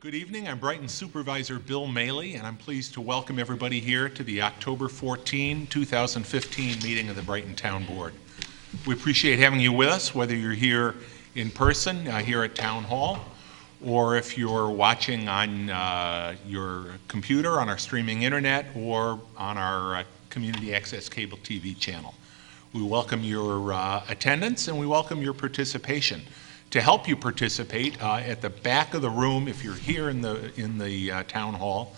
Good evening. I'm Brighton Supervisor Bill Maley, and I'm pleased to welcome everybody here to the October 14, 2015 meeting of the Brighton Town Board. We appreciate having you with us, whether you're here in person here at Town Hall, or if you're watching on your computer, on our streaming internet, or on our Community Access Cable TV channel. We welcome your attendance and we welcome your participation. To help you participate, at the back of the room, if you're here in the town hall,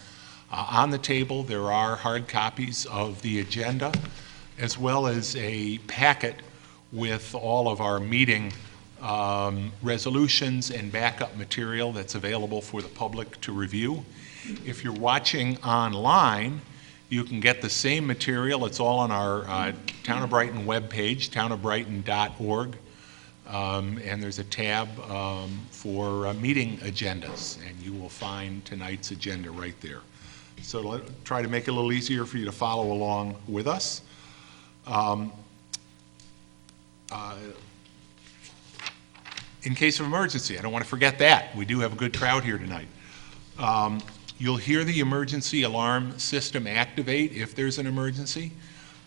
on the table there are hard copies of the agenda, as well as a packet with all of our meeting resolutions and backup material that's available for the public to review. If you're watching online, you can get the same material. It's all on our Town of Brighton webpage, townofbrighton.org. And there's a tab for meeting agendas, and you will find tonight's agenda right there. So try to make it a little easier for you to follow along with us. In case of emergency, I don't want to forget that. We do have a good crowd here tonight. You'll hear the emergency alarm system activate if there's an emergency.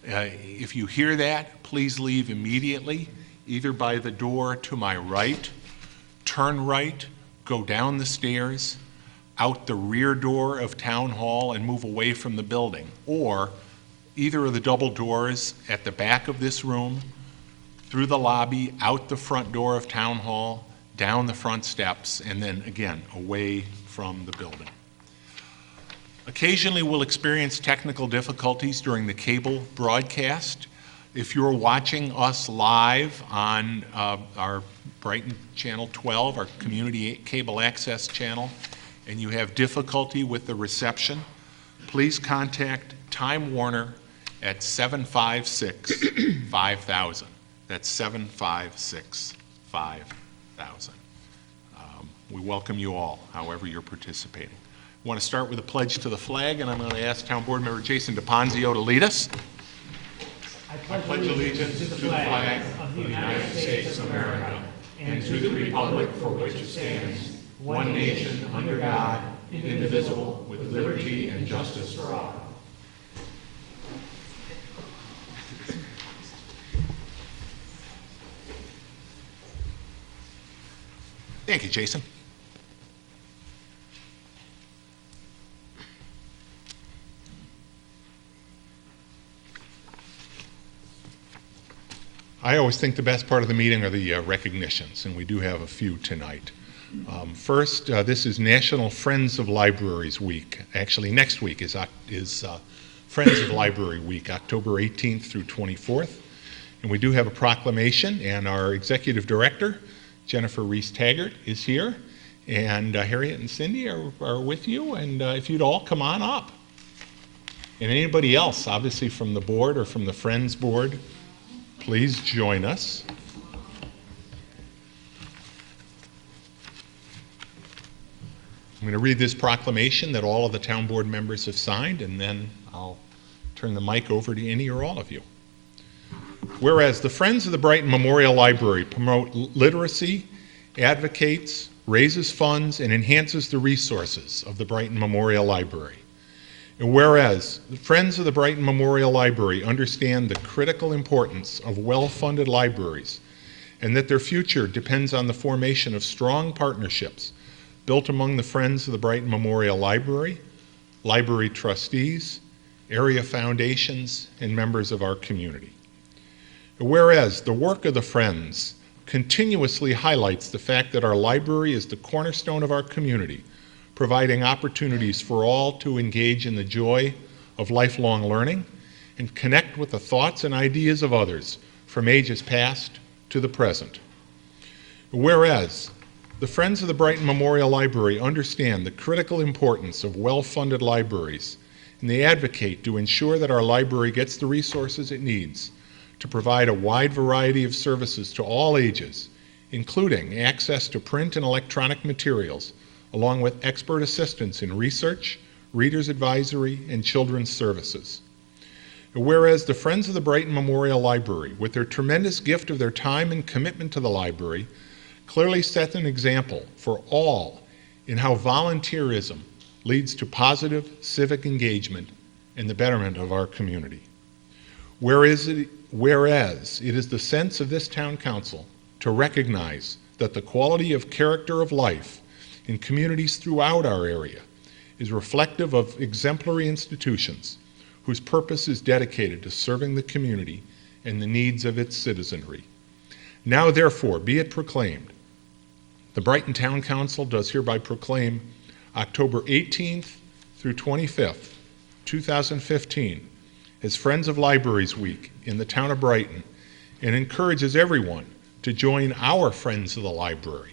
If you hear that, please leave immediately, either by the door to my right, turn right, go down the stairs, out the rear door of Town Hall and move away from the building, or either of the double doors at the back of this room, through the lobby, out the front door of Town Hall, down the front steps, and then again, away from the building. Occasionally we'll experience technical difficulties during the cable broadcast. If you're watching us live on our Brighton Channel 12, our community cable access channel, and you have difficulty with the reception, please contact Time Warner at 756-5000. That's 756-5000. We welcome you all, however you're participating. I want to start with a pledge to the flag, and I'm going to ask Town Board Member Jason DePonzio to lead us. I pledge allegiance to the flag of the United States of America and to the republic for which it stands, one nation, under God, indivisible, with liberty and justice for all. Thank you, Jason. I always think the best part of the meeting are the recognitions, and we do have a few tonight. First, this is National Friends of Libraries Week. Actually, next week is Friends of Library Week, October 18th through 24th. And we do have a proclamation, and our executive director, Jennifer Reese-Taggart, is here. And Harriet and Cindy are with you, and if you'd all come on up. And anybody else, obviously from the board or from the Friends board, please join us. I'm going to read this proclamation that all of the town board members have signed, and then I'll turn the mic over to any or all of you. Whereas the Friends of the Brighton Memorial Library promote literacy, advocates, raises funds, and enhances the resources of the Brighton Memorial Library. And whereas the Friends of the Brighton Memorial Library understand the critical importance of well-funded libraries and that their future depends on the formation of strong partnerships built among the Friends of the Brighton Memorial Library, library trustees, area foundations, and members of our community. And whereas the work of the Friends continuously highlights the fact that our library is the cornerstone of our community, providing opportunities for all to engage in the joy of lifelong learning and connect with the thoughts and ideas of others from ages past to the present. Whereas the Friends of the Brighton Memorial Library understand the critical importance of well-funded libraries, and they advocate to ensure that our library gets the resources it needs to provide a wide variety of services to all ages, including access to print and electronic materials, along with expert assistance in research, reader's advisory, and children's services. Whereas the Friends of the Brighton Memorial Library, with their tremendous gift of their time and commitment to the library, clearly set an example for all in how volunteerism leads to positive civic engagement and the betterment of our community. Whereas it is the sense of this town council to recognize that the quality of character of life in communities throughout our area is reflective of exemplary institutions whose purpose is dedicated to serving the community and the needs of its citizenry. Now, therefore, be it proclaimed, the Brighton Town Council does hereby proclaim October 18th through 25th, 2015, as Friends of Libraries Week in the town of Brighton, and encourages everyone to join our Friends of the Library.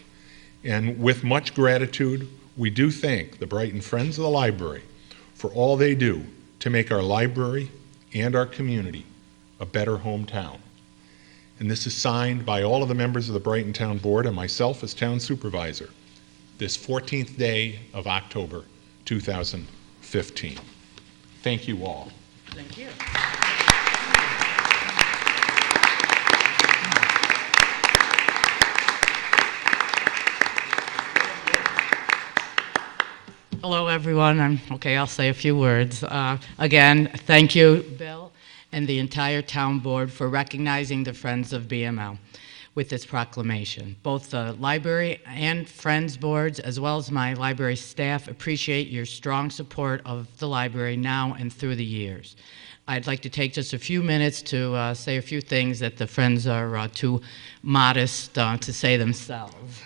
And with much gratitude, we do thank the Brighton Friends of the Library for all they do to make our library and our community a better hometown. And this is signed by all of the members of the Brighton Town Board and myself as Town Supervisor, this 14th day of October 2015. Thank you all. Thank you. Hello, everyone. I'll say a few words. Again, thank you, Bill, and the entire town board for recognizing the Friends of BML with this proclamation. Both the library and Friends boards, as well as my library staff, appreciate your strong support of the library now and through the years. I'd like to take just a few minutes to say a few things that the Friends are too modest to say themselves.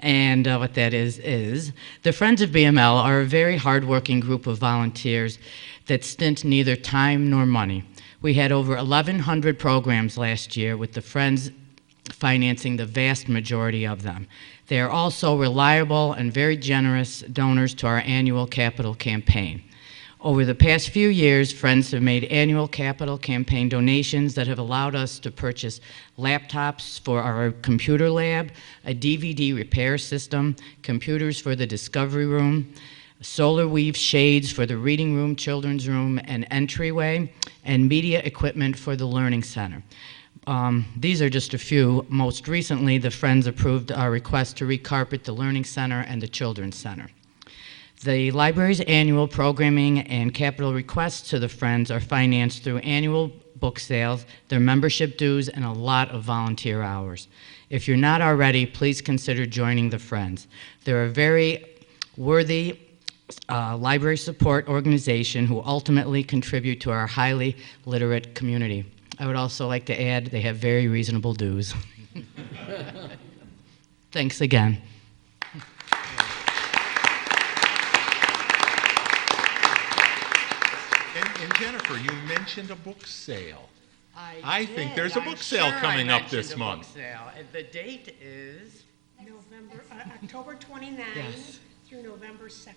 And what that is the Friends of BML are a very hardworking group of volunteers that stint neither time nor money. We had over 1,100 programs last year, with the Friends financing the vast majority of them. They are also reliable and very generous donors to our annual capital campaign. Over the past few years, Friends have made annual capital campaign donations that have allowed us to purchase laptops for our computer lab, a DVD repair system, computers for the Discovery Room, solar weave shades for the reading room, children's room, and entryway, and media equipment for the Learning Center. These are just a few. Most recently, the Friends approved our request to recarpet the Learning Center and the Children's Center. The library's annual programming and capital requests to the Friends are financed through annual book sales, their membership dues, and a lot of volunteer hours. If you're not already, please consider joining the Friends. They're a very worthy library support organization who ultimately contribute to our highly literate community. I would also like to add they have very reasonable dues. Thanks again. And Jennifer, you mentioned a book sale. I think did. there's a book sale coming up this month. Book sale. And the date is October 29th Yes. through November 2nd.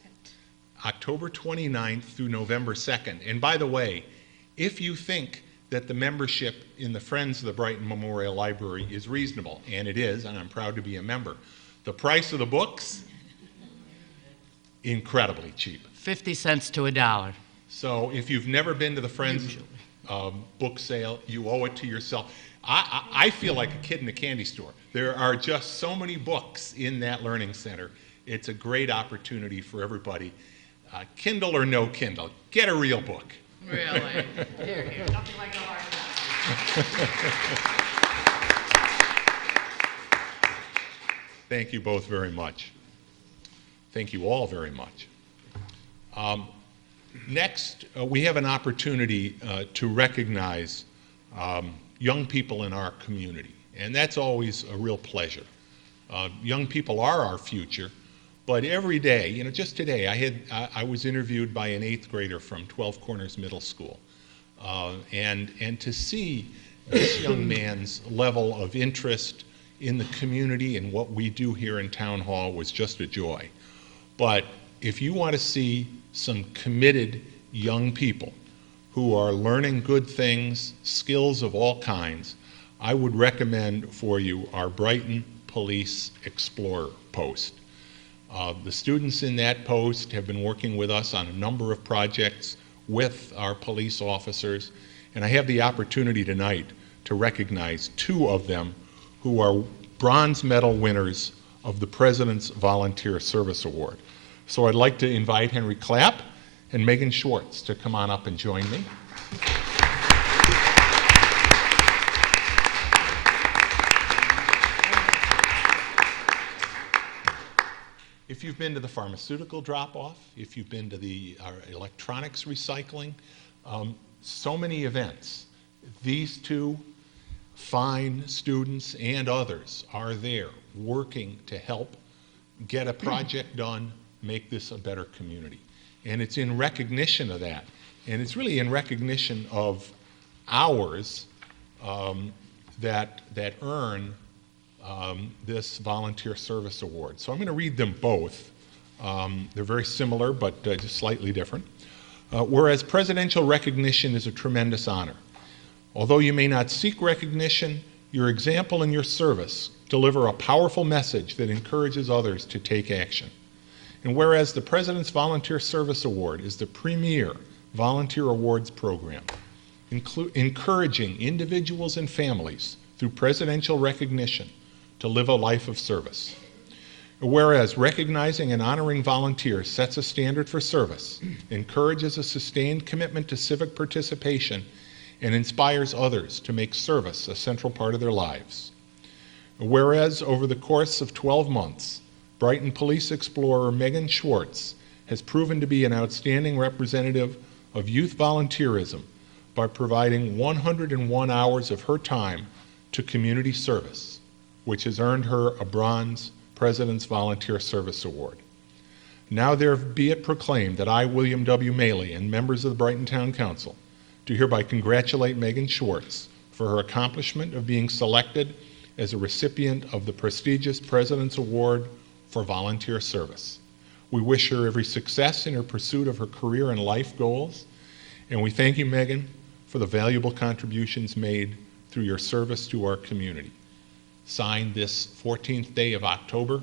October 29th through November 2nd. And by the way, if you think that the membership in the Friends of the Brighton Memorial Library is reasonable, and it is, and I'm proud to be a member, the price of the books, incredibly cheap. 50 cents to $1. So if you've never been to the Friends book sale, you owe it to yourself. I feel like a kid in a candy store. There are just so many books in that learning center. It's a great opportunity for everybody. Kindle or no Kindle, get a real book. Really? Here. Nothing like a hard Thank you both very much. Thank you all very much. Next, we have an opportunity to recognize young people in our community, and that's always a real pleasure. Young people are our future, but every day, just today, I was interviewed by an 8th grader from 12 Corners Middle School, and to see this young man's level of interest in the community and what we do here in Town Hall was just a joy. But if you want to see some committed young people who are learning good things, skills of all kinds, I would recommend for you our Brighton Police Explorer post. The students in that post have been working with us on a number of projects with our police officers, and I have the opportunity tonight to recognize 2 of them who are bronze medal winners of the President's Volunteer Service Award. So I'd like to invite Henry Clapp and Megan Schwartz to come on up and join me. If you've been to the pharmaceutical drop-off, if you've been to the electronics recycling, so many events, these two fine students and others are there working to help get a project done, make this a better community. And it's in recognition of that, and it's really in recognition of hours that earn this Volunteer Service Award. So I'm going to read them both. They're very similar, but just slightly different. Whereas presidential recognition is a tremendous honor. Although you may not seek recognition, your example and your service deliver a powerful message that encourages others to take action. And whereas the President's Volunteer Service Award is the premier volunteer awards program, encouraging individuals and families through presidential recognition to live a life of service. Whereas recognizing and honoring volunteers sets a standard for service, encourages a sustained commitment to civic participation, and inspires others to make service a central part of their lives. Whereas over the course of 12 months, Brighton Police Explorer Megan Schwartz has proven to be an outstanding representative of youth volunteerism by providing 101 hours of her time to community service, which has earned her a bronze President's Volunteer Service Award. Now there be it proclaimed that I, William W. Maley, and members of the Brighton Town Council do hereby congratulate Megan Schwartz for her accomplishment of being selected as a recipient of the prestigious President's Award for Volunteer Service. We wish her every success in her pursuit of her career and life goals, and we thank you, Megan, for the valuable contributions made through your service to our community. Signed this 14th day of October,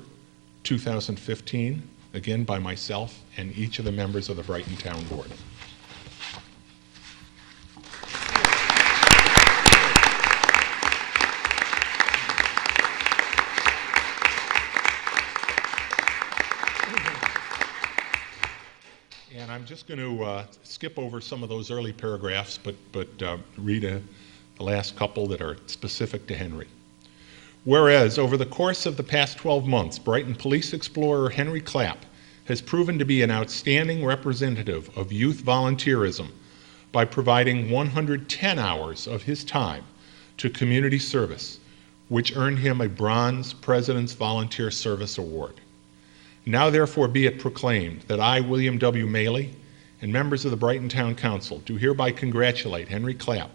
2015, again by myself and each of the members of the Brighton Town Board. And I'm just going to skip over some of those early paragraphs, but read the last couple that are specific to Henry. Whereas over the course of the past 12 months, Brighton Police Explorer Henry Clapp has proven to be an outstanding representative of youth volunteerism by providing 110 hours of his time to community service, which earned him a bronze President's Volunteer Service Award. Now therefore be it proclaimed that I, William W. Maley, and members of the Brighton Town Council do hereby congratulate Henry Clapp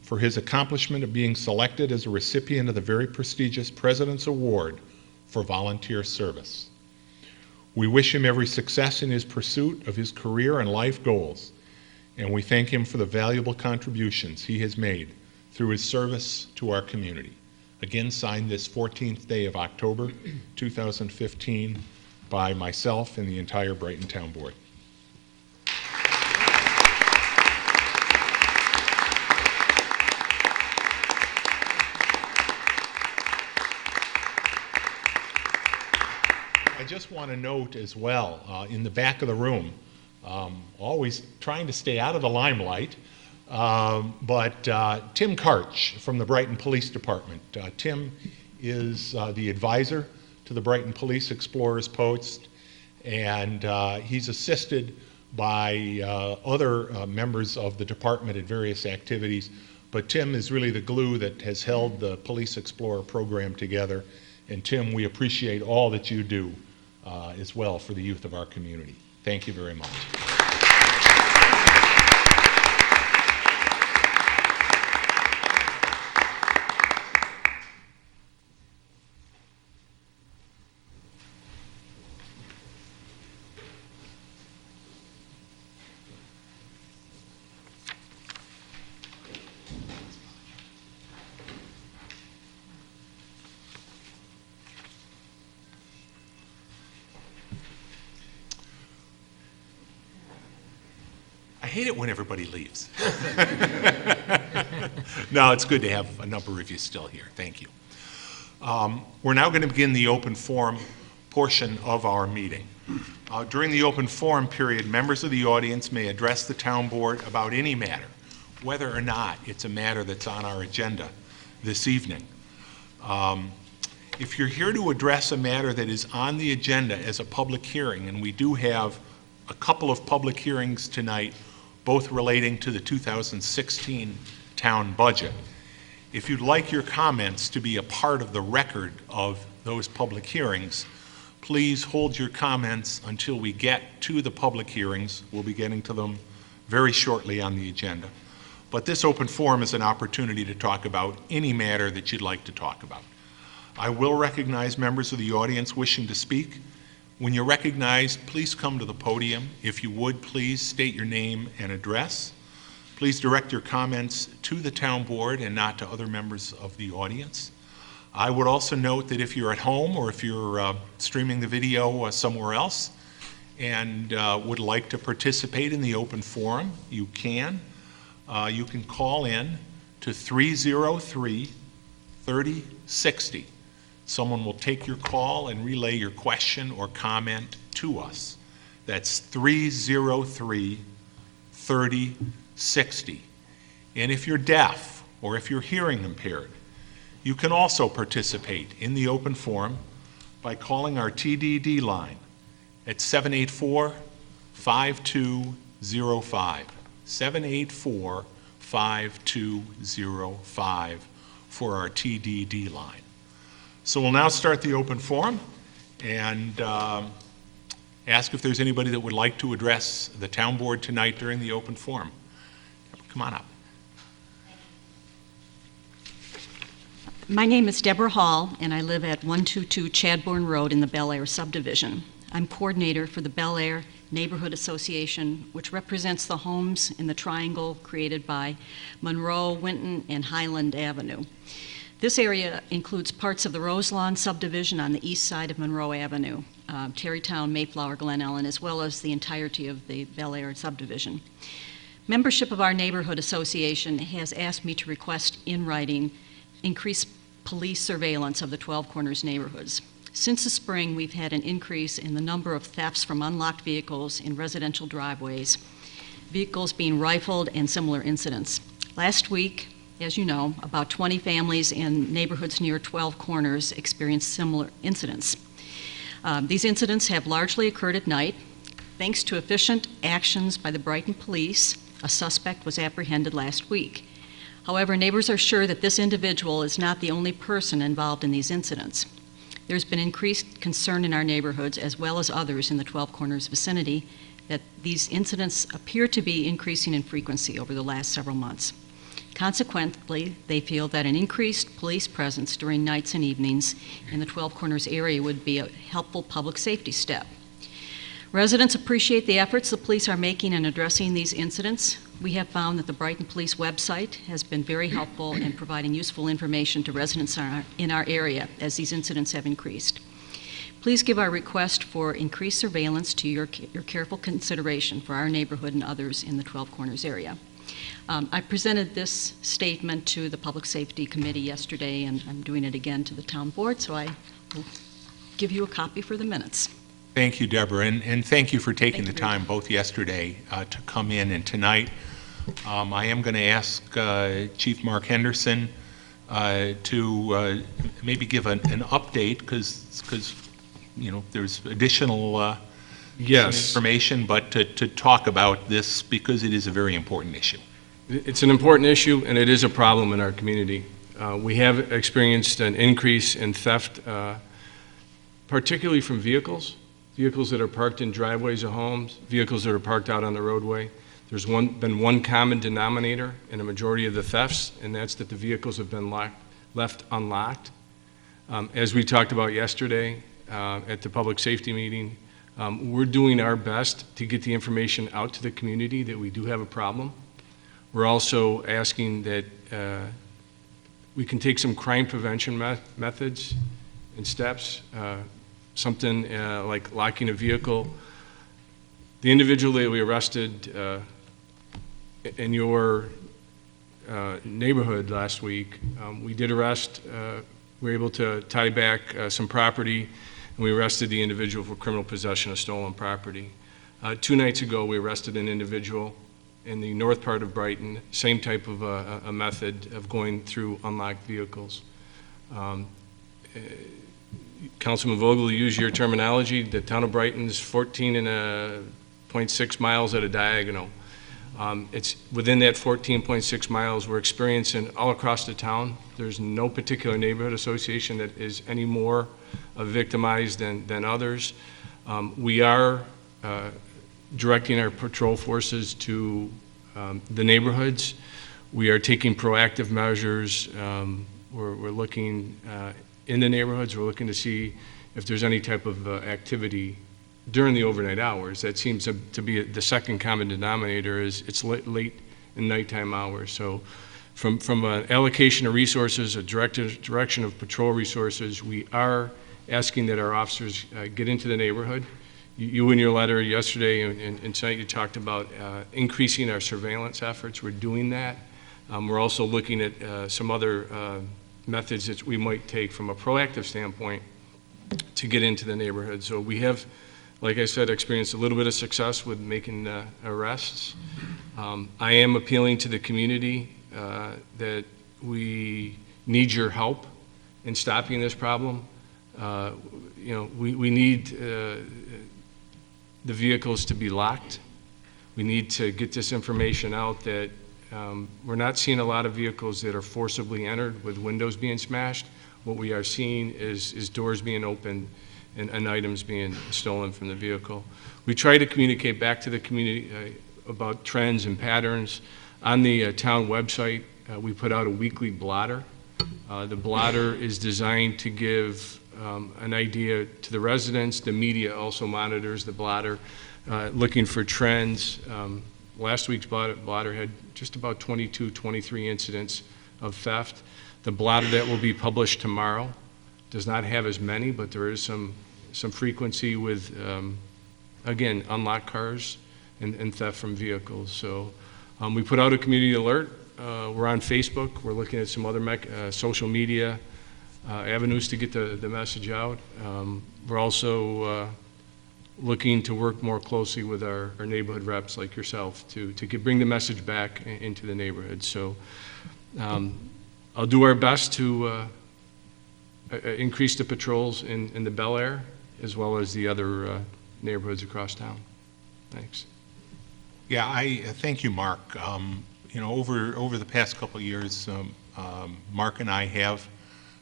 for his accomplishment of being selected as a recipient of the very prestigious President's Award for Volunteer Service. We wish him every success in his pursuit of his career and life goals, and we thank him for the valuable contributions he has made through his service to our community. Again, signed this 14th day of October, 2015, by myself and the entire Brighton Town Board. I just want to note as well, in the back of the room, always trying to stay out of the limelight, but Tim Karch from the Brighton Police Department. Tim is the advisor to the Brighton Police Explorers Post, and he's assisted by other members of the department at various activities, but Tim is really the glue that has held the Police Explorer program together. And Tim, we appreciate all that you do as well for the youth of our community. Thank you very much. I hate it when everybody leaves. No, it's good to have a number of you still here. Thank you. We're now going to begin the open forum portion of our meeting. During the open forum period, members of the audience may address the town board about any matter, whether or not it's a matter that's on our agenda this evening. If you're here to address a matter that is on the agenda as a public hearing, and we do have a couple of public hearings tonight, both relating to the 2016 town budget, if you'd like your comments to be a part of the record of those public hearings, please hold your comments until we get to the public hearings. We'll be getting to them very shortly on the agenda. But this open forum is an opportunity to talk about any matter that you'd like to talk about. I will recognize members of the audience wishing to speak. When you're recognized, please come to the podium. If you would, please state your name and address. Please direct your comments to the town board and not to other members of the audience. I would also note that if you're at home or if you're streaming the video somewhere else and would like to participate in the open forum, you can. You can call in to 303-3060. Someone will take your call and relay your question or comment to us. That's 303-3060. And if you're deaf or if you're hearing impaired, you can also participate in the open forum by calling our TDD line at 784-5205. 784-5205 for our TDD line. So we'll now start the open forum and ask if there's anybody that would like to address the town board tonight during the open forum. Come on up. My name is Deborah Hall, and I live at 122 Chadbourne Road in the Bel Air subdivision. I'm coordinator for the Bel Air Neighborhood Association, which represents the homes in the triangle created by Monroe, Winton, and Highland Avenue. This area includes parts of the Roselawn subdivision on the east side of Monroe Avenue, Terrytown, Mayflower, Glen Ellen, as well as the entirety of the Bel Air subdivision. Membership of our neighborhood association has asked me to request in writing increased police surveillance of the 12 Corners neighborhoods. Since the spring, we've had an increase in the number of thefts from unlocked vehicles in residential driveways, vehicles being rifled, and similar incidents. Last week, as you know, about 20 families in neighborhoods near 12 Corners experienced similar incidents. These incidents have largely occurred at night. Thanks to efficient actions by the Brighton police, a suspect was apprehended last week. However, neighbors are sure that this individual is not the only person involved in these incidents. There's been increased concern in our neighborhoods, as well as others in the 12 Corners vicinity, that these incidents appear to be increasing in frequency over the last several months. Consequently, they feel that an increased police presence during nights and evenings in the 12 Corners area would be a helpful public safety step. Residents appreciate the efforts the police are making in addressing these incidents. We have found that the Brighton Police website has been very helpful in providing useful information to residents in our area as these incidents have increased. Please give our request for increased surveillance to your careful consideration for our neighborhood and others in the 12 Corners area. I presented this statement to the Public Safety Committee yesterday, and I'm doing it again to the town board, so I will give you a copy for the minutes. Thank you, Deborah, and thank you for taking the time both yesterday to come in and tonight. I am going to ask Chief Mark Henderson to maybe give an update because you know there's additional information, but to talk about this because it is a very important issue. It's an important issue, and it is a problem in our community. We have experienced an increase in theft, particularly from vehicles that are parked in driveways of homes, vehicles that are parked out on the roadway. There's been one common denominator in a majority of the thefts, and that's that the vehicles have been left unlocked. As we talked about yesterday at the public safety meeting, we're doing our best to get the information out to the community that we do have a problem. We're also asking that we can take some crime prevention methods and steps, something like locking a vehicle. The individual that we arrested in your neighborhood last week, we did arrest We were able to tie back some property, and we arrested the individual for criminal possession of stolen property. 2 nights ago, we arrested an individual in the north part of Brighton, same type of a method of going through unlocked vehicles. Councilman Vogel, you use your terminology. The town of Brighton is 14.6 miles at a diagonal. It's within that 14.6 miles we're experiencing all across the town. There's no particular neighborhood association that is any more victimized than others. We are directing our patrol forces to the neighborhoods. We are taking proactive measures. We're looking in the neighborhoods. We're looking to see if there's any type of activity during the overnight hours. That seems to be the second common denominator, is it's late in nighttime hours. So from an allocation of resources, a direction of patrol resources, we are asking that our officers get into the neighborhood. You in your letter yesterday and tonight, you talked about increasing our surveillance efforts. We're doing that. We're also looking at some other methods that we might take from a proactive standpoint to get into the neighborhood. So we have, like I said, experienced a little bit of success with making arrests. I am appealing to the community that we need your help in stopping this problem. We need the vehicles to be locked. We need to get this information out that we're not seeing a lot of vehicles that are forcibly entered with windows being smashed. What we are seeing is doors being opened and items being stolen from the vehicle. We try to communicate back to the community about trends and patterns. On the town website, we put out a weekly blotter. The blotter is designed to give an idea to the residents. The media also monitors the blotter, looking for trends. Last week's blotter had just about 22, 23 incidents of theft. The blotter that will be published tomorrow does not have as many, but there is some frequency with, again, unlocked cars and theft from vehicles. So we put out a community alert. We're on Facebook. We're looking at some other social media avenues to get the message out. We're also looking to work more closely with our neighborhood reps like yourself to bring the message back into the neighborhood. So I'll do our best to increase the patrols in the Bel Air as well as the other neighborhoods across town. Thanks. Yeah, I thank you, Mark. Over the past couple of years, Mark and I have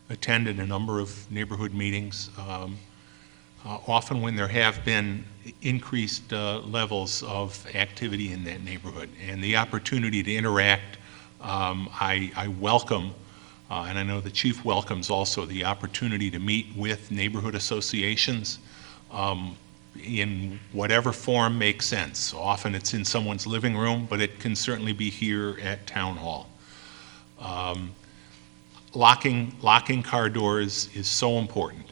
attended a number of neighborhood meetings. Often when there have been increased levels of activity in that neighborhood and the opportunity to interact, I welcome, and I know the chief welcomes also, the opportunity to meet with neighborhood associations in whatever form makes sense. Often it's in someone's living room, but it can certainly be here at Town Hall. Locking car doors is so important.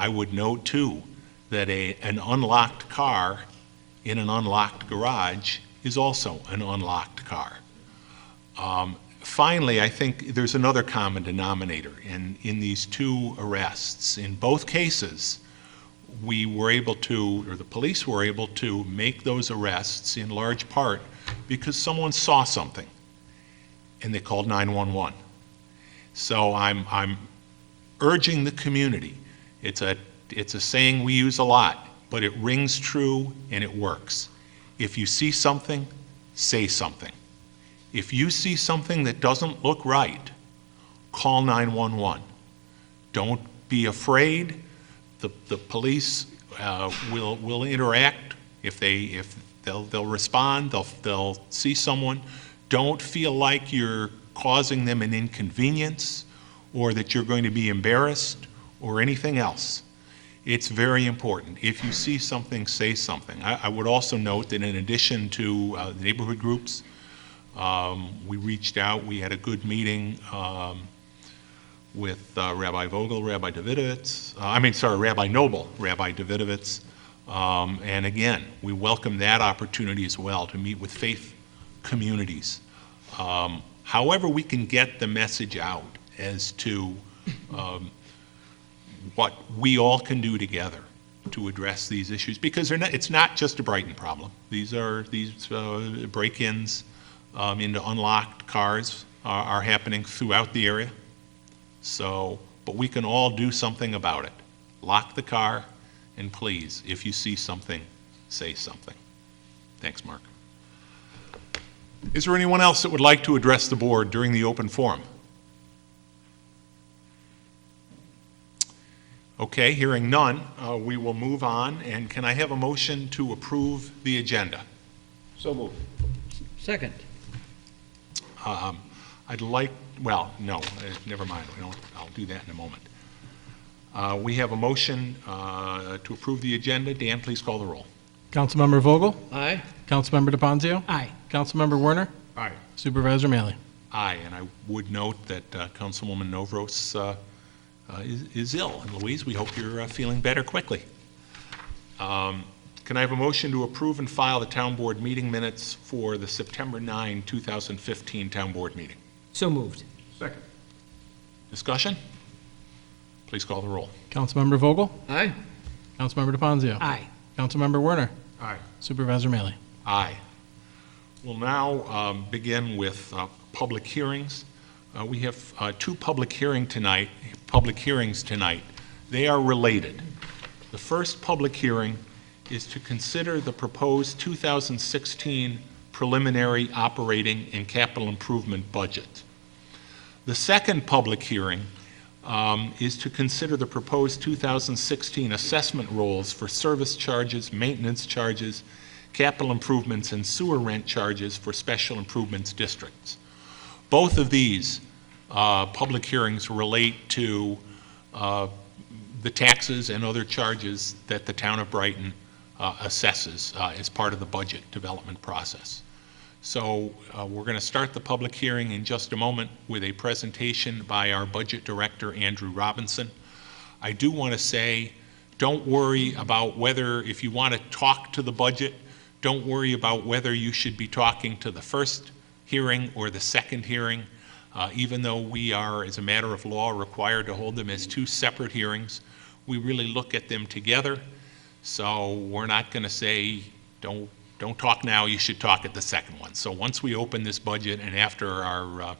I would note too that an unlocked car in an unlocked garage is also an unlocked car. Finally, I think there's another common denominator in these two arrests. In both cases, we were able to, or the police were able to make those arrests in large part because someone saw something and they called 911. So I'm urging the community. It's a saying we use a lot, but it rings true and it works. If you see something, say something. If you see something that doesn't look right, call 911. Don't be afraid. The police will interact. If they'll respond, they'll see someone. Don't feel like you're causing them an inconvenience or that you're going to be embarrassed or anything else. It's very important. If you see something, say something. I would also note that in addition to the neighborhood groups, we reached out. We had a good meeting with Rabbi Vogel, Rabbi Davidovitz. Rabbi Noble, Rabbi Davidovitz. And again, we welcome that opportunity as well to meet with faith communities. However we can get the message out as to what we all can do together to address these issues, because it's not just a Brighton problem. These break-ins into unlocked cars are happening throughout the area. So, but we can all do something about it. Lock the car, and please, if you see something, say something. Thanks, Mark. Is there anyone else that would like to address the board during the open forum? Okay, hearing none, we will move on, and can I have a motion to approve the agenda? So moved. Second. I'd like, well, no, never mind, I'll do that in a moment. We have a motion to approve the agenda. Dan, please call the roll. Councilmember Vogel? Aye. Councilmember DePonzio? Aye. Councilmember Werner? Aye. Supervisor Maley? Aye, and I would note that Councilwoman Novros is ill. And Louise, we hope you're feeling better quickly. Can I have a motion to approve and file the town board meeting minutes for the September 9, 2015 town board meeting? So moved. Second. Discussion? Please call the roll. Councilmember Vogel? Aye. Councilmember DePonzio? Aye. Councilmember Werner? Aye. Supervisor Maley? Aye. We'll now begin with public hearings. We have two public hearings tonight. They are related. The first public hearing is to consider the proposed 2016 preliminary operating and capital improvement budget. The second public hearing is to consider the proposed 2016 assessment rolls for service charges, maintenance charges, capital improvements, and sewer rent charges for special improvements districts. Both of these public hearings relate to the taxes and other charges that the town of Brighton assesses as part of the budget development process. So we're going to start the public hearing in just a moment with a presentation by our budget director, Andrew Robinson. I do want to say, don't worry about whether, if you want to talk to the budget, don't worry about whether you should be talking to the first hearing or the second hearing, even though we are, as a matter of law, required to hold them as two separate hearings. We really look at them together, so we're not going to say, don't talk now, you should talk at the second one. So once we open this budget and after our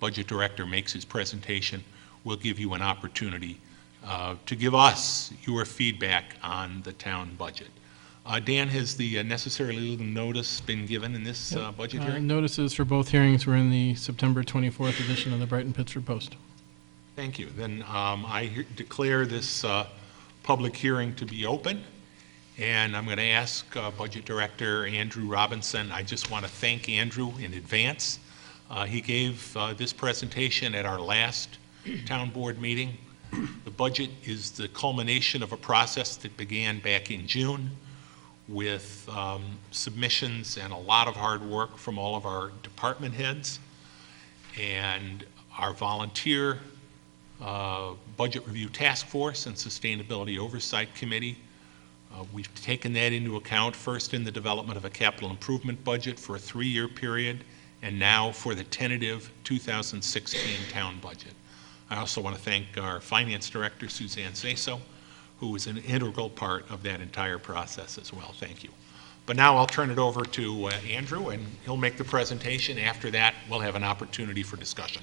budget director makes his presentation, we'll give you an opportunity to give us your feedback on the town budget. Dan, has the necessary legal notice been given in this budget hearing? Notices for both hearings were in the September 24th edition of the Brighton Pittsburgh Post. Thank you. Then I declare this public hearing to be open. And I'm going to ask Budget Director Andrew Robinson. I just want to thank Andrew in advance. He gave this presentation at our last town board meeting. The budget is the culmination of a process that began back in June with submissions and a lot of hard work from all of our department heads and our volunteer Budget Review Task Force and Sustainability Oversight Committee. We've taken that into account first in the development of a capital improvement budget for a 3-year period, and now for the tentative 2016 town budget. I also want to thank our finance director, Suzanne Saso, who was an integral part of that entire process as well. Thank you. But now I'll turn it over to Andrew, and he'll make the presentation. After that, we'll have an opportunity for discussion.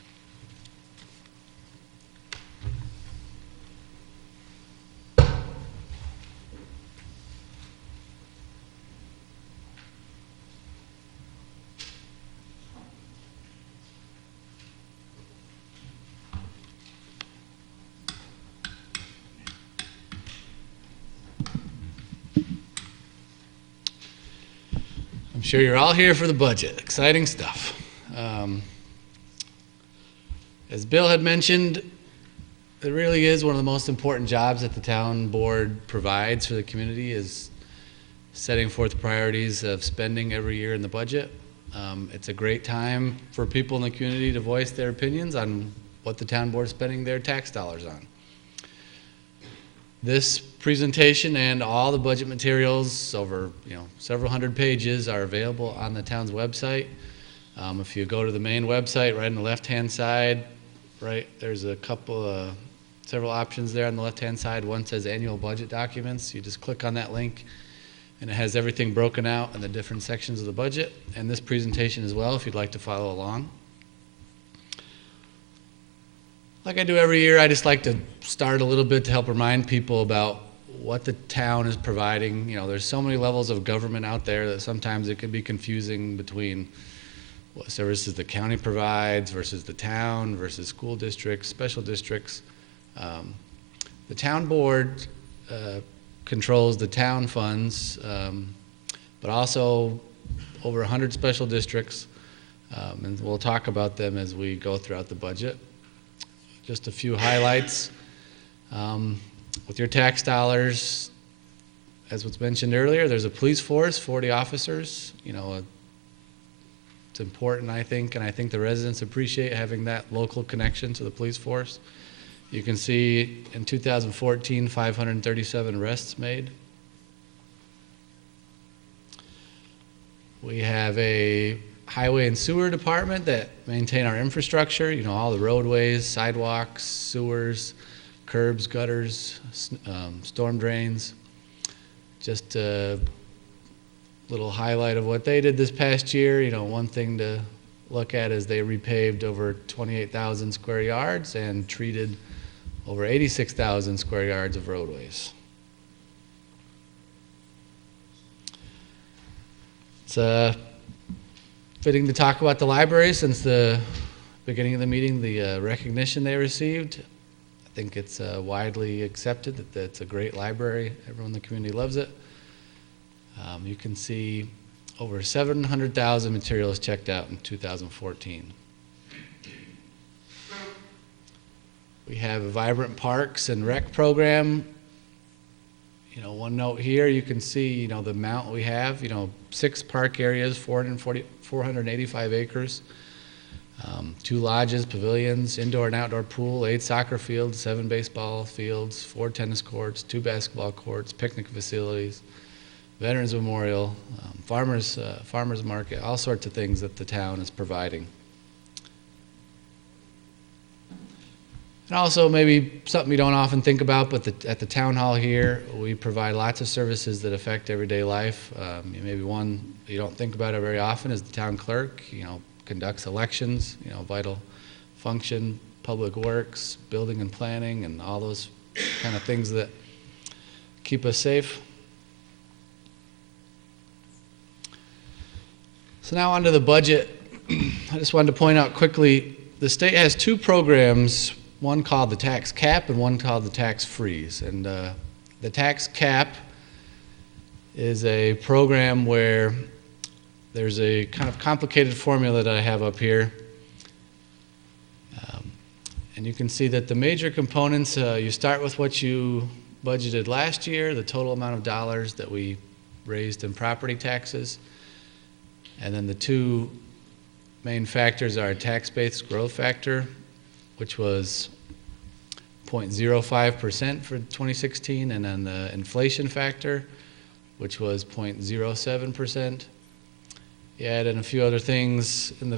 I'm sure you're all here for the budget. Exciting stuff. As Bill had mentioned, it really is one of the most important jobs that the town board provides for the community, is setting forth priorities of spending every year in the budget. It's a great time for people in the community to voice their opinions on what the town board is spending their tax dollars on. This presentation and all the budget materials, over several hundred pages, are available on the town's website. If you go to the main website, right on the left-hand side, right, there's a couple of several options there on the left-hand side. One says annual budget documents. You just click on that link, and it has everything broken out in the different sections of the budget, and this presentation as well, if you'd like to follow along. Like I do every year, I just like to start a little bit to help remind people about what the town is providing. You know, there's so many levels of government out there that sometimes it can be confusing between what services the county provides versus the town versus school districts, special districts. The town board controls the town funds, but also over 100 special districts, and we'll talk about them as we go throughout the budget. Just a few highlights. With your tax dollars, as was mentioned earlier, there's a police force, 40 officers. You know, it's important, I think, and I think the residents appreciate having that local connection to the police force. You can see in 2014, 537 arrests made. We have a highway and sewer department that maintain our infrastructure, you know, all the roadways, sidewalks, sewers, curbs, gutters, storm drains. Just a little highlight of what they did this past year. You know, one thing to look at is they repaved over 28,000 square yards and treated over 86,000 square yards of roadways. It's fitting to talk about the library since the beginning of the meeting, the recognition they received. I think it's widely accepted that it's a great library. Everyone in the community loves it. You can see over 700,000 materials checked out in 2014. We have a vibrant parks and rec program. You know, one note here, you can see, you know, the amount we have, you know, 6 park areas, 485 acres, 2 lodges, pavilions, indoor and outdoor pool, 8 soccer fields, 7 baseball fields, 4 tennis courts, 2 basketball courts, picnic facilities, Veterans Memorial, farmers market, all sorts of things that the town is providing. And also maybe something you don't often think about, but at the town hall here, we provide lots of services that affect everyday life. Maybe one you don't think about it very often is the town clerk, you know, conducts elections, you know, vital function, public works, building and planning, and all those kind of things that keep us safe. So now onto the budget. I just wanted to point out quickly, the state has 2 programs, one called the tax cap and one called the tax freeze. And the tax cap is a program where there's a kind of complicated formula that I have up here. And you can see that the major components, you start with what you budgeted last year, the total amount of dollars that we raised in property taxes. And then the 2 main factors are tax-based growth factor, which was 0.05% for 2016, and then the inflation factor, which was 0.07%. You add in a few other things in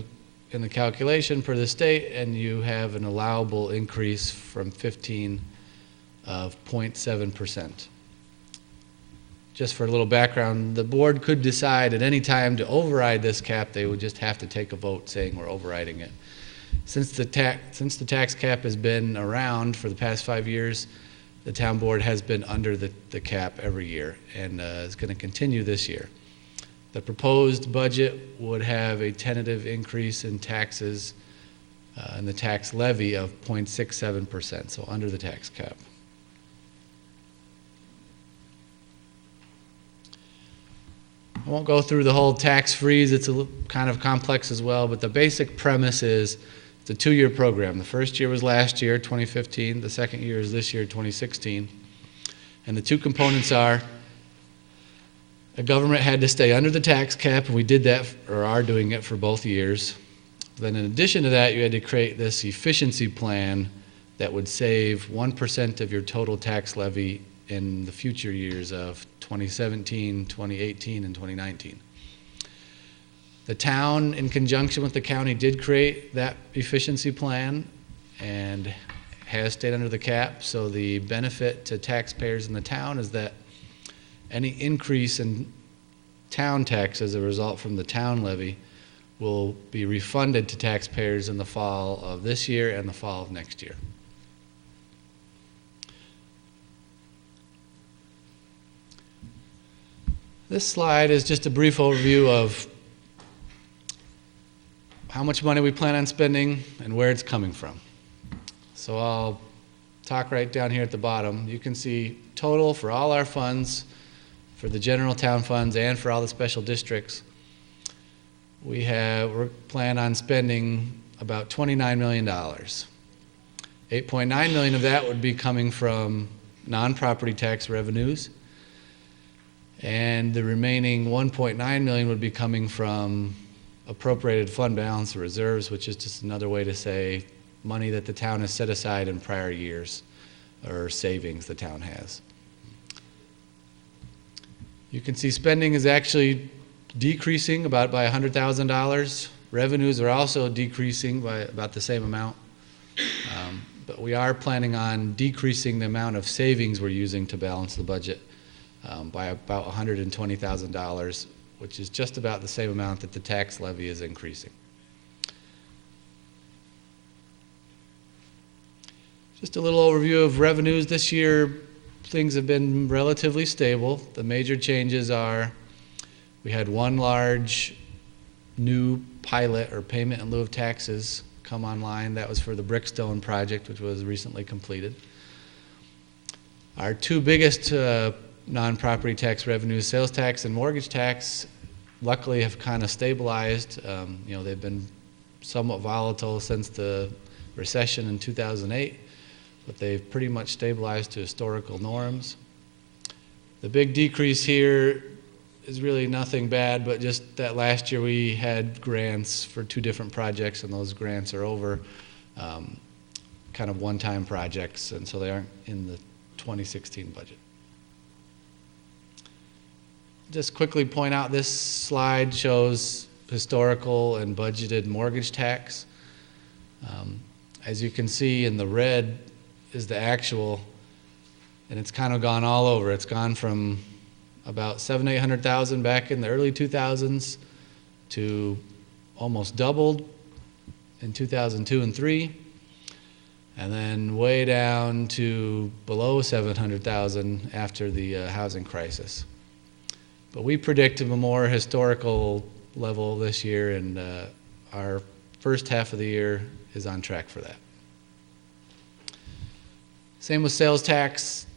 the calculation per the state, and you have an allowable increase from 15 of 0.7%. Just for a little background, the board could decide at any time to override this cap. They would just have to take a vote saying we're overriding it. Since the tax cap has been around for the past 5 years, the town board has been under the cap every year, and is going to continue this year. The proposed budget would have a tentative increase in taxes and the tax levy of 0.67%, so under the tax cap. I won't go through the whole tax freeze. It's kind of complex as well, but the basic premise is it's a 2-year program. The first year was last year, 2015. The second year is this year, 2016. And the 2 components are the government had to stay under the tax cap, and we did that, or are doing it for both years. Then in addition to that, you had to create this efficiency plan that would save 1% of your total tax levy in the future years of 2017, 2018, and 2019. The town, in conjunction with the county, did create that efficiency plan and has stayed under the cap, so the benefit to taxpayers in the town is that any increase in town tax as a result from the town levy will be refunded to taxpayers in the fall of this year and the fall of next year. This slide is just a brief overview of how much money we plan on spending and where it's coming from. So I'll talk right down here at the bottom. You can see total for all our funds, for the general town funds and for all the special districts. We're planning on spending about $29 million. $8.9 million of that would be coming from non-property tax revenues, and the remaining $1.9 million would be coming from appropriated fund balance or reserves, which is just another way to say money that the town has set aside in prior years, or savings the town has. You can see spending is actually decreasing about by $100,000. Revenues are also decreasing by about the same amount. But we are planning on decreasing the amount of savings we're using to balance the budget by about $120,000, which is just about the same amount that the tax levy is increasing. Just a little overview of revenues this year. Things have been relatively stable. The major changes are we had one large new pilot or payment in lieu of taxes come online. That was for the Brickstone project, which was recently completed. Our two biggest non-property tax revenues, sales tax and mortgage tax, luckily have kind of stabilized. They've been somewhat volatile since the recession in 2008, but they've pretty much stabilized to historical norms. The big decrease here is really nothing bad, but just that last year we had grants for two different projects, and those grants are over, kind of one-time projects, and so they aren't in the 2016 budget. Just quickly point out, this slide shows historical and budgeted mortgage tax. As you can see, in the red is the actual, and it's kind of gone all over. It's gone from about $700,000-800,000 back in the early 2000s to almost doubled in 2002 and 3, and then way down to below $700,000 after the housing crisis. But we predict a more historical level this year, and our first half of the year is on track for that. Same with sales tax.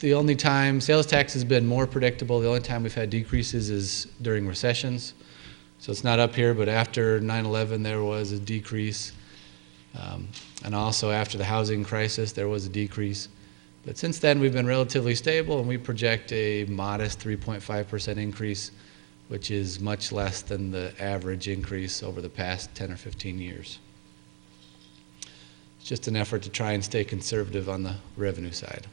The only time sales tax has been more predictable, the only time we've had decreases is during recessions. So it's not up here, but after 9/11 there was a decrease. And also after the housing crisis there was a decrease. But since then we've been relatively stable, and we project a modest 3.5% increase, which is much less than the average increase over the past 10 or 15 years. It's just an effort to try and stay conservative on the revenue side.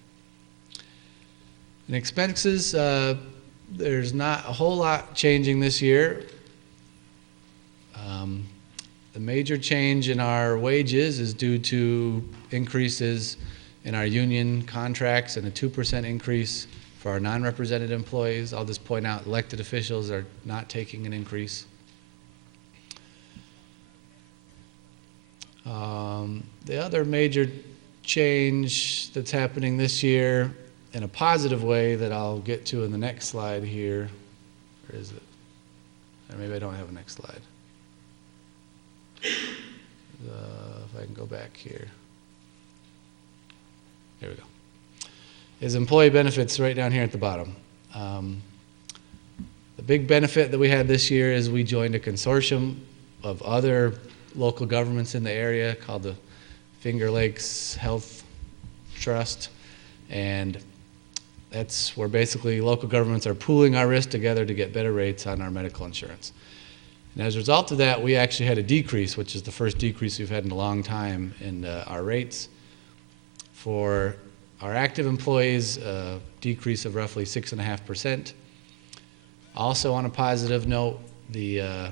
In expenses, there's not a whole lot changing this year. The major change in our wages is due to increases in our union contracts and a 2% increase for our non-represented employees. I'll just point out elected officials are not taking an increase. The other major change that's happening this year in a positive way that I'll get to in the next slide here, where is it? Or maybe I don't have a next slide. If I can go back here. There we go. Is employee benefits right down here at the bottom. The big benefit that we had this year is we joined a consortium of other local governments in the area called the Finger Lakes Health Trust, and that's where basically local governments are pooling our risk together to get better rates on our medical insurance. And as a result of that, we actually had a decrease, which is the first decrease we've had in a long time in our rates. For our active employees, a decrease of roughly 6.5%. Also on a positive note, the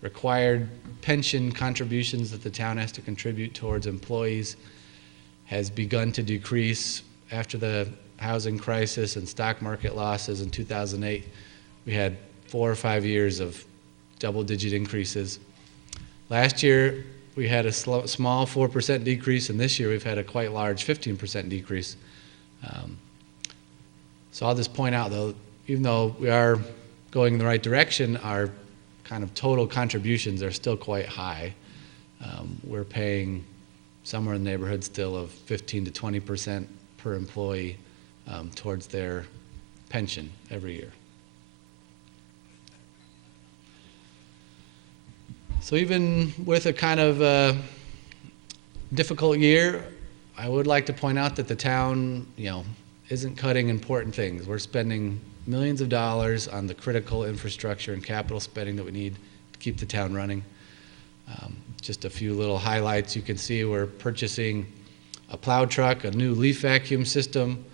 required pension contributions that the town has to contribute towards employees has begun to decrease after the housing crisis and stock market losses in 2008. We had 4 or 5 years of double-digit increases. Last year, we had a small 4% decrease, and this year we've had a quite large 15% decrease. So I'll just point out, though, even though we are going in the right direction, our kind of total contributions are still quite high. We're paying somewhere in the neighborhood still of 15 to 20% per employee towards their pension every year. So even with a kind of difficult year, I would like to point out that the town, isn't cutting important things. We're spending millions of dollars on the critical infrastructure and capital spending that we need to keep the town running. Just a few little highlights. You can see we're purchasing a plow truck, a new leaf vacuum system,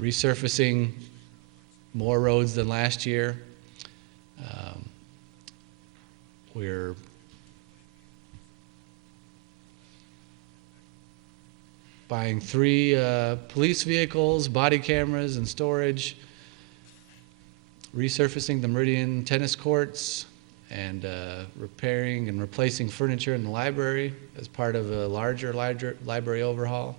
resurfacing more roads than last year. We're buying 3 police vehicles, body cameras, and storage, resurfacing the Meridian tennis courts, and repairing and replacing furniture in the library as part of a larger library overhaul.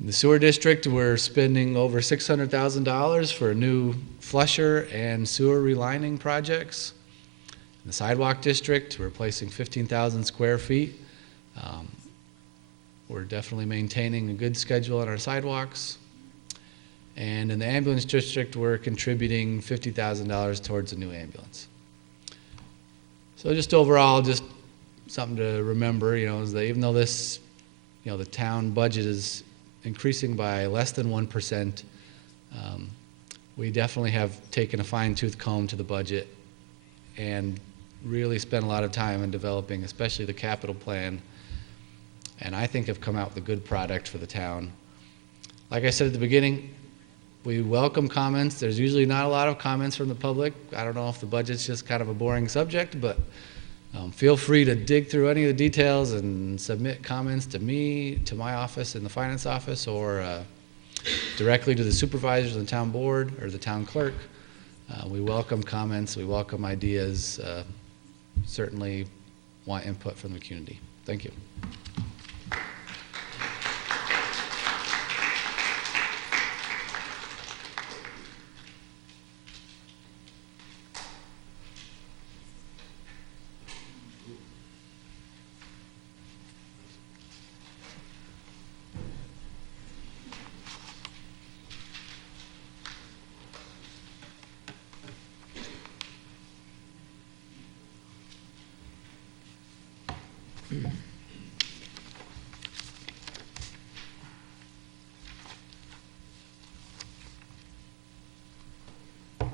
In the sewer district, we're spending over $600,000 for a new flusher and sewer relining projects. In the sidewalk district, we're replacing 15,000 square feet. We're definitely maintaining a good schedule on our sidewalks. And in the ambulance district, we're contributing $50,000 towards a new ambulance. So just overall, just something to remember, is that even though this, the town budget is increasing by less than 1%, we definitely have taken a fine-tooth comb to the budget and really spent a lot of time in developing, especially the capital plan, and I think have come out with a good product for the town. Like I said at the beginning, we welcome comments. There's usually not a lot of comments from the public. I don't know if the budget's just kind of a boring subject, but feel free to dig through any of the details and submit comments to me, to my office in the finance office, or directly to the supervisors of the town board or the town clerk. We welcome comments. We welcome ideas. Certainly want input from the community. Thank you.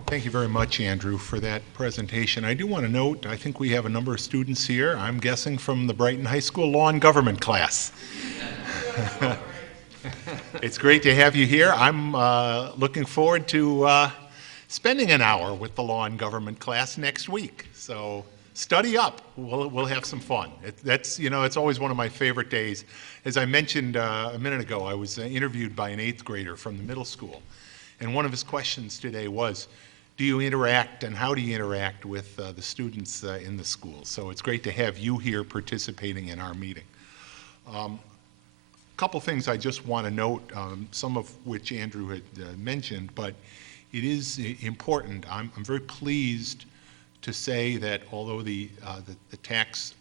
Thank you very much, Andrew, for that presentation. I do want to note, I think we have a number of students here, I'm guessing from the Brighton High School Law and Government class. It's great to have you here. I'm looking forward to spending an hour with the Law and Government class next week. So study up. We'll have some fun. It's always one of my favorite days. As I mentioned a minute ago, I was interviewed by an 8th grader from the middle school. And one of his questions today was, do you interact and how do you interact with the students in the school? So it's great to have you here participating in our meeting. A couple things I just want to note, some of which Andrew had mentioned, but it is important. I'm very pleased to say that although the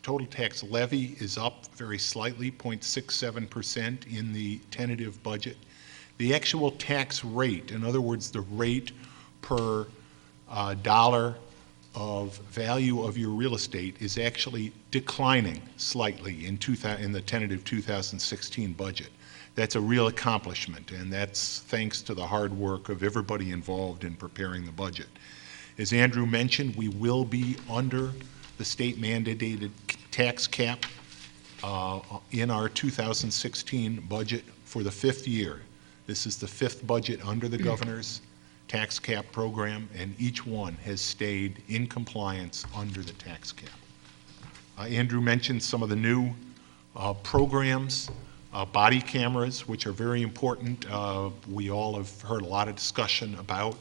total tax levy is up very slightly, 0.67% in the tentative budget, the actual tax rate, in other words, the rate per dollar of value of your real estate, is actually declining slightly in the tentative 2016 budget. That's a real accomplishment, and that's thanks to the hard work of everybody involved in preparing the budget. As Andrew mentioned, we will be under the state mandated tax cap in our 2016 budget for the 5th year. This is the 5th budget under the governor's tax cap program, and each one has stayed in compliance under the tax cap. Andrew mentioned some of the new programs, body cameras, which are very important. We all have heard a lot of discussion about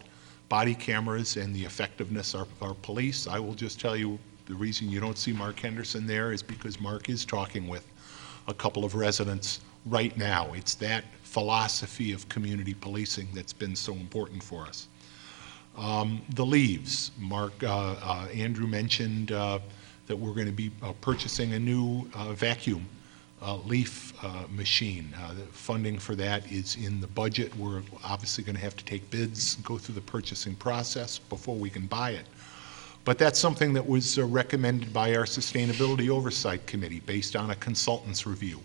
body cameras and the effectiveness of our police. I will just tell you, the reason you don't see Mark Henderson there is because Mark is talking with a couple of residents right now. It's that philosophy of community policing that's been so important for us. The leaves, Andrew mentioned that we're going to be purchasing a new vacuum leaf machine. The funding for that is in the budget. We're obviously going to have to take bids, go through the purchasing process before we can buy it. But that's something that was recommended by our Sustainability Oversight Committee based on a consultant's review.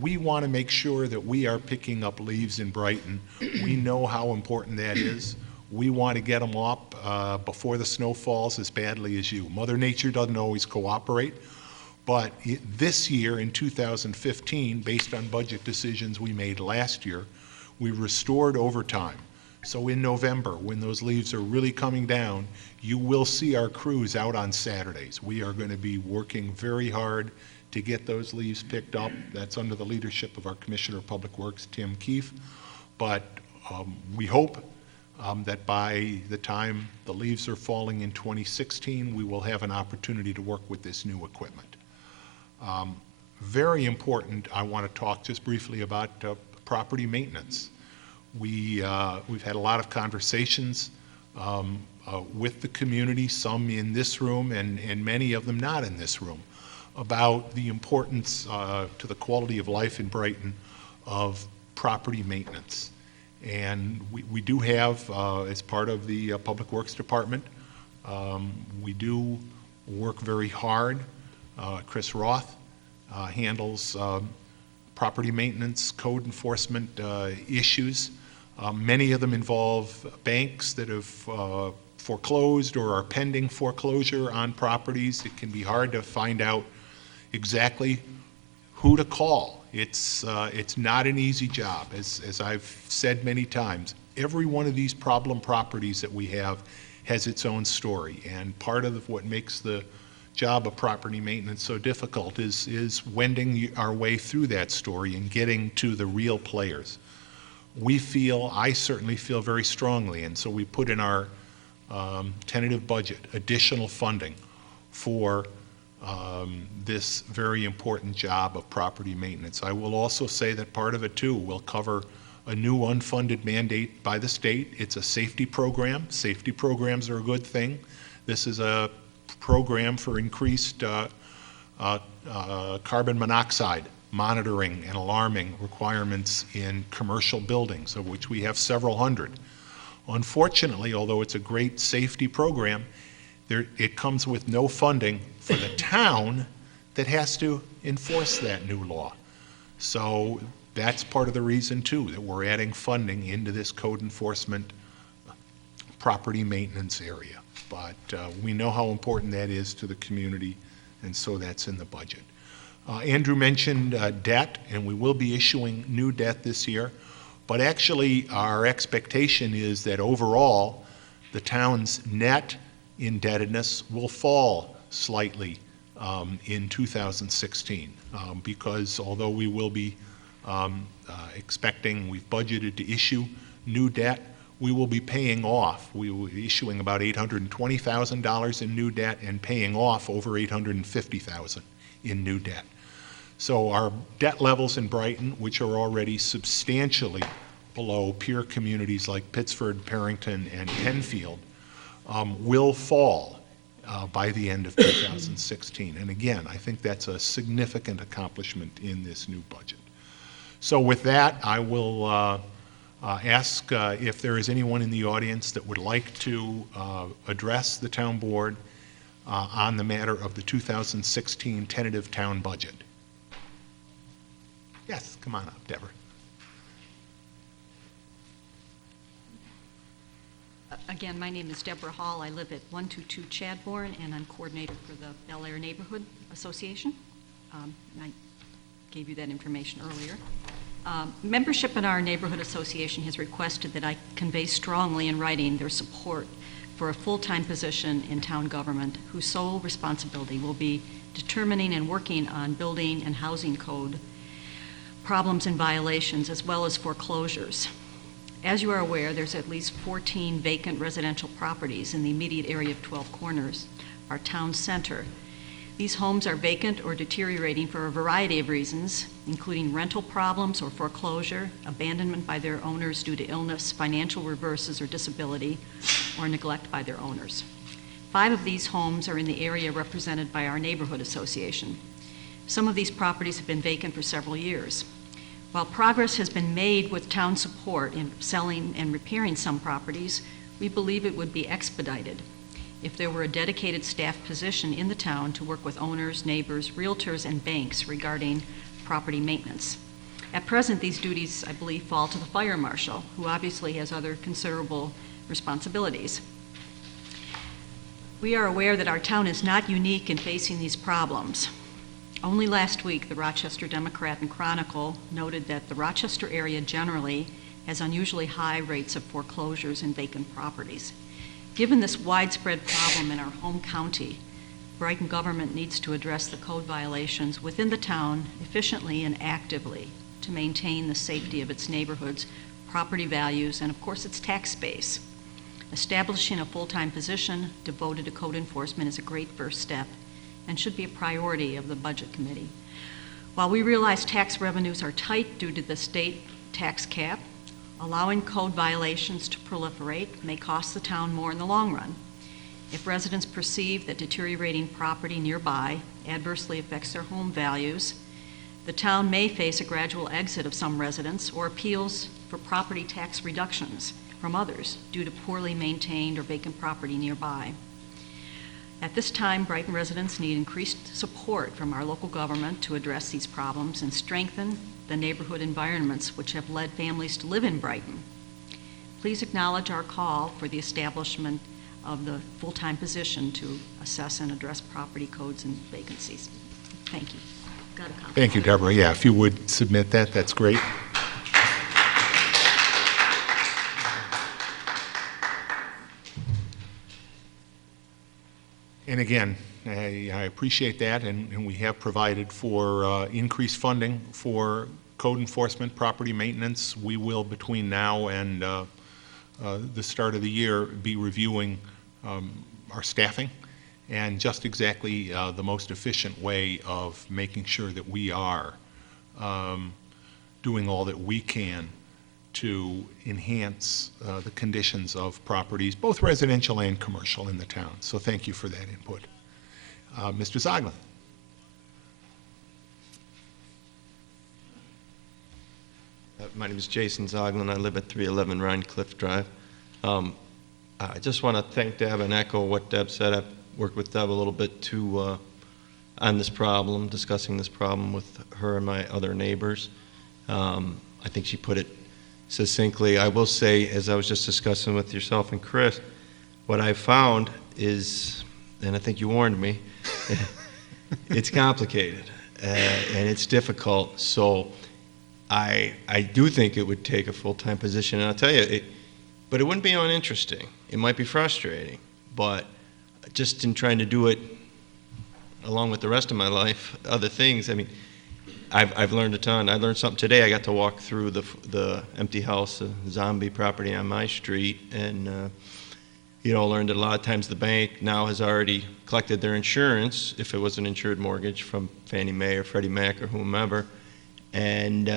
We want to make sure that we are picking up leaves in Brighton. We know how important that is. We want to get them up before the snow falls as badly as you. Mother Nature doesn't always cooperate, but this year in 2015, based on budget decisions we made last year, we restored overtime. So in November, when those leaves are really coming down, you will see our crews out on Saturdays. We are going to be working very hard to get those leaves picked up. That's under the leadership of our Commissioner of Public Works, Tim Keefe. But we hope that by the time the leaves are falling in 2016, we will have an opportunity to work with this new equipment. Very important, I want to talk just briefly about property maintenance. We've had a lot of conversations with the community, some in this room and many of them not in this room, about the importance to the quality of life in Brighton of property maintenance. And we do have, as part of the Public Works Department, we do work very hard. Chris Roth handles property maintenance, code enforcement issues. Many of them involve banks that have foreclosed or are pending foreclosure on properties. It can be hard to find out exactly who to call. It's not an easy job. As I've said many times, every one of these problem properties that we have has its own story. And part of what makes the job of property maintenance so difficult is wending our way through that story and getting to the real players. I certainly feel very strongly, and so we put in our tentative budget additional funding for this very important job of property maintenance. I will also say that part of it too will cover a new unfunded mandate by the state. It's a safety program. Safety programs are a good thing. This is a program for increased carbon monoxide monitoring and alarming requirements in commercial buildings, of which we have several hundred. Unfortunately, although it's a great safety program, it comes with no funding for the town that has to enforce that new law. So that's part of the reason too, that we're adding funding into this code enforcement property maintenance area. But we know how important that is to the community, and so that's in the budget. Andrew mentioned debt, and we will be issuing new debt this year, but actually our expectation is that overall the town's net indebtedness will fall slightly in 2016 because although we will be we've budgeted to issue new debt, we will be paying off. We will be issuing about $820,000 in new debt and paying off over $850,000 in new debt. So our debt levels in Brighton, which are already substantially below peer communities like Pittsford, Perrington, and Penfield, will fall by the end of 2016. And again, I think that's a significant accomplishment in this new budget. So with that, I will ask if there is anyone in the audience that would like to address the town board on the matter of the 2016 tentative town budget. Yes, come on up, Deborah. Again, my name is Deborah Hall. I live at 122 Chadbourne, and I'm coordinator for the Bel Air Neighborhood Association. I gave you that information earlier. Membership in our neighborhood association has requested that I convey strongly in writing their support for a full-time position in town government whose sole responsibility will be determining and working on building and housing code problems and violations, as well as foreclosures. As you are aware, there's at least 14 vacant residential properties in the immediate area of 12 Corners, our town center. These homes are vacant or deteriorating for a variety of reasons, including rental problems or foreclosure, abandonment by their owners due to illness, financial reverses or disability, or neglect by their owners. 5 of these homes are in the area represented by our neighborhood association. Some of these properties have been vacant for several years. While progress has been made with town support in selling and repairing some properties, we believe it would be expedited if there were a dedicated staff position in the town to work with owners, neighbors, realtors, and banks regarding property maintenance. At present, these duties, I believe, fall to the fire marshal, who obviously has other considerable responsibilities. We are aware that our town is not unique in facing these problems. Only last week, the Rochester Democrat and Chronicle noted that the Rochester area generally has unusually high rates of foreclosures and vacant properties. Given this widespread problem in our home county, Brighton government needs to address the code violations within the town efficiently and actively to maintain the safety of its neighborhoods, property values, and of course its tax base. Establishing a full-time position devoted to code enforcement is a great first step and should be a priority of the Budget Committee. While we realize tax revenues are tight due to the state tax cap, allowing code violations to proliferate may cost the town more in the long run. If residents perceive that deteriorating property nearby adversely affects their home values, the town may face a gradual exit of some residents or appeals for property tax reductions from others due to poorly maintained or vacant property nearby. At this time, Brighton residents need increased support from our local government to address these problems and strengthen the neighborhood environments which have led families to live in Brighton. Please acknowledge our call for the establishment of the full-time position to assess and address property codes and vacancies. Thank you. Got a copy. Thank you, Deborah. Yeah, if you would submit that, that's great. And again, I appreciate that, and we have provided for increased funding for code enforcement, property maintenance. We will, between now and the start of the year, be reviewing our staffing and just exactly the most efficient way of making sure that we are doing all that we can to enhance the conditions of properties, both residential and commercial, in the town. So thank you for that input. Mr. Zoglin. My name is Jason Zoglin. I live at 311 Rhinecliff Drive. I just want to thank Deb and echo what Deb said. I've worked with Deb a little bit too on this problem, discussing this problem with her and my other neighbors. I think she put it succinctly. I will say, as I was just discussing with yourself and Chris, what I found is, and I think you warned me, it's complicated and it's difficult. So I do think it would take a full-time position, and I'll tell you, but it wouldn't be uninteresting. It might be frustrating, but just in trying to do it along with the rest of my life, other things, I mean, I've learned a ton. I learned something today. I got to walk through the empty house, zombie property on my street, and learned that a lot of times the bank now has already collected their insurance, if it was an insured mortgage, from Fannie Mae or Freddie Mac or whomever, and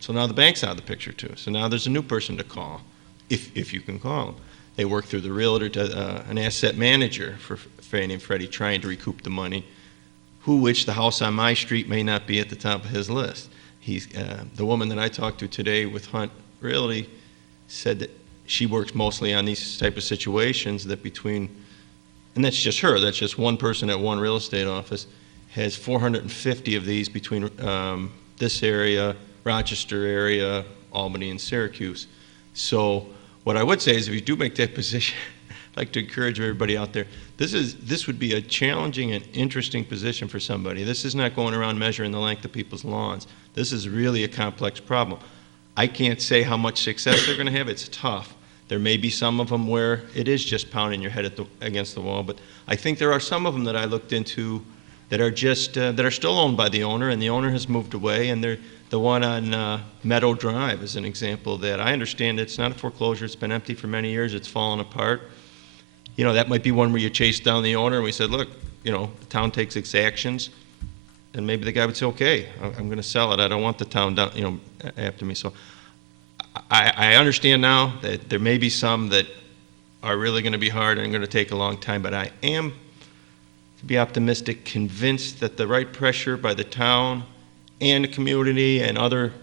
so now the bank's out of the picture too. So now there's a new person to call, if you can call them. They work through the realtor, an asset manager for Fannie and Freddie, trying to recoup the money, which the house on my street may not be at the top of his list. The woman that I talked to today with Hunt Realty said that she works mostly on these type of situations, that between, and that's just her, that's just one person at one real estate office, has 450 of these between this area, Rochester area, Albany, and Syracuse. So what I would say is, if you do make that position, I'd like to encourage everybody out there, this would be a challenging and interesting position for somebody. This is not going around measuring the length of people's lawns. This is really a complex problem. I can't say how much success they're going to have. It's tough. There may be some of them where it is just pounding your head against the wall, but I think there are some of them that I looked into that are just, that are still owned by the owner, and the owner has moved away, and they're, the one on Meadow Drive is an example of that. I understand it's not a foreclosure, it's been empty for many years, it's fallen apart. You know, that might be one where you chase down the owner and we said, look, you know, the town takes its actions, and maybe the guy would say, okay, I'm going to sell it, I don't want the town down, you know, after me. So I understand now that there may be some that are really going to be hard and going to take a long time, but I am, to be optimistic, convinced that the right pressure by the town and the community and other,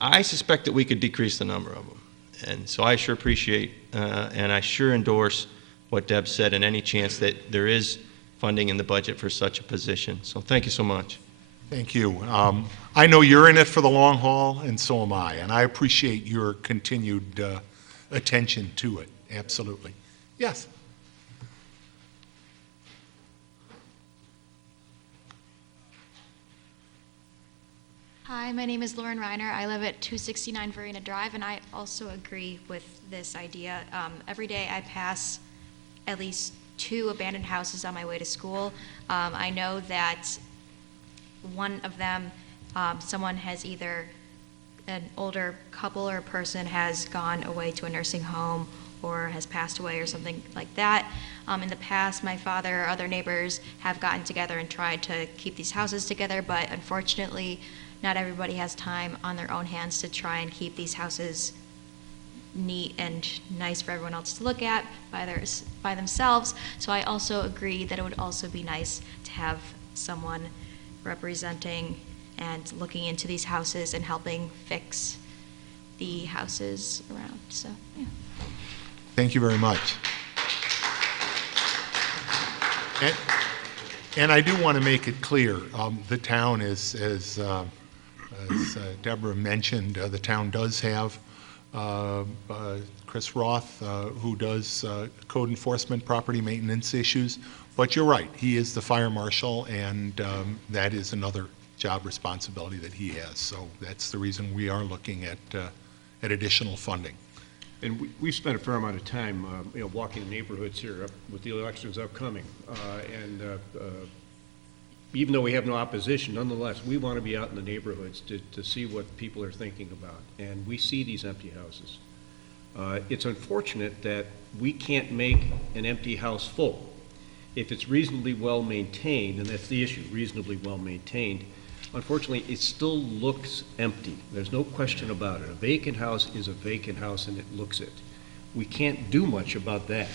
I suspect that we could decrease the number of them. And so I sure appreciate and I sure endorse what Deb said, and any chance that there is funding in the budget for such a position. So thank you so much. Thank you. I know you're in it for the long haul, and so am I, and I appreciate your continued attention to it, absolutely. Yes? Hi, my name is Lauren Reiner. I live at 269 Verena Drive, and I also agree with this idea. Every day I pass at least 2 abandoned houses on my way to school. I know that one of them, someone has either, an older couple or a person has gone away to a nursing home or has passed away or something like that. In the past, my father or other neighbors have gotten together and tried to keep these houses together, but unfortunately, not everybody has time on their own hands to try and keep these houses neat and nice for everyone else to look at by themselves. So I also agree that it would also be nice to have someone representing and looking into these houses and helping fix the houses around. So, yeah. Thank you very much. And I do want to make it clear, the town is, as Deborah mentioned, the town does have Chris Roth, who does code enforcement, property maintenance issues. But you're right, he is the fire marshal, and that is another job responsibility that he has. So that's the reason we are looking at additional funding. And we've spent a fair amount of time, walking the neighborhoods here with the elections upcoming. Even though we have no opposition, nonetheless, we want to be out in the neighborhoods to see what people are thinking about. And we see these empty houses. It's unfortunate that we can't make an empty house full. If it's reasonably well maintained, and that's the issue, reasonably well maintained, unfortunately, it still looks empty. There's no question about it. A vacant house is a vacant house, and it looks it. We can't do much about that.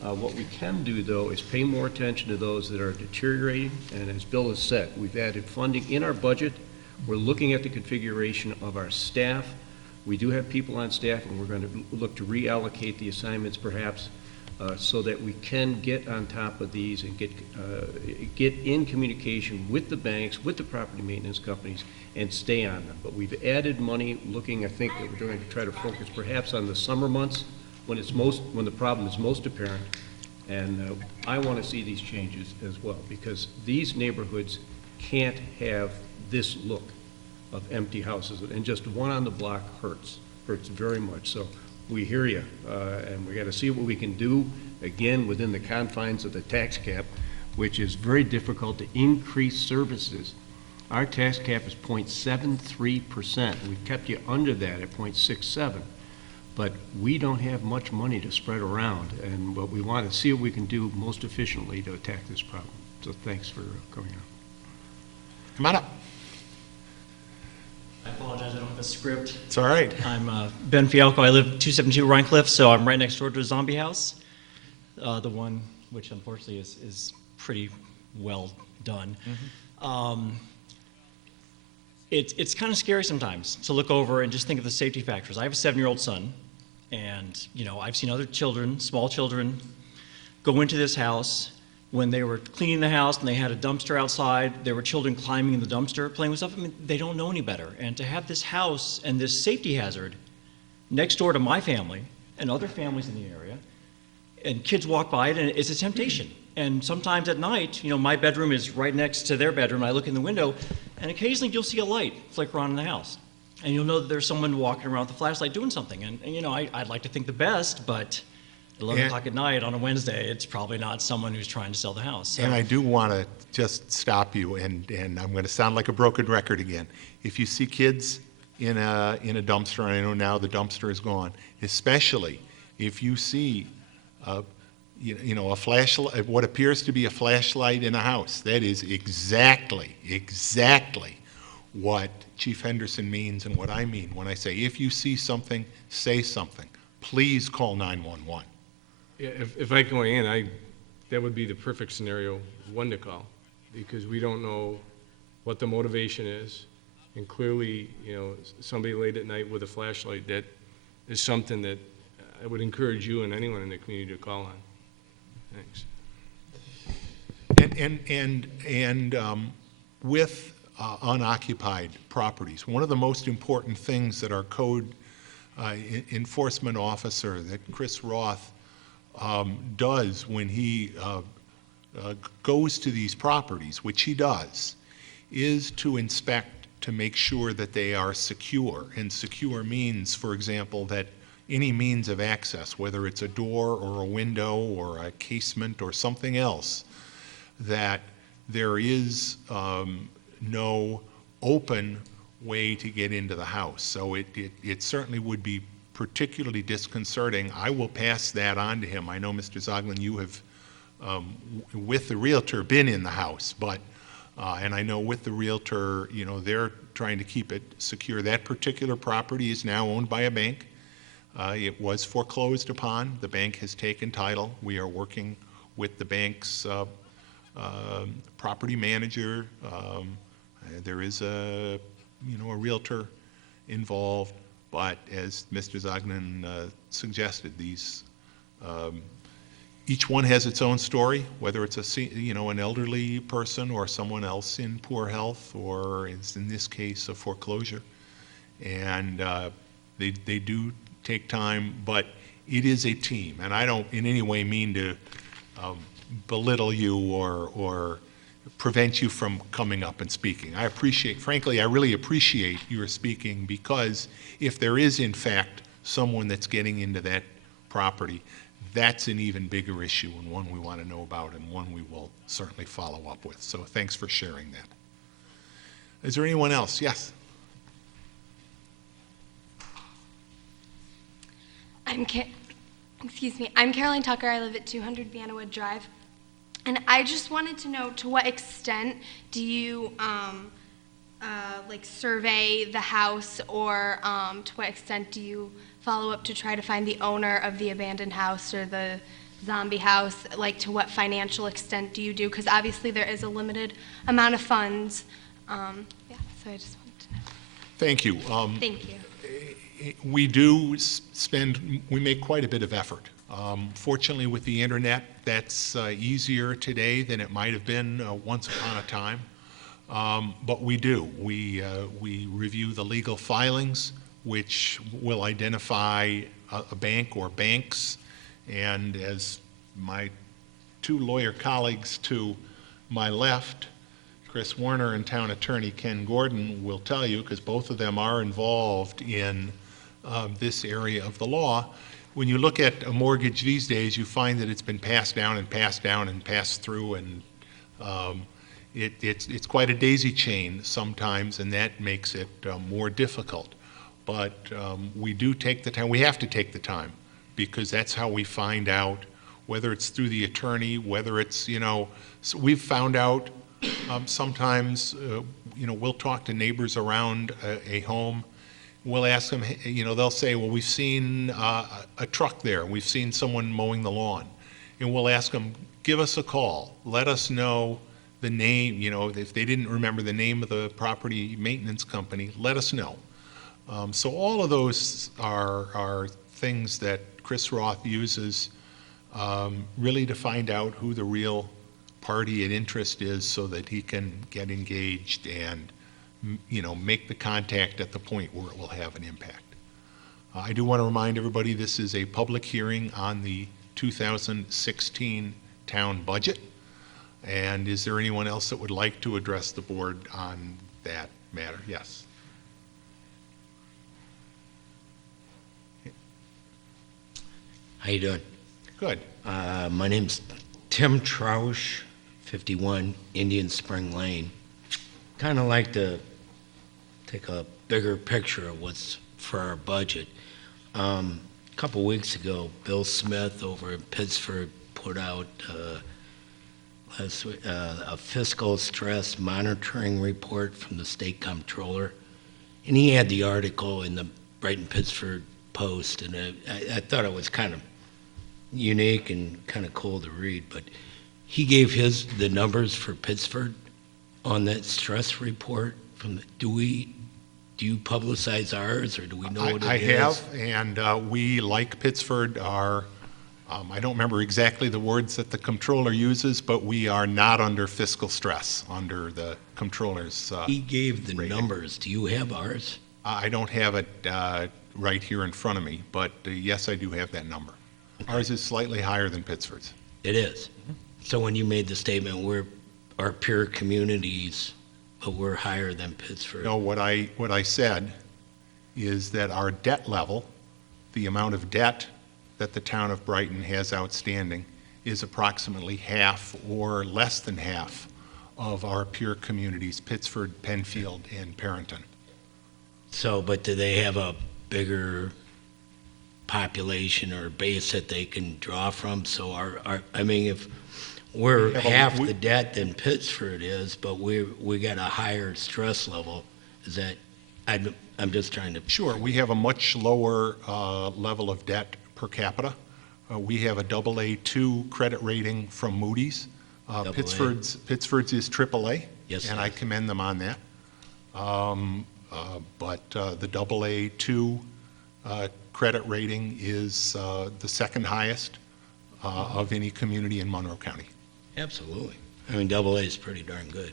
What we can do, though, is pay more attention to those that are deteriorating, and as Bill has said, we've added funding in our budget. We're looking at the configuration of our staff. We do have people on staff, and we're going to look to reallocate the assignments, perhaps, so that we can get on top of these and get in communication with the banks, with the property maintenance companies, and stay on them. But we've added money, looking, I think, that we're going to try to focus perhaps on the summer months, when the problem is most apparent, and I want to see these changes as well, because these neighborhoods can't have this look of empty houses, and just one on the block hurts very much. So we hear you, and we got to see what we can do, again, within the confines of the tax cap, which is very difficult to increase services. Our tax cap is 0.73%. We've kept you under that at 0.67. But we don't have much money to spread around, and what we want to see what we can do most efficiently to attack this problem. So thanks for coming on. Come on up. I apologize, I don't have a script. It's all right. I'm Ben Fialco. I live 272 Rhinecliff, so I'm right next door to a zombie house. The one which unfortunately is pretty well done. Mm-hmm. It's kind of scary sometimes to look over and just think of the safety factors. I have a 7-year-old son, and I've seen other children, small children, go into this house. When they were cleaning the house and they had a dumpster outside, there were children climbing in the dumpster, playing with stuff. I mean, they don't know any better. And to have this house and this safety hazard next door to my family and other families in the area, and kids walk by it, and it's a temptation. And sometimes at night, my bedroom is right next to their bedroom. I look in the window, and occasionally you'll see a light flicker on in the house. And you'll know that there's someone walking around with a flashlight doing something. And I'd like to think the best, but 11 o'clock at night on a Wednesday, it's probably not someone who's trying to sell the house. So- And I do want to just stop you, and I'm going to sound like a broken record again. If you see kids in a dumpster, and I know now the dumpster is gone, especially if you see, a flashlight, what appears to be a flashlight in a house, that is exactly what Chief Henderson means and what I mean when I say, if you see something, say something. Please call 911. Yeah, if I can weigh in, that would be the perfect scenario, one to call, because we don't know what the motivation is. And clearly, somebody late at night with a flashlight, that is something that I would encourage you and anyone in the community to call on. Thanks. And with unoccupied properties, one of the most important things that our code enforcement officer, that Chris Roth, does when he goes to these properties, which he does, is to inspect to make sure that they are secure. And secure means, for example, that any means of access, whether it's a door or a window or a casement or something else, that there is no open way to get into the house. So it certainly would be particularly disconcerting. I will pass that on to him. I know, Mr. Zoglin, you have, with the Realtor, been in the house, but, and I know with the Realtor, they're trying to keep it secure. That particular property is now owned by a bank. It was foreclosed upon. The bank has taken title. We are working with the bank's property manager. There is a Realtor involved. But as Mr. Zoglin suggested, these each one has its own story, whether it's an elderly person or someone else in poor health, or it's in this case a foreclosure, and they do take time, but it is a team, and I don't in any way mean to belittle you or prevent you from coming up and speaking. Frankly, I really appreciate your speaking, because if there is, in fact, someone that's getting into that property, that's an even bigger issue, and one we want to know about, and one we will certainly follow up with. So thanks for sharing that. Is there anyone else? Yes. I'm Caroline Tucker. I live at 200 Viennawood Drive. And I just wanted to know, to what extent do you survey the house, or to what extent do you follow up to try to find the owner of the abandoned house or the zombie house? Like, to what financial extent do you do? Because obviously there is a limited amount of funds. So I just wanted to know. Thank you. Thank you. We make quite a bit of effort. Fortunately, with the internet, that's easier today than it might have been once upon a time. But we do. We review the legal filings, which will identify a bank or banks. And as my two lawyer colleagues to my left, Chris Warner and Town Attorney Ken Gordon, will tell you, because both of them are involved in this area of the law, when you look at a mortgage these days, you find that it's been passed down and passed down and passed through, and it's quite a daisy chain sometimes, and that makes it more difficult. But we do take the time. We have to take the time, because that's how we find out, whether it's through the attorney, whether it's, so we've found out sometimes, we'll talk to neighbors around a home. We'll ask them, they'll say, well, we've seen a truck there. We've seen someone mowing the lawn. And we'll ask them, give us a call. Let us know the name, if they didn't remember the name of the property maintenance company, let us know. So all of those are things that Chris Roth uses really to find out who the real party in interest is, so that he can get engaged and make the contact at the point where it will have an impact. I do want to remind everybody this is a public hearing on the 2016 town budget. And is there anyone else that would like to address the board on that matter? Yes. How you doing? Good. My name's Tim Troush, 51 Indian Spring Lane. Kind of like to take a bigger picture of what's for our budget. A couple weeks ago, Bill Smith over in Pittsford put out a fiscal stress monitoring report from the state comptroller, and he had the article in the Brighton Pittsford Post, and I thought it was kind of unique and kind of cool to read, but he gave the numbers for Pittsford on that stress report. Do you publicize ours, or do we know what it is? I have, and we, like Pittsford, are, I don't remember exactly the words that the comptroller uses, but we are not under fiscal stress under the comptroller's He gave the rating. numbers. Do you have ours? I don't have it right here in front of me, but yes, I do have that number. Okay. Ours is slightly higher than Pittsford's. It is. So when you made the statement, we're our peer communities, but we're higher than Pittsford. No, what I said is that our debt level, the amount of debt that the town of Brighton has outstanding, is approximately half or less than half of our peer communities, Pittsford, Penfield, and Parrington. So, but do they have a bigger population or base that they can draw from? So I mean, if we're half the debt than Pittsford is, but we got a higher stress level, is that, I'm just trying to. Sure, we have a much lower level of debt per capita. We have a AA2 credit rating from Moody's. Pittsford's is AAA, Yes, and I commend them on that. But the AA2 credit rating is the second highest of any community in Monroe County. Absolutely. I mean, AA is pretty darn good.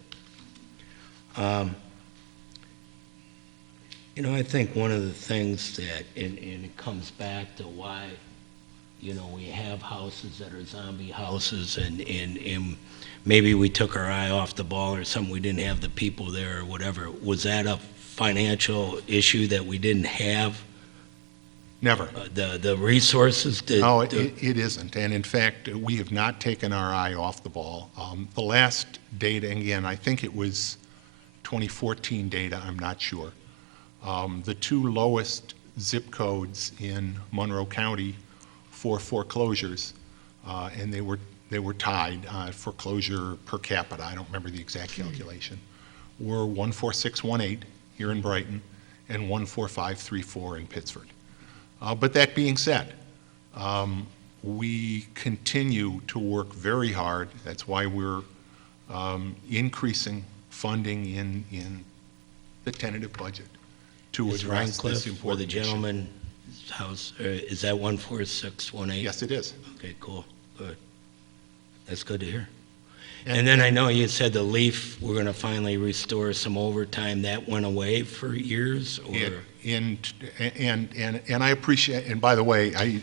You know, I think one of the things that, and it comes back to why, you know, we have houses that are zombie houses, and maybe we took our eye off the ball or something, we didn't have the people there or whatever. Was that a financial issue that we didn't have? Never. The resources? No, it isn't. And in fact, we have not taken our eye off the ball. The last data, again, I think it was 2014 data, I'm not sure. The two lowest zip codes in Monroe County for foreclosures, and they were tied, foreclosure per capita, I don't remember the exact calculation, were 14618 here in Brighton and 14534 in Pittsford. But that being said, we continue to work very hard. That's why we're increasing funding in the tentative budget to address this important where the issue. gentleman's house, is that 14618? Yes, it is. Okay, cool, good. That's good to hear. And then I know you said the Leaf, we're going to finally restore some overtime. That went away for years, or? And I appreciate, and by the way,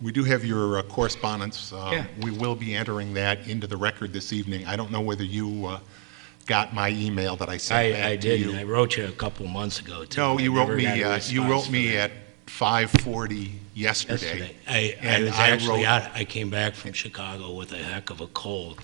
we do have your correspondence. Yeah. We will be entering that into the record this evening. I don't know whether you got my email that I sent back to you. I wrote you a couple months ago, too. No, you wrote me that. at 5:40 yesterday. I was actually out. I came back from Chicago with a heck of a cold.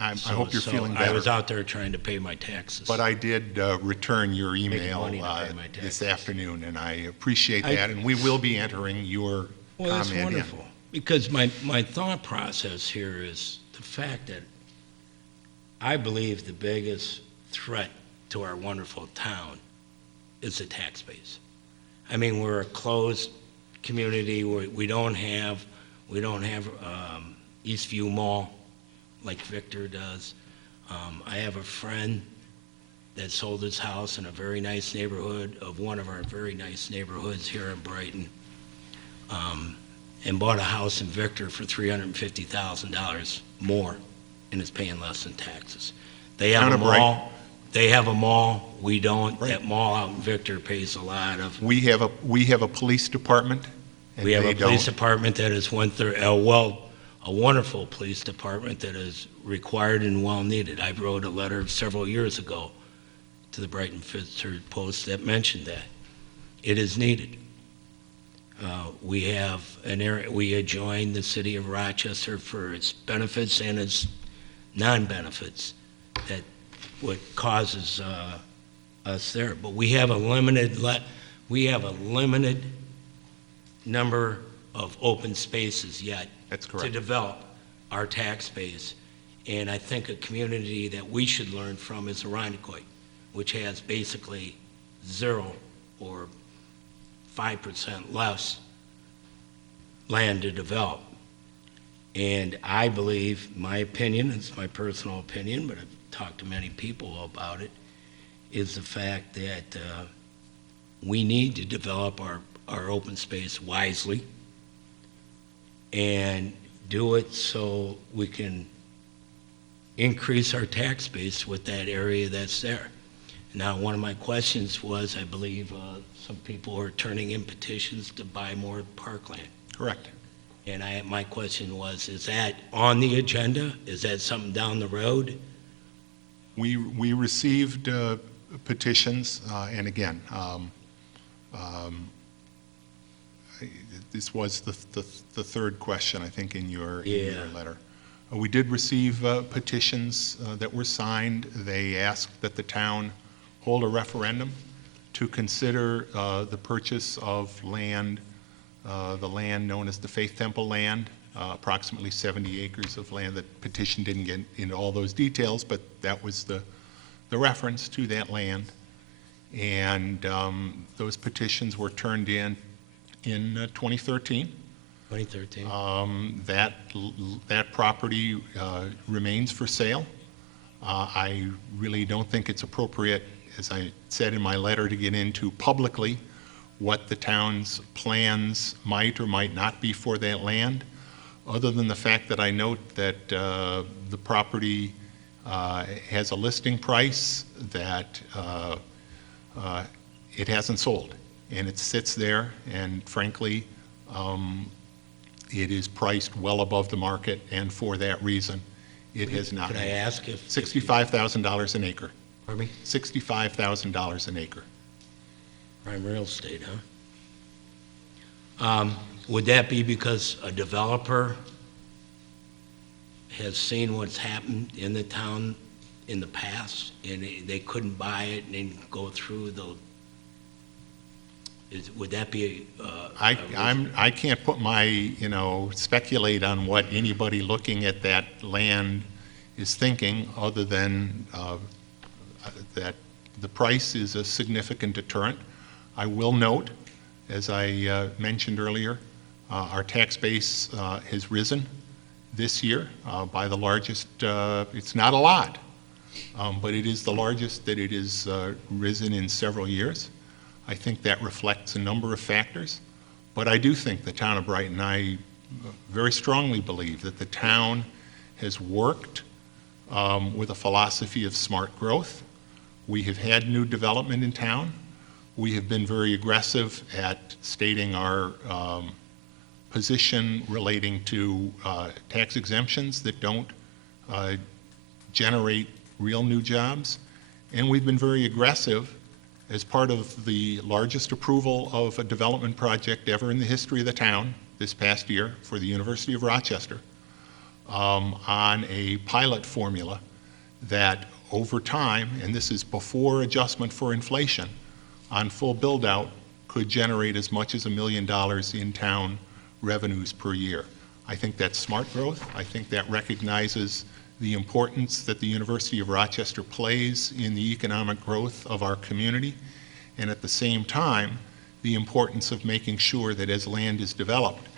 I hope you're feeling better. I was out there trying to pay my taxes. But I did return your email money to pay my this taxes. afternoon, and I appreciate that, and we will be entering your Well, that's comment in. wonderful. Because my thought process here is the fact that I believe the biggest threat to our wonderful town is the tax base. I mean, we're a closed community. We don't have Eastview Mall like Victor does. I have a friend that sold his house in a very nice neighborhood of one of our very nice neighborhoods here in Brighton, and bought a house in Victor for $350,000 more, and is paying less in taxes. They have a mall. They have a mall. We don't. Right. That mall out in Victor pays a lot of. We have a police department. And we have a police department that is a wonderful police department that is required and well needed. I wrote a letter several years ago to the Brighton Pittsford Post that mentioned that. It is needed. We have an area, we adjoin the city of Rochester for its benefits and its non-benefits, that what causes us there. But we have a limited number of open spaces yet. That's To correct. develop our tax base. And I think a community that we should learn from is Irondequoit, which has basically 0 or 5% less land to develop. And I believe, my opinion, it's my personal opinion, but I've talked to many people about it, is the fact that we need to develop our open space wisely and do it so we can increase our tax base with that area that's there. Now, one of my questions was, I believe some people are turning in petitions to buy more parkland. Correct. And my question was, is that on the agenda? Is that something down the road? We received petitions, and again, this was the third question, I think, in your letter. We did receive petitions that were signed. They asked that the town hold a referendum to consider the purchase of land, the land known as the Faith Temple land, approximately 70 acres of land. The petition didn't get into all those details, but that was the reference to that land. And those petitions were turned in 2013. 2013. That property remains for sale. I really don't think it's appropriate, as I said in my letter, to get into publicly what the town's plans might or might not be for that land, other than the fact that I note that the property has a listing price, that it hasn't sold, and it sits there, and frankly, it is priced well above the market, and for that reason, it has not. Could I ask if... $65,000 an acre. Pardon me? $65,000 an acre. Prime real estate, huh? Would that be because a developer has seen what's happened in the town in the past, and they couldn't buy it and then go through the... would that be I can't put my, speculate on what anybody looking at that land is thinking, other than that the price is a significant deterrent. I will note, as I mentioned earlier, our tax base has risen this year by the largest, it's not a lot, but it is the largest that it has risen in several years. I think that reflects a number of factors, but I do think the town of Brighton, I very strongly believe that the town has worked with a philosophy of smart growth. We have had new development in town. We have been very aggressive at stating our position relating to tax exemptions that don't generate real new jobs. And we've been very aggressive as part of the largest approval of a development project ever in the history of the town this past year for the University of Rochester, on a pilot formula that over time, and this is before adjustment for inflation, on full build-out could generate as much as $1 million in town revenues per year. I think that's smart growth. I think that recognizes the importance that the University of Rochester plays in the economic growth of our community, and at the same time, the importance of making sure that as land is developed,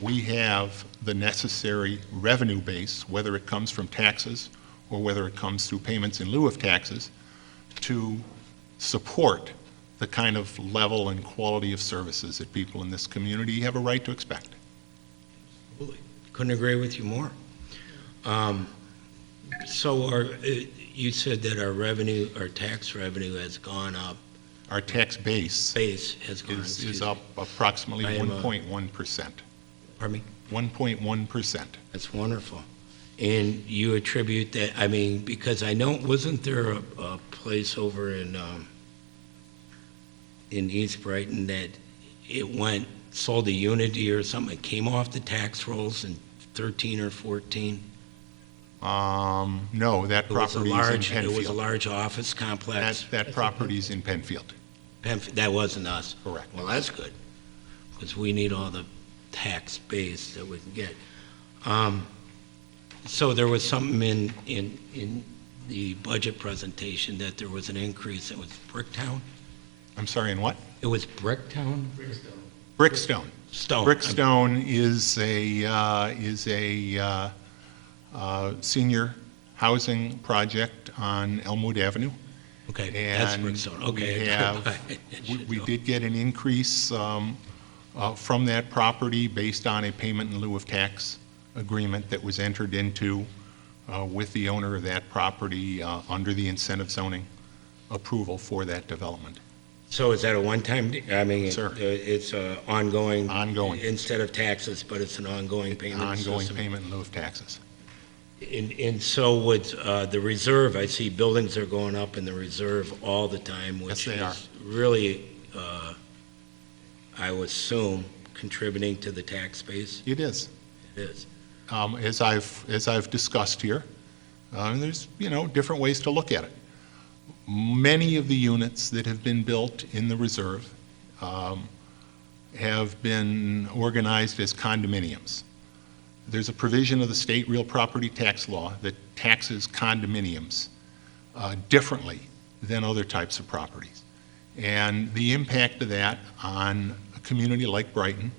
we have the necessary revenue base, whether it comes from taxes or whether it comes through payments in lieu of taxes, to support the kind of level and quality of services that people in this community have a right to expect. Absolutely. Couldn't agree with you more. So you said that our tax revenue has gone up. Our tax base has gone is up approximately 1.1%. Pardon me? 1.1%. That's wonderful. And you attribute that, I mean, because I know, wasn't there a place over in East Brighton that it went sold a unity or something that came off the tax rolls in 13 or 14? No, that It was a property is in large, Penfield. it was a large office complex. That property's in Penfield. That wasn't us. Correct. Well, that's good, because we need all the tax base that we can get. So there was something in the budget presentation that there was an increase. It was Bricktown? I'm sorry, in what? It was Bricktown? Brickstone. Stone. Brickstone is a senior housing project on Elmwood Avenue. Okay, that's And Brickstone. Okay. we have, we did get an increase from that property based on a payment in lieu of tax agreement that was entered into with the owner of that property under the incentive zoning approval for that development. So is that a one-time, I mean, Sir. it's ongoing? Ongoing. Instead of taxes, but it's an ongoing payment Ongoing system? payment in lieu of taxes. And so with the reserve, I see buildings are going up in the reserve all the time, which Yes, they are. is really, I would assume, contributing to the tax base. It is. It is. As I've discussed here, there's, different ways to look at it. Many of the units that have been built in the reserve have been organized as condominiums. There's a provision of the state real property tax law that taxes condominiums differently than other types of properties. And the impact of that on a community like Brighton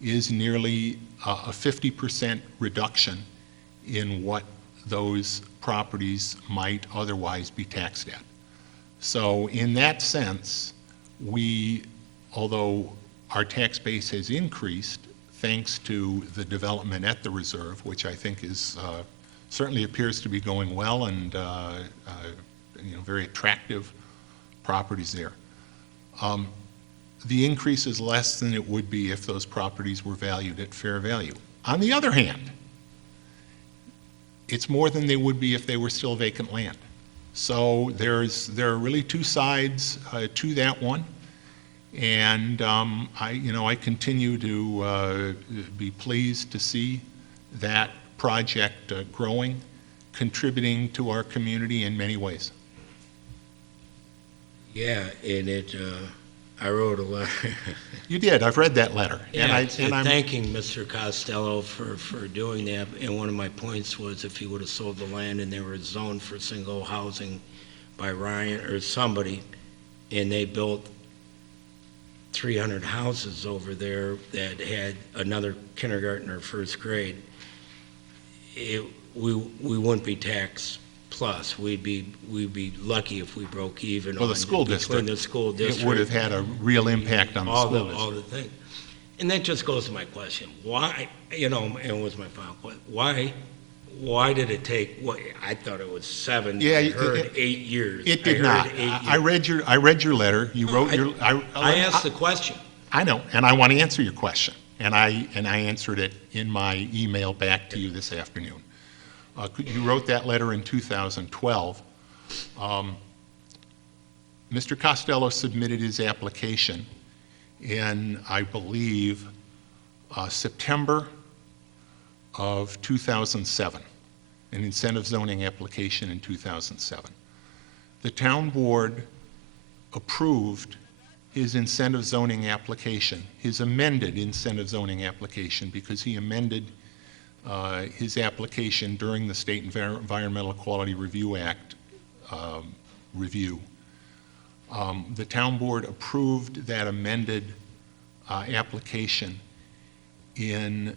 is nearly a 50% reduction in what those properties might otherwise be taxed at. So in that sense, although our tax base has increased thanks to the development at the reserve, which I think is certainly appears to be going well and very attractive properties there. The increase is less than it would be if those properties were valued at fair value. On the other hand, it's more than they would be if they were still vacant land. So there are really two sides to that one, and I continue to be pleased to see that project growing, contributing to our community in many ways. Yeah, and I wrote a letter. You did. I've read that letter. Yeah, I'm thanking Mr. Costello for doing that. And one of my points was if he would have sold the land and they were zoned for single housing by Ryan or somebody, and they built 300 houses over there that had another kindergarten or first grade, we wouldn't be taxed plus. We'd be lucky if we broke even. Well, the school between district. the school district. It would have had a real impact on the school district. All the things. And that just goes to my question. Why, and it was my final question, why did it take, I thought it was 7, Yeah, I heard 8 years. It did not. I read your letter. You wrote your. I asked the question. I know, and I want to answer your question, and I answered it in my email back to you this afternoon. You wrote that letter in 2012. Mr. Costello submitted his application in, I believe, September of 2007, an incentive zoning application in 2007. The town board approved his incentive zoning application, his amended incentive zoning application, because he amended his application during the State Environmental Quality Review Act review. The town board approved that amended application in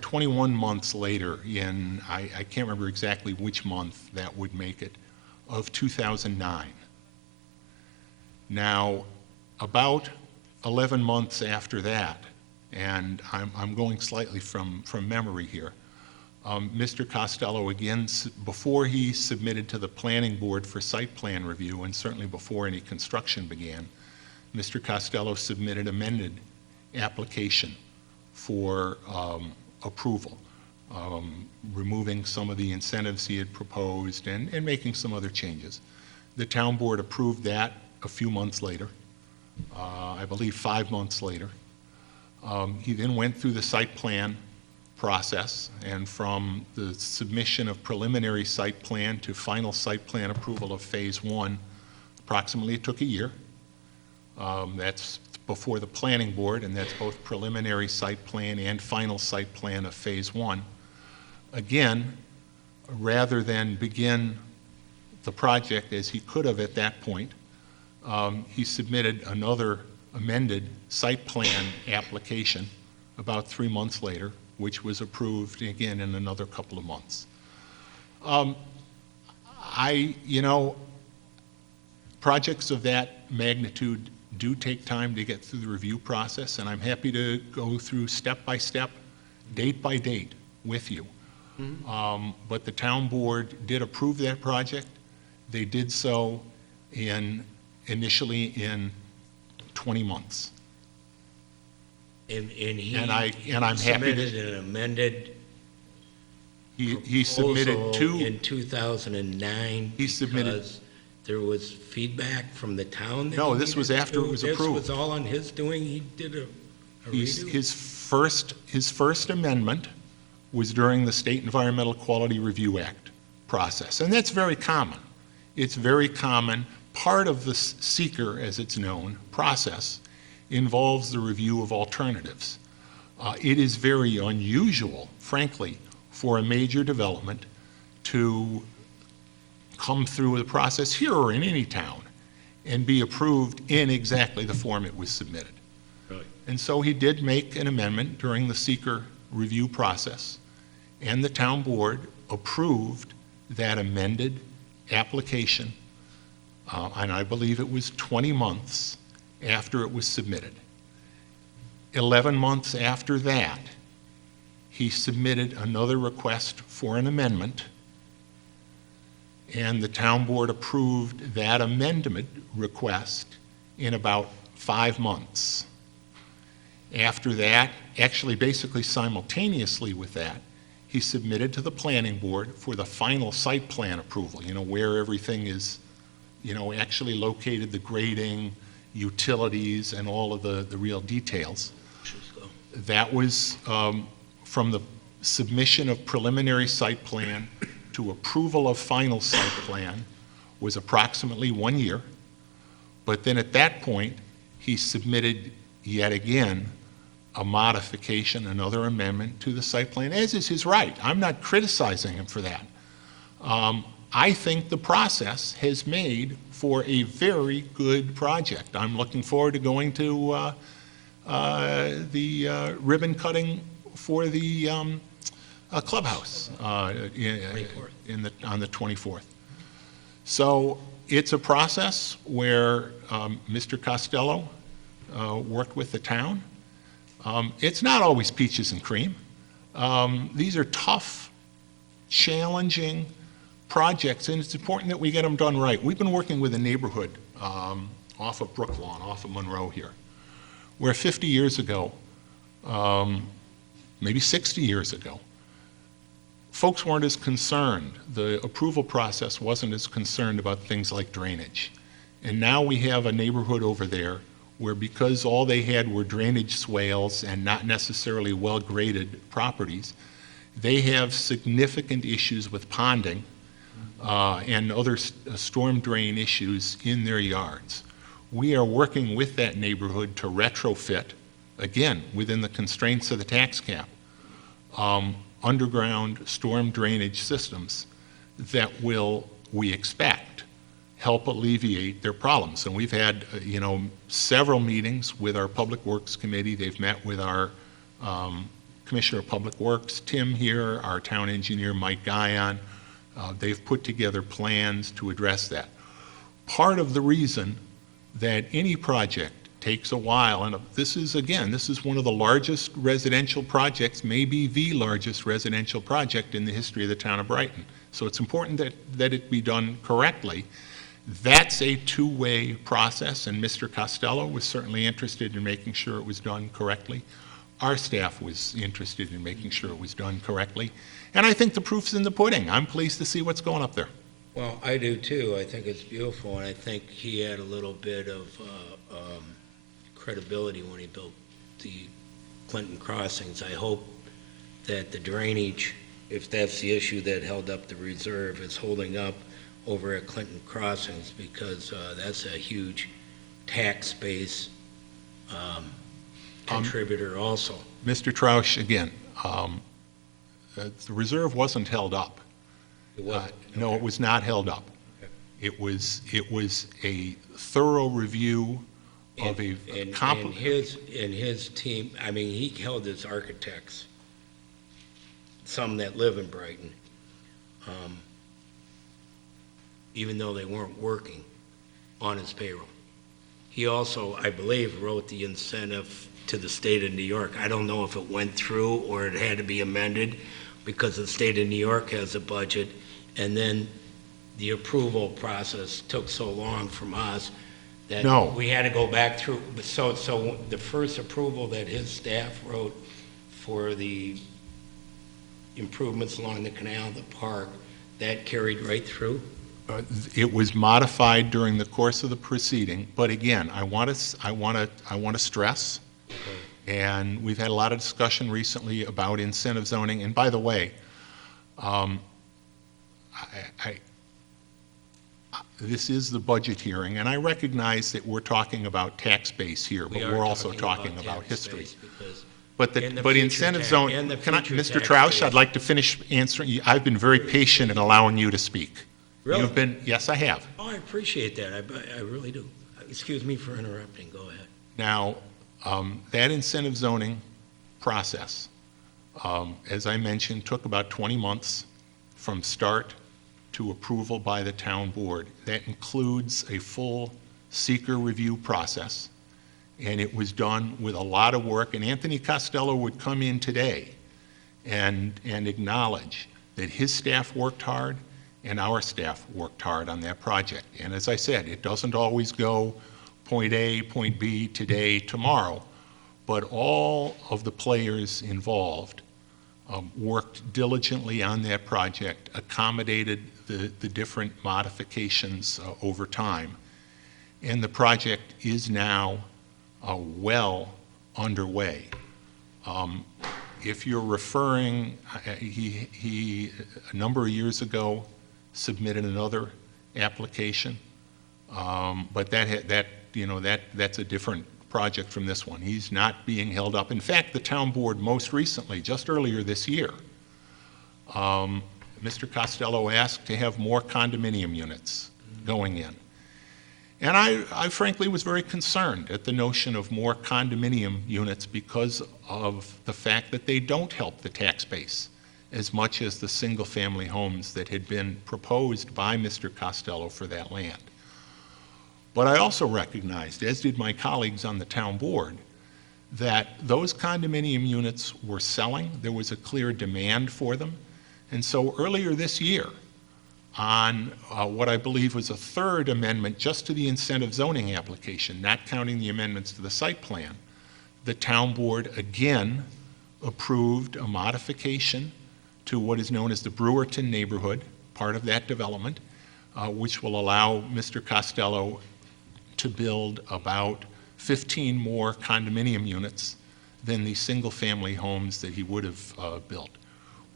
21 months later in, I can't remember exactly which month that would make it, of 2009. Now, about 11 months after that, and I'm going slightly from memory here, Mr. Costello, again, before he submitted to the planning board for site plan review, and certainly before any construction began, Mr. Costello submitted amended application for approval, removing some of the incentives he had proposed and making some other changes. The town board approved that a few months later. I believe 5 months later. He then went through the site plan process, and from the submission of preliminary site plan to final site plan approval of Phase 1, approximately it took a year. That's before the planning board, and that's both preliminary site plan and final site plan of Phase 1. Again, rather than begin the project as he could have at that point, he submitted another amended site plan application about 3 months later, which was approved again in another couple of months. Projects of that magnitude do take time to get through the review process, and I'm happy to go through step by step, date by date with you. But the town board did approve that project. They did so initially in 20 months. And I'm happy submitted an amended he submitted proposal in 2009 because there was feedback from the town? No, this was after it was approved. This was all on his doing? He did a redo? His first amendment was during the State Environmental Quality Review Act process, and that's very common. It's very common. Part of the seeker, as it's known, process involves the review of alternatives. It is very unusual, frankly, for a major development to come through the process here or in any town and be approved in exactly the form it was submitted. Right. And so he did make an amendment during the seeker review process, and the town board approved that amended application, and I believe it was 20 months after it was submitted. 11 months after that, he submitted another request for an amendment, and the town board approved that amendment request in about 5 months. After that, actually basically simultaneously with that, he submitted to the planning board for the final site plan approval, where everything is, actually located, the grading, utilities, and all of the real details. That was from the submission of preliminary site plan to approval of final site plan was approximately 1 year. But then at that point, he submitted yet again a modification, another amendment to the site plan, as is his right. I'm not criticizing him for that. I think the process has made for a very good project. I'm looking forward to going to the ribbon cutting for the clubhouse on the 24th. So it's a process where Mr. Costello worked with the town. It's not always peaches and cream. These are tough, challenging projects, and it's important that we get them done right. We've been working with a neighborhood off of Brooklawn, off of Monroe here, where 50 years ago, maybe 60 years ago, folks weren't as concerned. The approval process wasn't as concerned about things like drainage. And now we have a neighborhood over there where, because all they had were drainage swales and not necessarily well-graded properties, they have significant issues with ponding and other storm drain issues in their yards. We are working with that neighborhood to retrofit, again, within the constraints of the tax cap, underground storm drainage systems that will, we expect, help alleviate their problems. And we've had, several meetings with our Public Works Committee. They've met with our Commissioner of Public Works, Tim here, our town engineer, Mike Guyon. They've put together plans to address that. Part of the reason that any project takes a while, and this is one of the largest residential projects, maybe the largest residential project in the history of the town of Brighton. So it's important that it be done correctly. That's a two-way process, and Mr. Costello was certainly interested in making sure it was done correctly. Our staff was interested in making sure it was done correctly. And I think the proof's in the pudding. I'm pleased to see what's going up there. Well, I do too. I think it's beautiful, and I think he had a little bit of credibility when he built the Clinton crossings. I hope that the drainage, if that's the issue that held up the reserve, is holding up over at Clinton crossings, because that's a huge tax base contributor also. Mr. Troush, again, the reserve wasn't held up. It wasn't? No, it was not held up. Okay. It was a thorough review of And his team, I mean, he held his architects, some that live in Brighton, even though they weren't working, on his payroll. He also, I believe, wrote the incentive to the state of New York. I don't know if it went through or it had to be amended, because the state of New York has a budget, and then the approval process took so long from us that No. we had to go back through. So the first approval that his staff wrote for the improvements along the canal, the park, that carried right through? It was modified during the course of the proceeding, but again, I want to stress, and we've had a lot of discussion recently about incentive zoning. And by the way, this is the budget hearing, and I recognize that we're talking about tax base here, but we're also talking about history. But incentive zone, Mr. Troush, I'd like to finish answering. I've been very patient in allowing you to speak. Really? Yes, I have. Oh, I appreciate that. I really do. Excuse me for interrupting. Go ahead. Now, that incentive zoning process, as I mentioned, took about 20 months from start to approval by the town board. That includes a full seeker review process, and it was done with a lot of work. And Anthony Costello would come in today and acknowledge that his staff worked hard and our staff worked hard on that project. And as I said, it doesn't always go point A, point B, today, tomorrow, but all of the players involved worked diligently on that project, accommodated the different modifications over time, and the project is now well underway. If you're referring, he a number of years ago submitted another application, but that's a different project from this one. He's not being held up. In fact, the town board most recently, just earlier this year, Mr. Costello asked to have more condominium units going in. And I frankly was very concerned at the notion of more condominium units because of the fact that they don't help the tax base as much as the single-family homes that had been proposed by Mr. Costello for that land. But I also recognized, as did my colleagues on the town board, that those condominium units were selling. There was a clear demand for them. And so earlier this year, on what I believe was a third amendment just to the incentive zoning application, not counting the amendments to the site plan, the town board again approved a modification to what is known as the Brewerton neighborhood, part of that development, which will allow Mr. Costello to build about 15 more condominium units than the single-family homes that he would have built.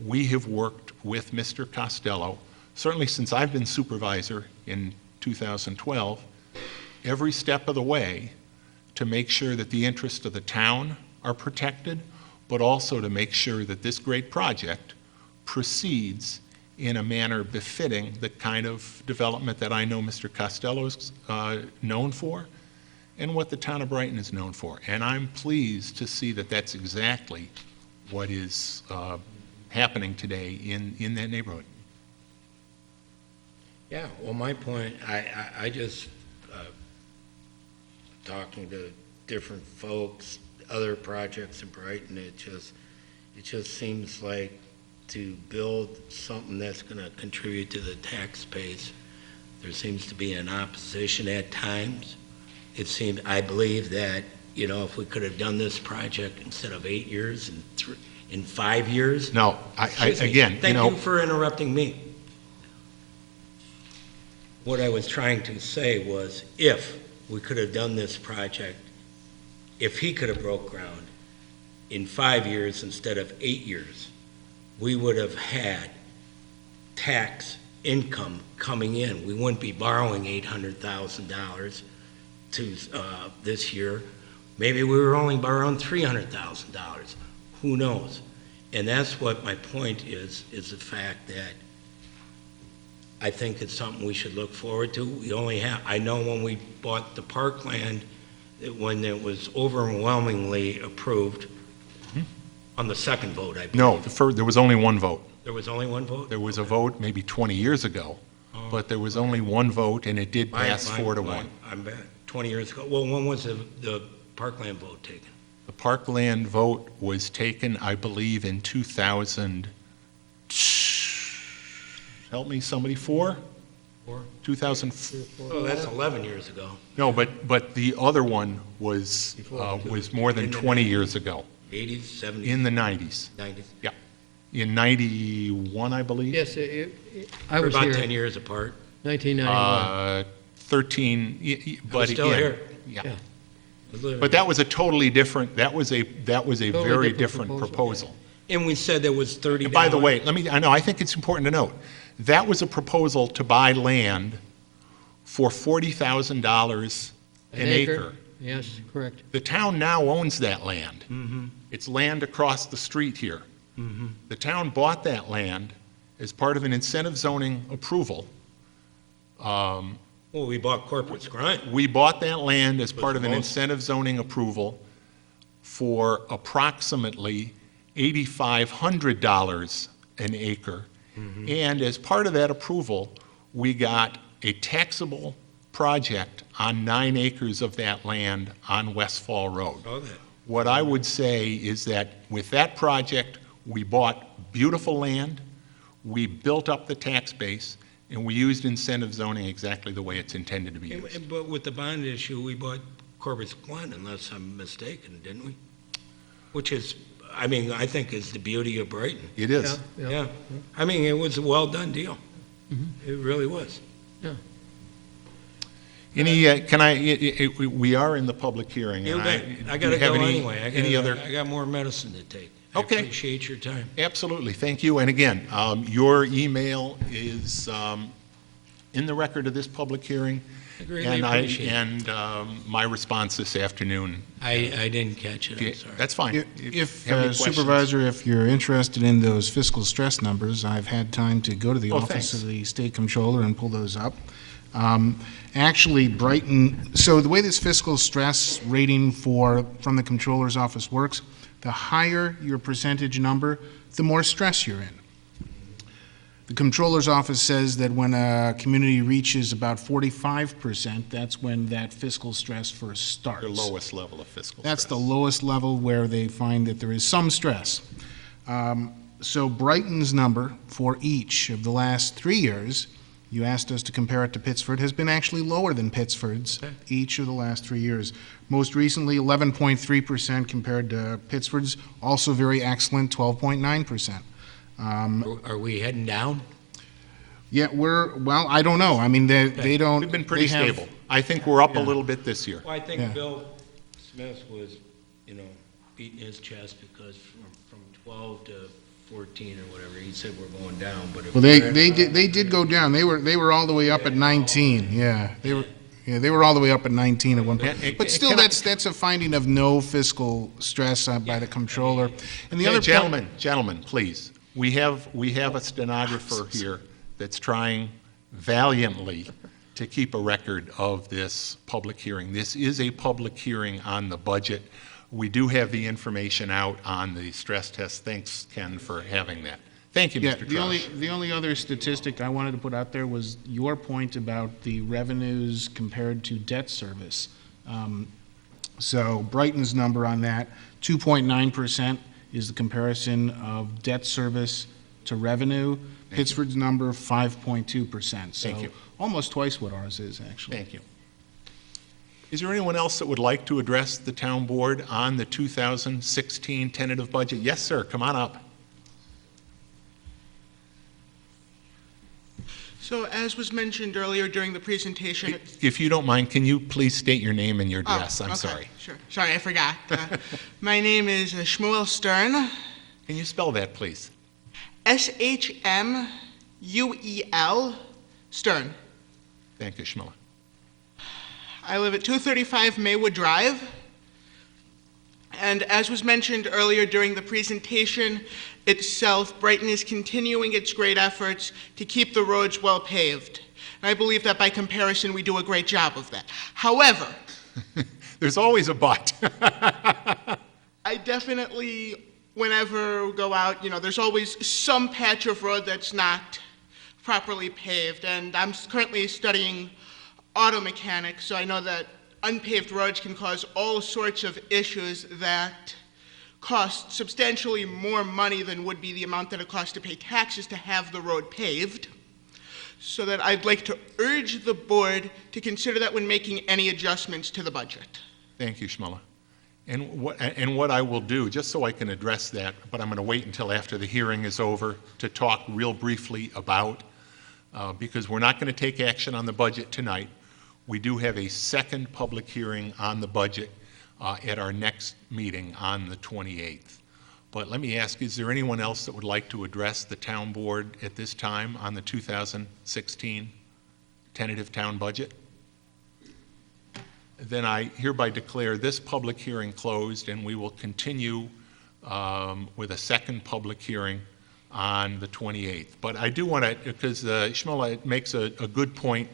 We have worked with Mr. Costello, certainly since I've been supervisor in 2012, every step of the way to make sure that the interests of the town are protected, but also to make sure that this great project proceeds in a manner befitting the kind of development that I know Mr. Costello's known for and what the town of Brighton is known for. And I'm pleased to see that that's exactly what is happening today in that neighborhood. Yeah, well, my point, I just, talking to different folks, other projects in Brighton, it just seems like to build something that's going to contribute to the tax base, there seems to be an opposition at times. I believe that, if we could have done this project instead of 8 years in 5 years. No, again, Thank you for interrupting me. What I was trying to say was, if we could have done this project if he could have broke ground in 5 years instead of 8 years, we would have had tax income coming in. We wouldn't be borrowing $800,000 to this year. Maybe we were only borrowing $300,000. Who knows? And that's what my point is the fact that I think it's something we should look forward to. We only have, I know when we bought the parkland, when it was overwhelmingly approved on the second vote, I believe. No, there was only one vote. There was only one vote? There was a vote maybe 20 years ago, but there was only one vote, and it did pass 4-1. I'm bad. 20 years ago. Well, when was the parkland vote taken? The parkland vote was taken, I believe, in 2000, help me, somebody, 4? 2004. Oh, that's 11 years ago. No, but the other one was more than 20 years ago. 80s, 70s? In the 90s. 90s? Yeah. In 91, I believe. Yes, I We're was about here. 10 years apart. 1991. 13, but I was still again, here. yeah. Yeah. But that was a totally different, that was a very different proposal. proposal. And we said there was 30 And by the dollars. way, I think it's important to note, that was a proposal to buy land for $40,000 an acre. Yes, correct. The town now owns that land. It's land across the street here. The town bought that land as part of an incentive zoning approval. Well, we bought corporate Scranton. We bought that land as part of an most- incentive zoning approval for approximately $8,500 an acre. And as part of that approval, we got a taxable project on 9 acres of that land on Westfall Road. Saw that. What I would say is that with that project, we bought beautiful land, we built up the tax base, and we used incentive zoning exactly the way it's intended to be used. But with the bond issue, we bought corporate Scranton, unless I'm mistaken, didn't we? Which is, I mean, I think is the beauty of Brighton. It is. Yeah. I mean, it was a well-done deal. It really was. We are in the public hearing. You and bet. I do you gotta have go any- anyway. Any other? I got more medicine to take. Okay. I appreciate your time. Absolutely, thank you. And again, your email is in the record of this public hearing. I greatly appreciate it. And my response this afternoon. I didn't catch it, I'm sorry. That's fine. If Have any questions? Supervisor, if you're interested in those fiscal stress numbers, I've had time to go to the Oh, office thanks. of the state comptroller and pull those up. Actually, Brighton, so the way this fiscal stress rating from the comptroller's office works, the higher your percentage number, the more stress you're in. The comptroller's office says that when a community reaches about 45%, that's when that fiscal stress first starts. Your lowest level of fiscal That's stress. the lowest level where they find that there is some stress. So Brighton's number for each of the last 3 years, you asked us to compare it to Pittsford, has been actually lower than Pittsford's each of the last 3 years. Most recently, 11.3% compared to Pittsford's, also very excellent, 12.9%. Are we heading down? Yeah, well, I don't know. I mean, they don't. We've been pretty they have- stable. I think we're up a little bit this year. Well, I think Yeah. Bill Smith was, beating his chest because from 12 to 14 or whatever, he said we're going down, but if Well, we're at they did go down. They were all the way up at 19. Yeah, they were all the way up at 19 at one point. But still, that's a finding of no fiscal stress by the comptroller. And the Okay, other gentlemen, please. We have a stenographer here that's trying valiantly to keep a record of this public hearing. This is a public hearing on the budget. We do have the information out on the stress test. Thanks, Ken, for having that. Thank you, Yeah, Mr. the Troush. only other statistic I wanted to put out there was your point about the revenues compared to debt service. So Brighton's number on that, 2.9% is the comparison of debt service to revenue. Pittsford's number, 5.2%. So Thank you. almost twice what ours is, actually. Thank you. Is there anyone else that would like to address the town board on the 2016 tentative budget? Yes, sir, come on up. So as was mentioned earlier during the presentation, If you don't mind, can you please state your name and your Oh, address? I'm okay, sorry. Sure. Sorry, I forgot. My name is Shmuel Stern. Can you spell that, please? Shmuel Stern. Thank you, Shmuel. I live at 235 Maywood Drive. And as was mentioned earlier during the presentation itself, Brighton is continuing its great efforts to keep the roads well paved. And I believe that by comparison, we do a great job of that. However, There's always a but. I definitely, whenever we go out, there's always some patch of road that's not properly paved. And I'm currently studying auto mechanics, so I know that unpaved roads can cause all sorts of issues that cost substantially more money than would be the amount that it costs to pay taxes to have the road paved. So that I'd like to urge the board to consider that when making any adjustments to the budget. Thank you, Shmuel. And what I will do, just so I can address that, but I'm going to wait until after the hearing is over to talk real briefly about, because we're not going to take action on the budget tonight. We do have a second public hearing on the budget at our next meeting on the 28th. But let me ask, is there anyone else that would like to address the town board at this time on the 2016 tentative town budget? Then I hereby declare this public hearing closed, and we will continue with a second public hearing on the 28th. But I do want to, because Shmuel makes a good point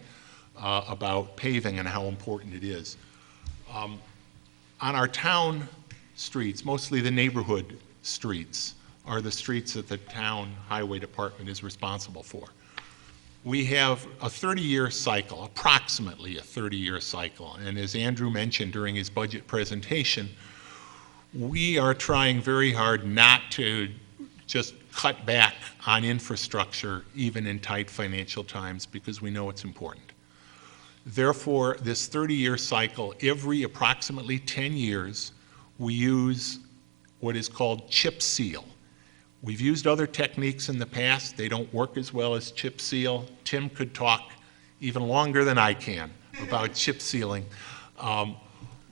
about paving and how important it is. On our town streets, mostly the neighborhood streets, are the streets that the town highway department is responsible for. We have a 30-year cycle, approximately a 30-year cycle, and as Andrew mentioned during his budget presentation, we are trying very hard not to just cut back on infrastructure even in tight financial times, because we know it's important. Therefore, this 30-year cycle, every approximately 10 years, we use what is called chip seal. We've used other techniques in the past. They don't work as well as chip seal. Tim could talk even longer than I can about chip sealing.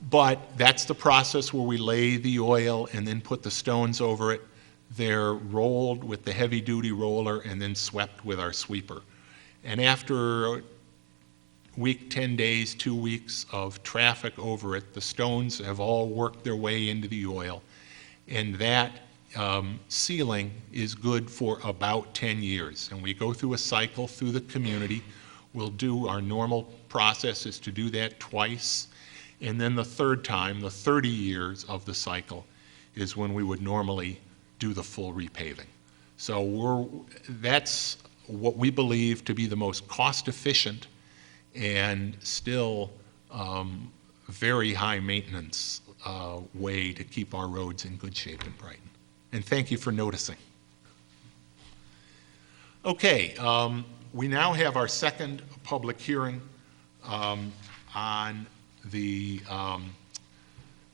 But that's the process where we lay the oil and then put the stones over it. They're rolled with the heavy-duty roller and then swept with our sweeper. And after a week, 10 days, 2 weeks of traffic over it, the stones have all worked their way into the oil. And that sealing is good for about 10 years. And we go through a cycle through the community. We'll do our normal process is to do that twice. And then the third time, the 30 years of the cycle, is when we would normally do the full repaving. So that's what we believe to be the most cost-efficient and still very high maintenance way to keep our roads in good shape in Brighton. And thank you for noticing. Okay, we now have our second public hearing on the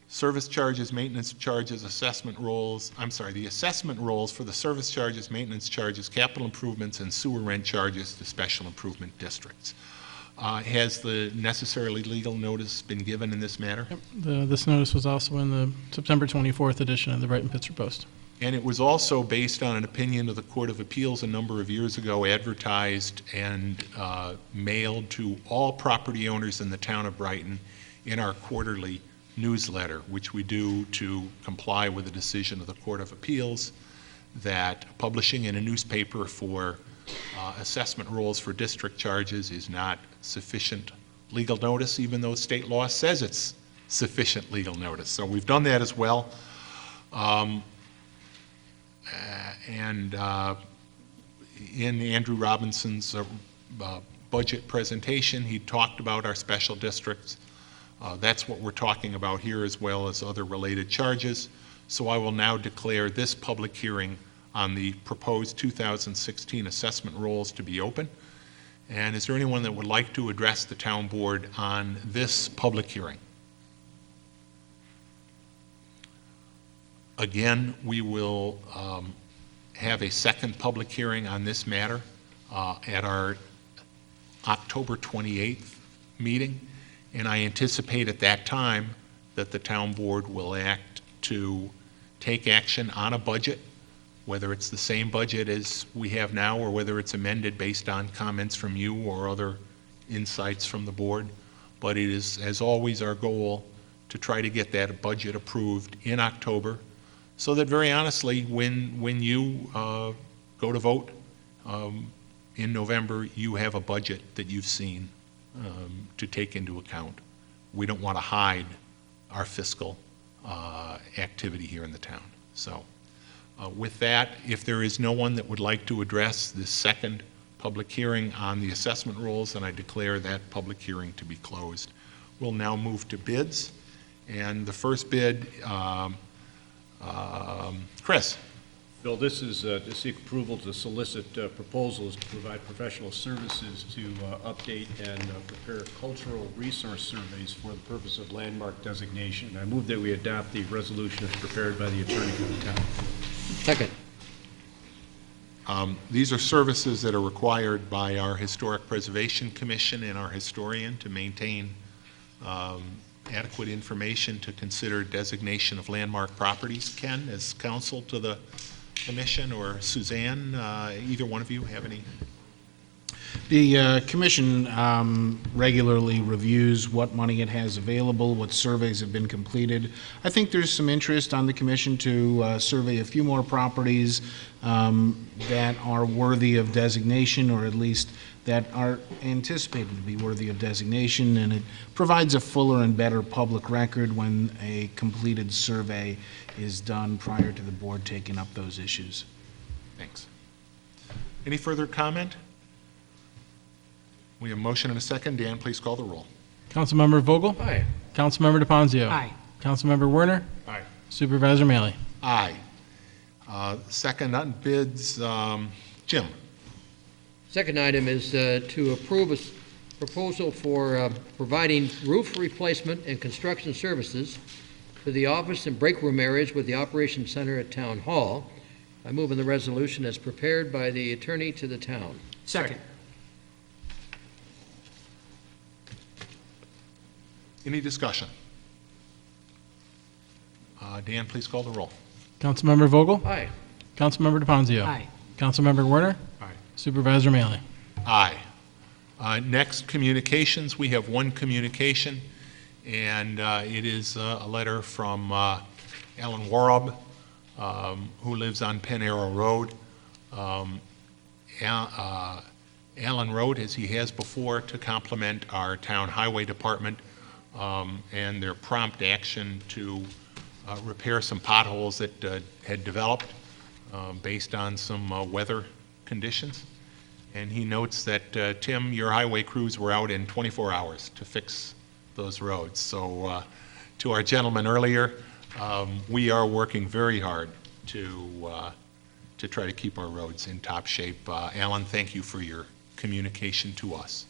service charges, maintenance charges, assessment rolls, the assessment rolls for the service charges, maintenance charges, capital improvements, and sewer rent charges to special improvement districts. Has the necessarily legal notice been given in this matter? Yep. This notice was also in the September 24th edition of the Brighton Pittsburgh Post. And it was also based on an opinion of the Court of Appeals a number of years ago, advertised and mailed to all property owners in the town of Brighton in our quarterly newsletter, which we do to comply with the decision of the Court of Appeals that publishing in a newspaper for assessment rolls for district charges is not sufficient legal notice, even though state law says it's sufficient legal notice. So we've done that as well. In Andrew Robinson's budget presentation, he talked about our special districts. That's what we're talking about here, as well as other related charges. So I will now declare this public hearing on the proposed 2016 assessment rolls to be open. And is there anyone that would like to address the town board on this public hearing? Again, we will have a second public hearing on this matter at our October 28th meeting, and I anticipate at that time that the town board will act to take action on a budget, whether it's the same budget as we have now or whether it's amended based on comments from you or other insights from the board. But it is, as always, our goal to try to get that budget approved in October, so that very honestly, when you go to vote in November, you have a budget that you've seen to take into account. We don't want to hide our fiscal activity here in the town. So with that, if there is no one that would like to address this second public hearing on the assessment rules, then I declare that public hearing to be closed. We'll now move to bids. And the first bid, Chris. Bill, this is to seek approval to solicit proposals to provide professional services to update and prepare cultural resource surveys for the purpose of landmark designation. I move that we adopt the resolution as prepared by the attorney for the town. Second. These are services that are required by our Historic Preservation Commission and our historian to maintain adequate information to consider designation of landmark properties. Ken, as counsel to the commission, or Suzanne, either one of you have any? The commission regularly reviews what money it has available, what surveys have been completed. I think there's some interest on the commission to survey a few more properties that are worthy of designation, or at least that are anticipated to be worthy of designation, and it provides a fuller and better public record when a completed survey is done prior to the board taking up those issues. Thanks. Any further comment? We have a motion and a second. Dan, please call the roll. Councilmember Vogel? Aye. Councilmember DePonzio? Aye. Councilmember Werner? Aye. Supervisor Maley? Aye. Second on bids, Jim. Second item is to approve a proposal for providing roof replacement and construction services for the office and break room areas with the Operations Center at Town Hall. I move in the resolution as prepared by the attorney to the town. Second. Any discussion? Dan, please call the roll. Councilmember Vogel? Aye. Councilmember DePonzio? Aye. Councilmember Werner? Aye. Supervisor Maley? Aye. Next, communications. We have one communication, and it is a letter from Alan Warub, who lives on Penn Arrow Road. Alan wrote, as he has before, to compliment our town highway department and their prompt action to repair some potholes that had developed based on some weather conditions. And he notes that, Tim, your highway crews were out in 24 hours to fix those roads. So to our gentleman earlier, we are working very hard to try to keep our roads in top shape. Alan, thank you for your communication to us.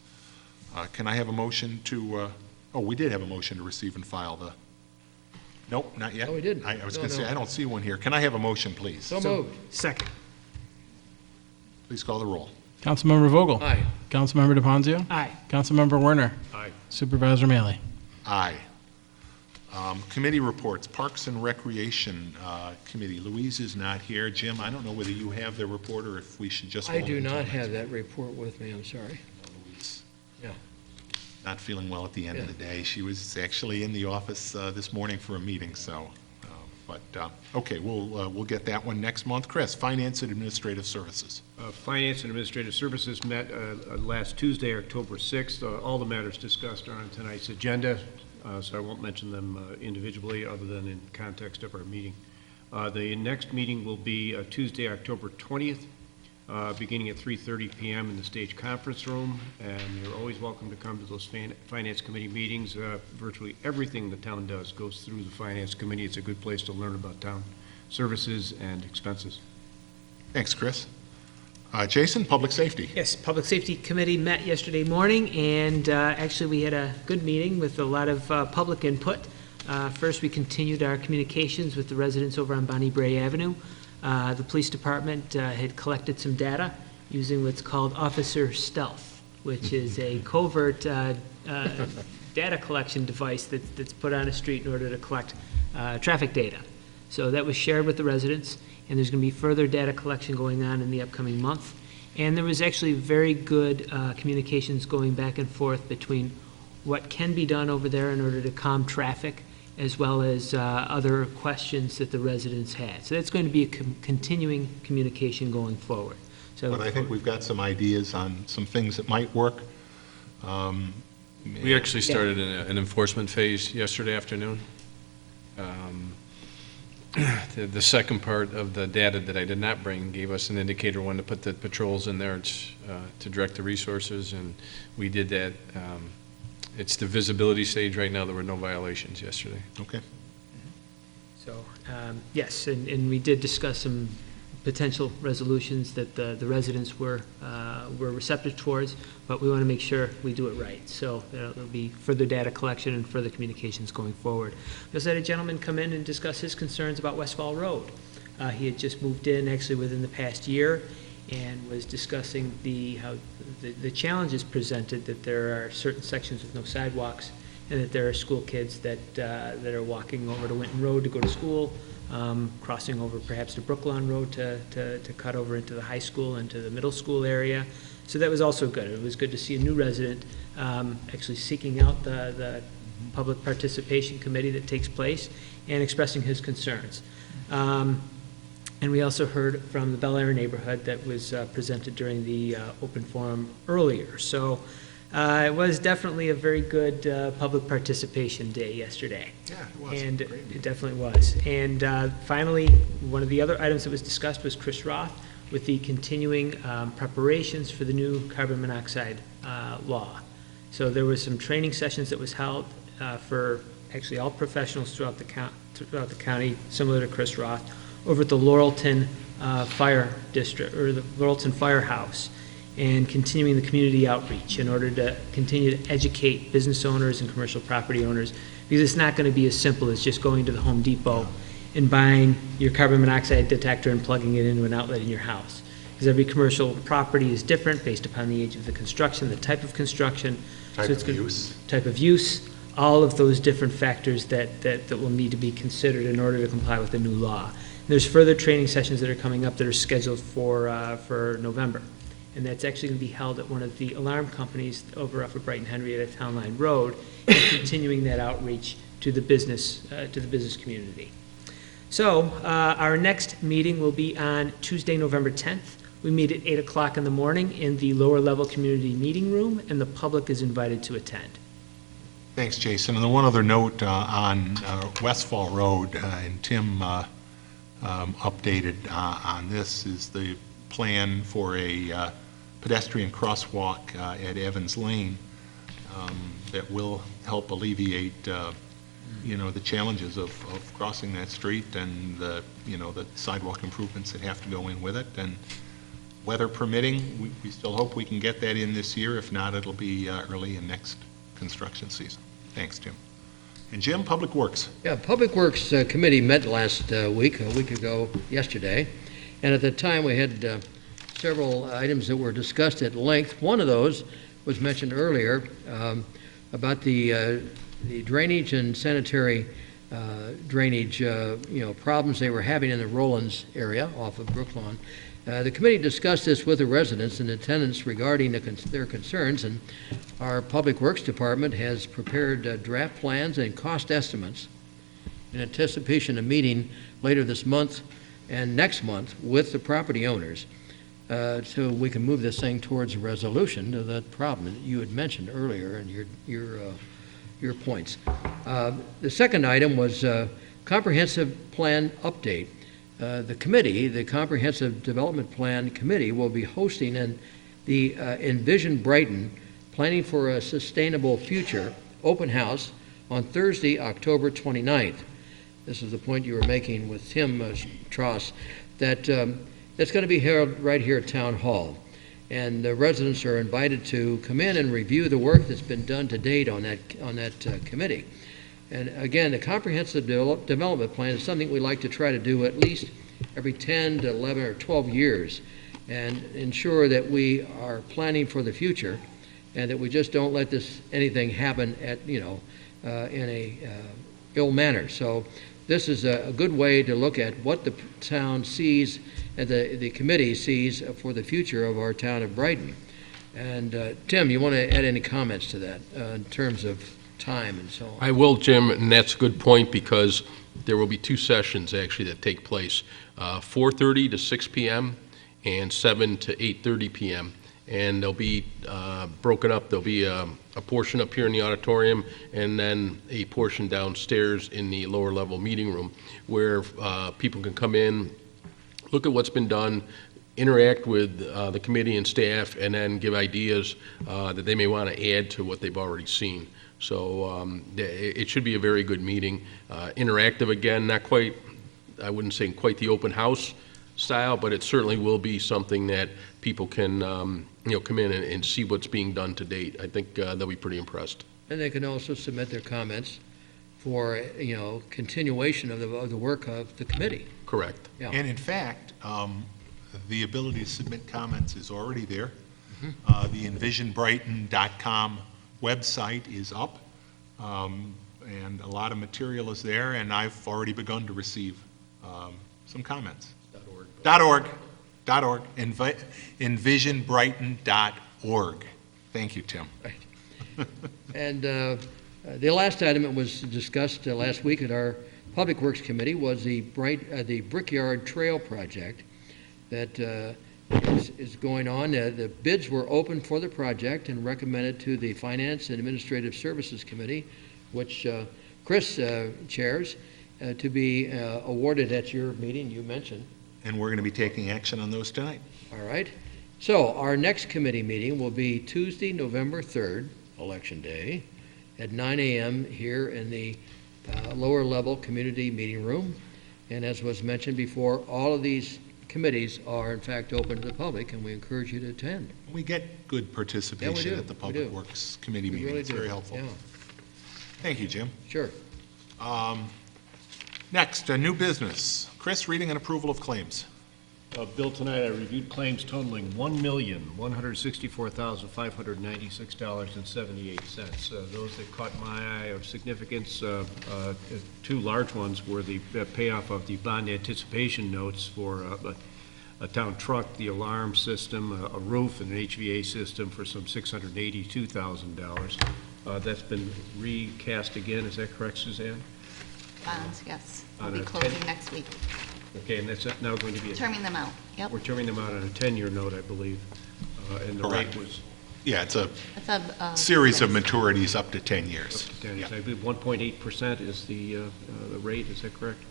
Can I have a motion to, we did have a motion to receive and file the, nope, not yet. No, we didn't. I was No, going to say, no. I don't see one here. Can I have a motion, please? So moved. Second. Please call the roll. Councilmember Vogel? Aye. Councilmember DePonzio? Aye. Councilmember Werner? Aye. Supervisor Maley? Aye. Committee reports, Parks and Recreation Committee. Louise is not here. Jim, I don't know whether you have the report or if we should just I hold it do until not next have week. that report with me, I'm sorry. Louise, Yeah. not feeling well at the end of Yeah. the day. She was actually in the office this morning for a meeting, so, okay, we'll get that one next month. Chris, Finance and Administrative Services. Finance and Administrative Services met last Tuesday, October 6th. All the matters discussed are on tonight's agenda, so I won't mention them individually other than in context of our meeting. The next meeting will be Tuesday, October 20th, beginning at 3:30 p.m. in the Stage Conference Room, and you're always welcome to come to those Finance Committee meetings. Virtually everything the town does goes through the Finance Committee. It's a good place to learn about town services and expenses. Thanks, Chris. Jason, Public Safety. Yes, Public Safety Committee met yesterday morning, and actually we had a good meeting with a lot of public input. First, we continued our communications with the residents over on Bonnie Bray Avenue. The police department had collected some data using what's called officer stealth. which is a covert data collection device that's put on a street in order to collect traffic data. So that was shared with the residents, and there's going to be further data collection going on in the upcoming month. And there was actually very good communications going back and forth between what can be done over there in order to calm traffic, as well as other questions that the residents had. So that's going to be a continuing communication going forward. So, But I think we've got some ideas on some things that might work. We actually started an enforcement phase yesterday afternoon. The second part of the data that I did not bring gave us an indicator when to put the patrols in there to direct the resources, and we did that. It's the visibility stage right now. There were no violations yesterday. Okay. So, yes, and we did discuss some potential resolutions that the residents were receptive towards, but we want to make sure we do it right. So there'll be further data collection and further communications going forward. We also had a gentleman come in and discuss his concerns about Westfall Road. He had just moved in actually within the past year and was discussing how the challenges presented, that there are certain sections with no sidewalks, and that there are school kids that are walking over to Winton Road to go to school, crossing over perhaps to Brooklawn Road to cut over into the high school and to the middle school area. So that was also good. It was good to see a new resident actually seeking out the public participation committee that takes place and expressing his concerns. And we also heard from the Bel Air neighborhood that was presented during the open forum earlier. So it was definitely a very good public participation day yesterday. Yeah, it was. And it definitely was. And finally, one of the other items that was discussed was Chris Roth with the continuing preparations for the new carbon monoxide law. So there was some training sessions that was held for actually all professionals throughout the county, similar to Chris Roth, over at the Laurelton Fire District, or the Laurelton Firehouse, and continuing the community outreach in order to continue to educate business owners and commercial property owners, because it's not going to be as simple as just going to the Home Depot and buying your carbon monoxide detector and plugging it into an outlet in your house. Because every commercial property is different based upon the age of the construction, the type of construction. Type of use. All of those different factors that will need to be considered in order to comply with the new law. There's further training sessions that are coming up that are scheduled for November. And that's actually going to be held at one of the alarm companies over off of Brighton Henrietta Town Line Road, and continuing that outreach to the business community. So our next meeting will be on Tuesday, November 10th. We meet at 8 o'clock in the morning in the lower level community meeting room, and the public is invited to attend. Thanks, Jason. And then one other note on Westfall Road, and Tim updated on this, is the plan for a pedestrian crosswalk at Evans Lane that will help alleviate the challenges of crossing that street, and the sidewalk improvements that have to go in with it. And weather permitting, we still hope we can get that in this year. If not, it'll be early in next construction season. Thanks, Jim. And Jim, Public Works. Yeah, Public Works Committee met last week, a week ago yesterday, and at the time we had several items that were discussed at length. One of those was mentioned earlier about the drainage and sanitary drainage problems they were having in the Rollins area off of Brooklawn. The committee discussed this with the residents and attendants regarding their concerns, and our Public Works Department has prepared draft plans and cost estimates in anticipation of meeting later this month and next month with the property owners, so we can move this thing towards a resolution to that problem that you had mentioned earlier in your points. The second item was comprehensive plan update. The committee, the Comprehensive Development Plan Committee, will be hosting the Envision Brighton Planning for a Sustainable Future open house on Thursday, October 29th. This is the point you were making with Tim Tross, that's going to be held right here at Town Hall. And the residents are invited to come in and review the work that's been done to date on that committee. And again, the comprehensive development plan is something we like to try to do at least every 10 to 11 or 12 years and ensure that we are planning for the future. and that we just don't let anything happen in a ill manner. So this is a good way to look at what the town sees and the committee sees for the future of our town of Brighton. And Tim, you want to add any comments to that in terms of time and so on? I will, Jim, and that's a good point because there will be two sessions actually that take place, 4:30 to 6 p.m. and 7 to 8:30 p.m. And they'll be broken up. There'll be a portion up here in the auditorium and then a portion downstairs in the lower level meeting room where people can come in, look at what's been done, interact with the committee and staff, and then give ideas that they may want to add to what they've already seen. So it should be a very good meeting. Interactive again, not quite, I wouldn't say quite the open house style, but it certainly will be something that people can come in and see what's being done to date. I think they'll be pretty impressed. And they can also submit their comments for continuation of the work of the committee. Correct. Yeah. And in fact, the ability to submit comments is already there. The envisionbrighton.com website is up, and a lot of material is there, and I've already begun to receive some comments. .org. Envisionbrighton.org. Thank you, Tim. Right. And the last item that was discussed last week at our Public Works Committee was the Brickyard Trail project that is going on. The bids were open for the project and recommended to the Finance and Administrative Services Committee, which Chris chairs, to be awarded at your meeting you mentioned. And we're going to be taking action on those tonight. All right. So our next committee meeting will be Tuesday, November 3rd, Election Day, at 9 a.m. here in the lower level community meeting room. And as was mentioned before, all of these committees are in fact open to the public, and we encourage you to attend. We get good participation at the Public Works Committee meeting. Really It's very helpful. Yeah. Thank you, Jim. Sure. Next, new business. Chris, reading and approval of claims. Bill, tonight I reviewed claims totaling $1,164,596.78. Those that caught my eye of significance, two large ones were the payoff of the bond anticipation notes for a town truck, the alarm system, a roof, and an HVA system for some $682,000. That's been recast again. Is that correct, Suzanne? Bonds, yes. I'll On be a closing 10 next week. Okay, and that's now going to be Terming them out, yep. We're terming them out on a 10-year note, I believe, and the Correct. rate was Yeah, it's a It's a, series of yes. maturities up to 10 years. up to 10 years. I believe 1.8% is the rate. Is that correct?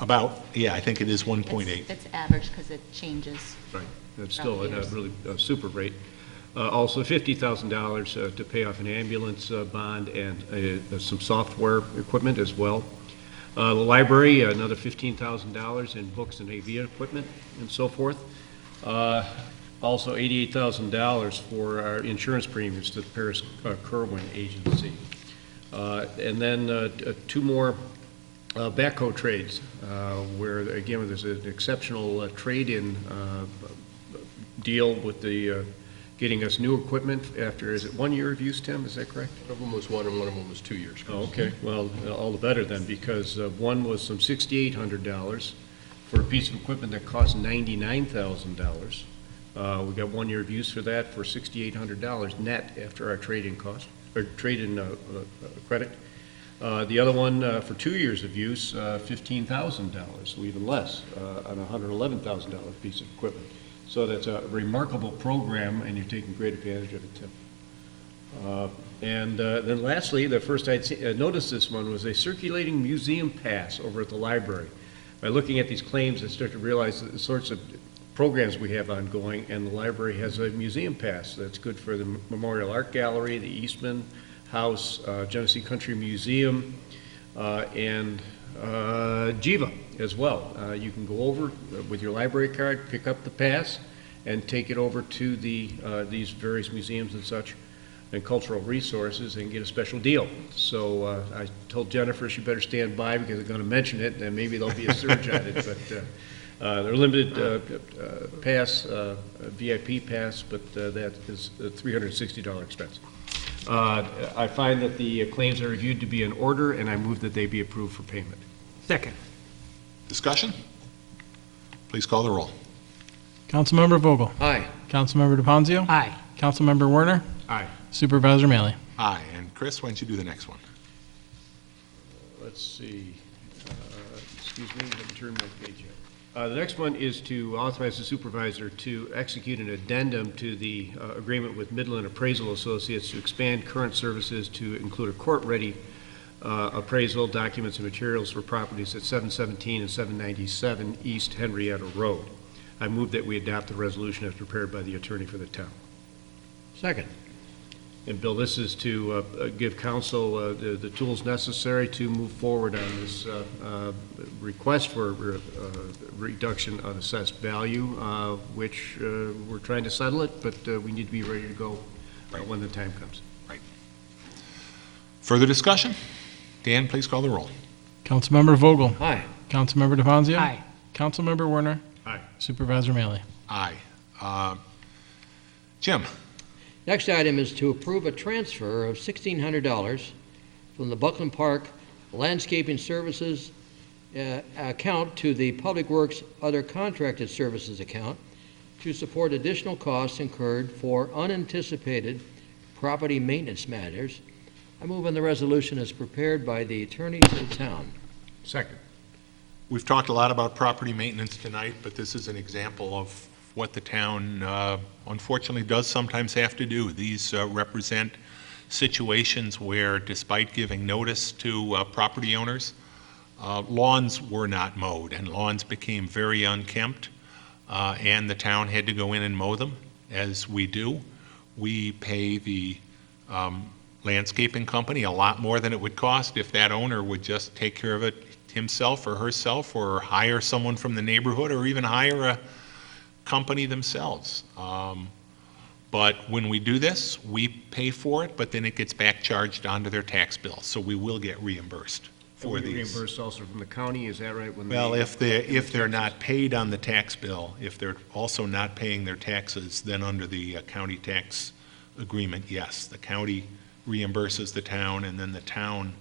About, yeah, I think it is 1.8. It's average because it changes. Right. That's throughout still the a years. really super rate. Also, $50,000 to pay off an ambulance bond and some software equipment as well. The library, another $15,000 in books and AV equipment and so forth. Also, $88,000 for our insurance premiums to the Paris Kerwin Agency. And then two more backhoe trades, where, again, there's an exceptional trade-in deal with the getting us new equipment after, is it 1 year of use, Tim? Is that correct? One of them was 1 and one of them was 2 years. Oh, okay, well, all the better then, because one was some $6,800 for a piece of equipment that cost $99,000. We got 1 year of use for that for $6,800 net after our trade-in cost, or trade-in credit. The other one for 2 years of use, $15,000, so even less, on a $111,000 piece of equipment. So that's a remarkable program, and you're taking great advantage of it, Tim. And then lastly, the first I'd noticed this one was a circulating museum pass over at the library. By looking at these claims, I start to realize the sorts of programs we have ongoing, and the library has a museum pass that's good for the Memorial Art Gallery, the Eastman House, Genesee Country Museum, and Jiva as well. You can go over with your library card, pick up the pass, and take it over to these various museums and such, and cultural resources, and get a special deal. So I told Jennifer she better stand by because I'm going to mention it, and maybe there'll be a surge on it. But They're limited pass, VIP pass, but that is a $360 expense. I find that the claims are reviewed to be in order, and I move that they be approved for payment. Second. Discussion? Please call the roll. Councilmember Vogel? Aye. Councilmember DePonzio? Aye. Councilmember Werner? Aye. Supervisor Mealy? Aye. And Chris, why don't you do the next one? Let's see. Excuse me, let me turn my page here. The next one is to authorize the supervisor to execute an addendum to the agreement with Midland Appraisal Associates to expand current services to include a court-ready appraisal, documents, and materials for properties at 717 and 797 East Henrietta Road. I move that we adopt the resolution as prepared by the attorney for the town. Second. And Bill, this is to give council the tools necessary to move forward on this request for reduction on assessed value, which we're trying to settle it, but we need to be ready to go when the time comes. Right. Further discussion? Dan, please call the roll. Councilmember Vogel? Aye. Councilmember DePonzio? Aye. Councilmember Werner? Aye. Supervisor Mealy? Aye. Jim? Next item is to approve a transfer of $1,600 from the Buckland Park Landscaping Services account to the Public Works Other Contracted Services account to support additional costs incurred for unanticipated property maintenance matters. I move on the resolution as prepared by the attorney to the town. Second. We've talked a lot about property maintenance tonight, but this is an example of what the town unfortunately does sometimes have to do. These represent situations where, despite giving notice to property owners, lawns were not mowed, and lawns became very unkempt, and the town had to go in and mow them, as we do. We pay the landscaping company a lot more than it would cost if that owner would just take care of it himself or herself, or hire someone from the neighborhood, or even hire a company themselves. But when we do this, we pay for it, but then it gets back charged onto their tax bill, so we will get reimbursed for these. Reimbursed also from the county, is that right? Well, if they're not paid on the tax bill, if they're also not paying their taxes, then under the county tax agreement, yes, the county reimburses the town, and then the town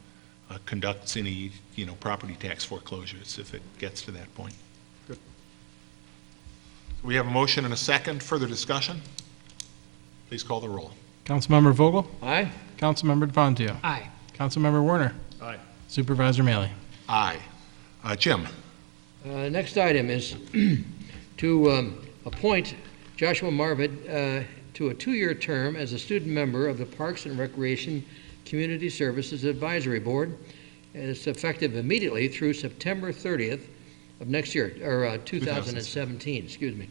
conducts any, property tax foreclosures if it gets to that point. Good. We have a motion and a second. Further discussion? Please call the roll. Councilmember Vogel? Aye. Councilmember DePonzio? Aye. Councilmember Werner? Aye. Supervisor Mealy? Aye. Jim? Next item is to appoint Joshua Marvid to a 2-year term as a student member of the Parks and Recreation Community Services Advisory Board. And it's effective immediately through September 30th of next year, or 2017, excuse me.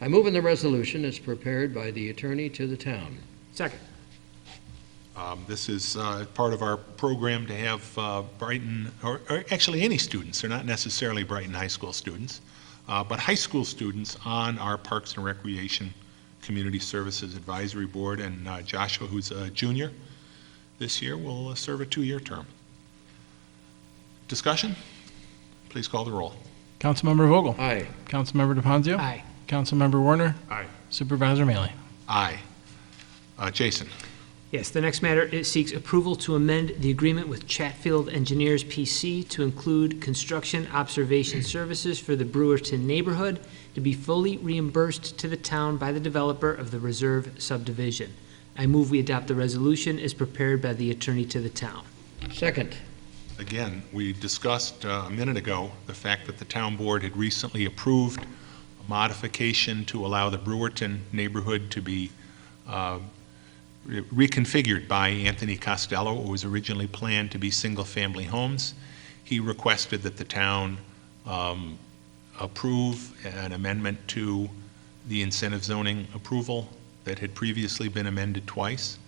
I move in the resolution as prepared by the attorney to the town. Second. This is part of our program to have Brighton, or actually any students, they're not necessarily Brighton High School students, but high school students on our Parks and Recreation Community Services Advisory Board, and Joshua, who's a junior this year, will serve a 2-year term. Discussion? Please call the roll. Councilmember Vogel? Aye. Councilmember DePonzio? Aye. Councilmember Werner? Aye. Supervisor Mealy? Aye. Jason? Yes, the next matter, it seeks approval to amend the agreement with Chatfield Engineers PC to include construction observation services for the Brewerton neighborhood to be fully reimbursed to the town by the developer of the Reserve subdivision. I move we adopt the resolution as prepared by the attorney to the town. Second. Again, we discussed a minute ago the fact that the town board had recently approved a modification to allow the Brewerton neighborhood to be reconfigured by Anthony Costello. It was originally planned to be single-family homes. He requested that the town approve an amendment to the incentive zoning approval that had previously been amended twice.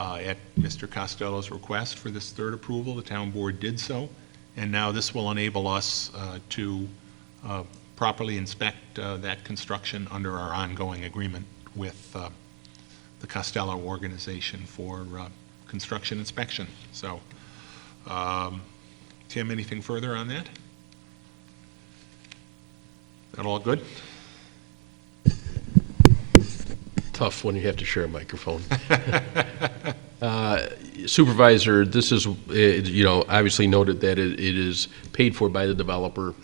At Mr. Costello's request for this third approval, the town board did so, and now this will enable us to properly inspect that construction under our ongoing agreement with the Costello organization for construction inspection. So, Tim, anything further on that? That all good? Tough when you have to share a microphone. Supervisor, this is, obviously noted that it is paid for by the developer.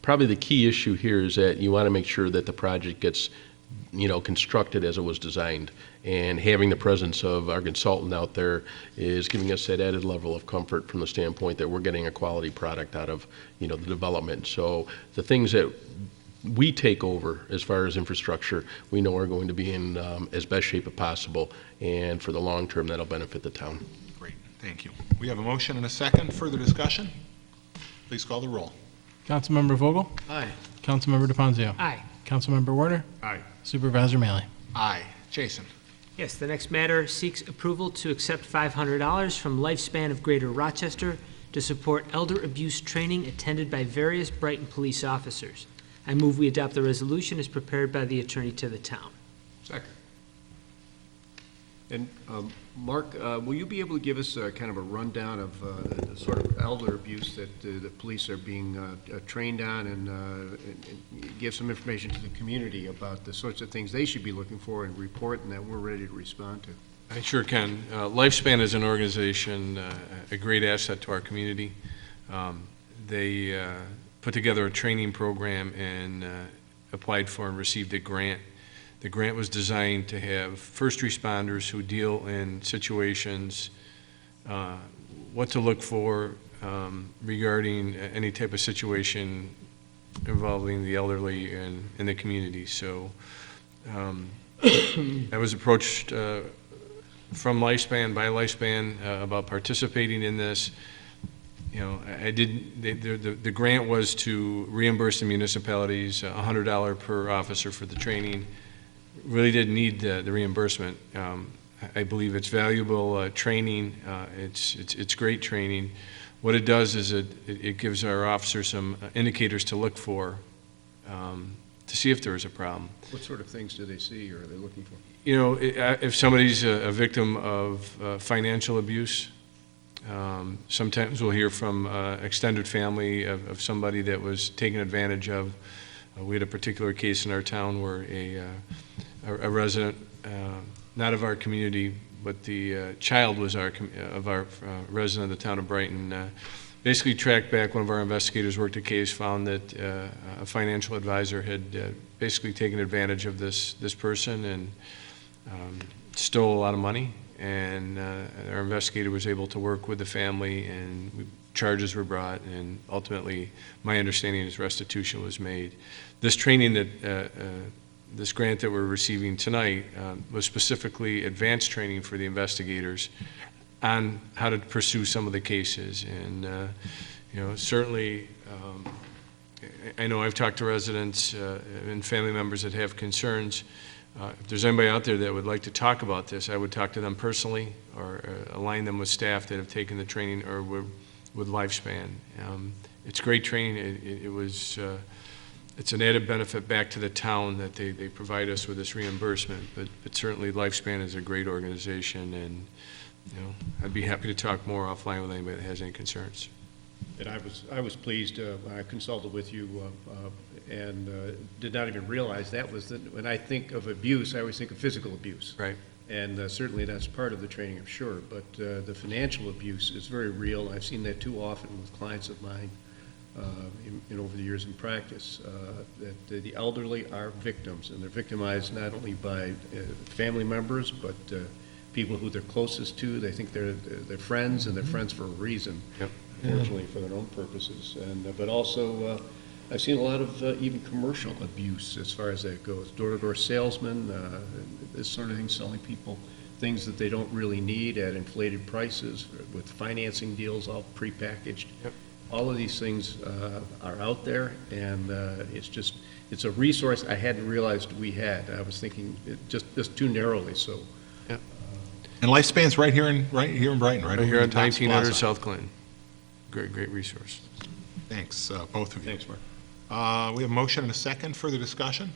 Probably the key issue here is that you want to make sure that the project gets, constructed as it was designed. And having the presence of our consultant out there is giving us that added level of comfort from the standpoint that we're getting a quality product out of, the development. So the things that we take over as far as infrastructure, we know are going to be in as best shape as possible, and for the long term, that'll benefit the town. Great, thank you. We have a motion and a second. Further discussion? Please call the roll. Councilmember Vogel? Aye. Councilmember DeFazio? Aye. Councilmember Werner? Aye. Supervisor Mealy? Aye. Jason? Yes, the next matter seeks approval to accept $500 from Lifespan of Greater Rochester to support elder abuse training attended by various Brighton police officers. I move we adopt the resolution as prepared by the attorney to the town. Second. And Mark, will you be able to give us kind of a rundown of the sort of elder abuse that the police are being trained on, and give some information to the community about the sorts of things they should be looking for and report, and that we're ready to respond to? I sure can. Lifespan is an organization, a great asset to our community. They put together a training program and applied for and received a grant. The grant was designed to have first responders who deal in situations, what to look for regarding any type of situation involving the elderly in the community. So I was approached from Lifespan, by Lifespan, about participating in this. The grant was to reimburse the municipalities $100 per officer for the training. Really didn't need the reimbursement. I believe it's valuable training. It's great training. What it does is it gives our officers some indicators to look for to see if there is a problem. What sort of things do they see or are they looking for? If somebody's a victim of financial abuse, sometimes we'll hear from extended family of somebody that was taken advantage of. We had a particular case in our town where a resident, not of our community, but the child was of our resident of the town of Brighton, basically tracked back. One of our investigators worked a case, found that a financial advisor had basically taken advantage of this person and stole a lot of money. And our investigator was able to work with the family, and charges were brought, and ultimately, my understanding is restitution was made. This training this grant that we're receiving tonight was specifically advanced training for the investigators on how to pursue some of the cases. And certainly, I know I've talked to residents and family members that have concerns. If there's anybody out there that would like to talk about this, I would talk to them personally or align them with staff that have taken the training or with Lifespan. It's great training. It's an added benefit back to the town that they provide us with this reimbursement, but certainly Lifespan is a great organization, and I'd be happy to talk more offline with anybody that has any concerns. And I was pleased when I consulted with you and did not even realize that was when I think of abuse, I always think of physical abuse. Right. And certainly that's part of the training, I'm sure. But the financial abuse is very real. I've seen that too often with clients of mine over the years in practice, that the elderly are victims, and they're victimized not only by family members, but people who they're closest to. They think they're friends, and they're friends for a reason. Yep. Unfortunately, for their own purposes. But also, I've seen a lot of even commercial abuse as far as that goes. Door-to-door salesmen, this sort of thing, selling people things that they don't really need at inflated prices with financing deals all prepackaged. Yep. All of these things are out there, and it's a resource I hadn't realized we had. I was thinking just too narrowly, so. Yep. And Lifespan's right here in Brighton, right? Right here at 1900 South Clinton. Great resource. Thanks, both of you. Thanks, Mark. We have a motion and a second. Further discussion?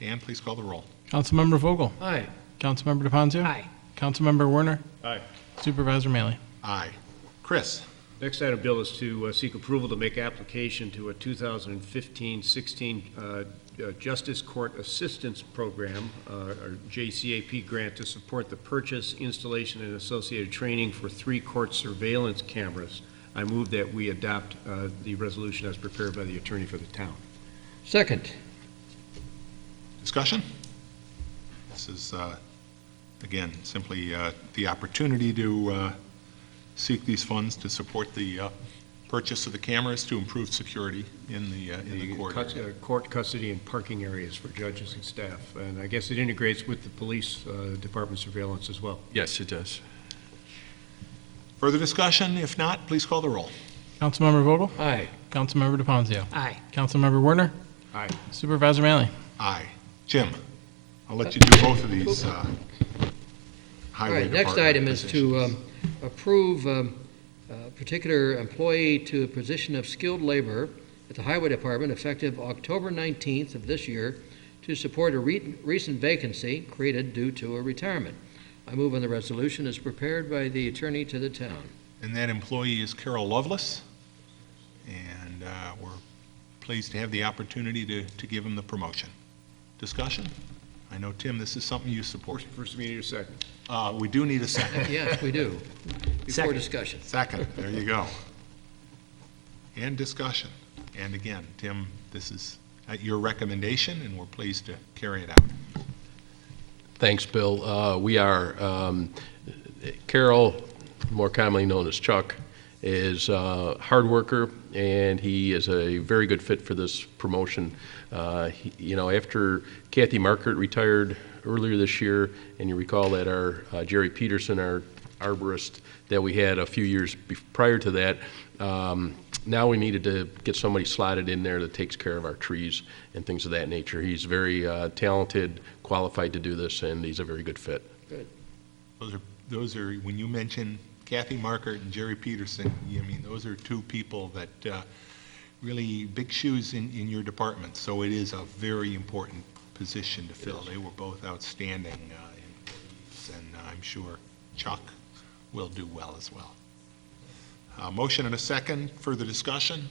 Dan, please call the roll. Councilmember Vogel? Aye. Councilmember DeFazio? Aye. Councilmember Werner? Aye. Supervisor Mealy? Aye. Chris? Next item, Bill, is to seek approval to make application to a 2015-16 Justice Court Assistance Program, or JCAP grant, to support the purchase, installation, and associated training for 3 court surveillance cameras. I move that we adopt the resolution as prepared by the attorney for the town. Second. Discussion? This is, again, simply the opportunity to seek these funds to support the purchase of the cameras to improve security in the court. Court custody and parking areas for judges and staff. And I guess it integrates with the police department surveillance as well. Yes, it does. Further discussion? If not, please call the roll. Councilmember Vogel? Aye. Councilmember DePonzio? Aye. Councilmember Werner? Aye. Supervisor Malley? Aye. Jim, I'll let you do both of these All highway right, next department item is to approve a particular employee to a position of skilled labor at the Highway Department effective October 19th of this year to support a recent vacancy created due to a retirement. I move on the resolution as prepared by the attorney to the town. And that employee is Carol Lovelace, and we're pleased to have the opportunity to give him the promotion. Discussion? I know, Tim, this is something you support. First, we need a second. We do need a second. Yes, we do. Before Second. discussion. Second, there you go. And discussion. And again, Tim, this is at your recommendation, and we're pleased to carry it out. Thanks, Bill. We are, Carol, more commonly known as Chuck, is a hard worker, and he is a very good fit for this promotion. After Kathy Markert retired earlier this year, and you recall that our Jerry Peterson, our arborist that we had a few years prior to that, now we needed to get somebody slotted in there that takes care of our trees and things of that nature. He's very talented, qualified to do this, and he's a very good fit. Good. Those are when you mention Kathy Markert and Jerry Peterson, those are two people that really big shoes in your department. So it is a very important position to fill. They were both outstanding employees, and I'm sure Chuck will do well as well. Motion and a second. Further discussion?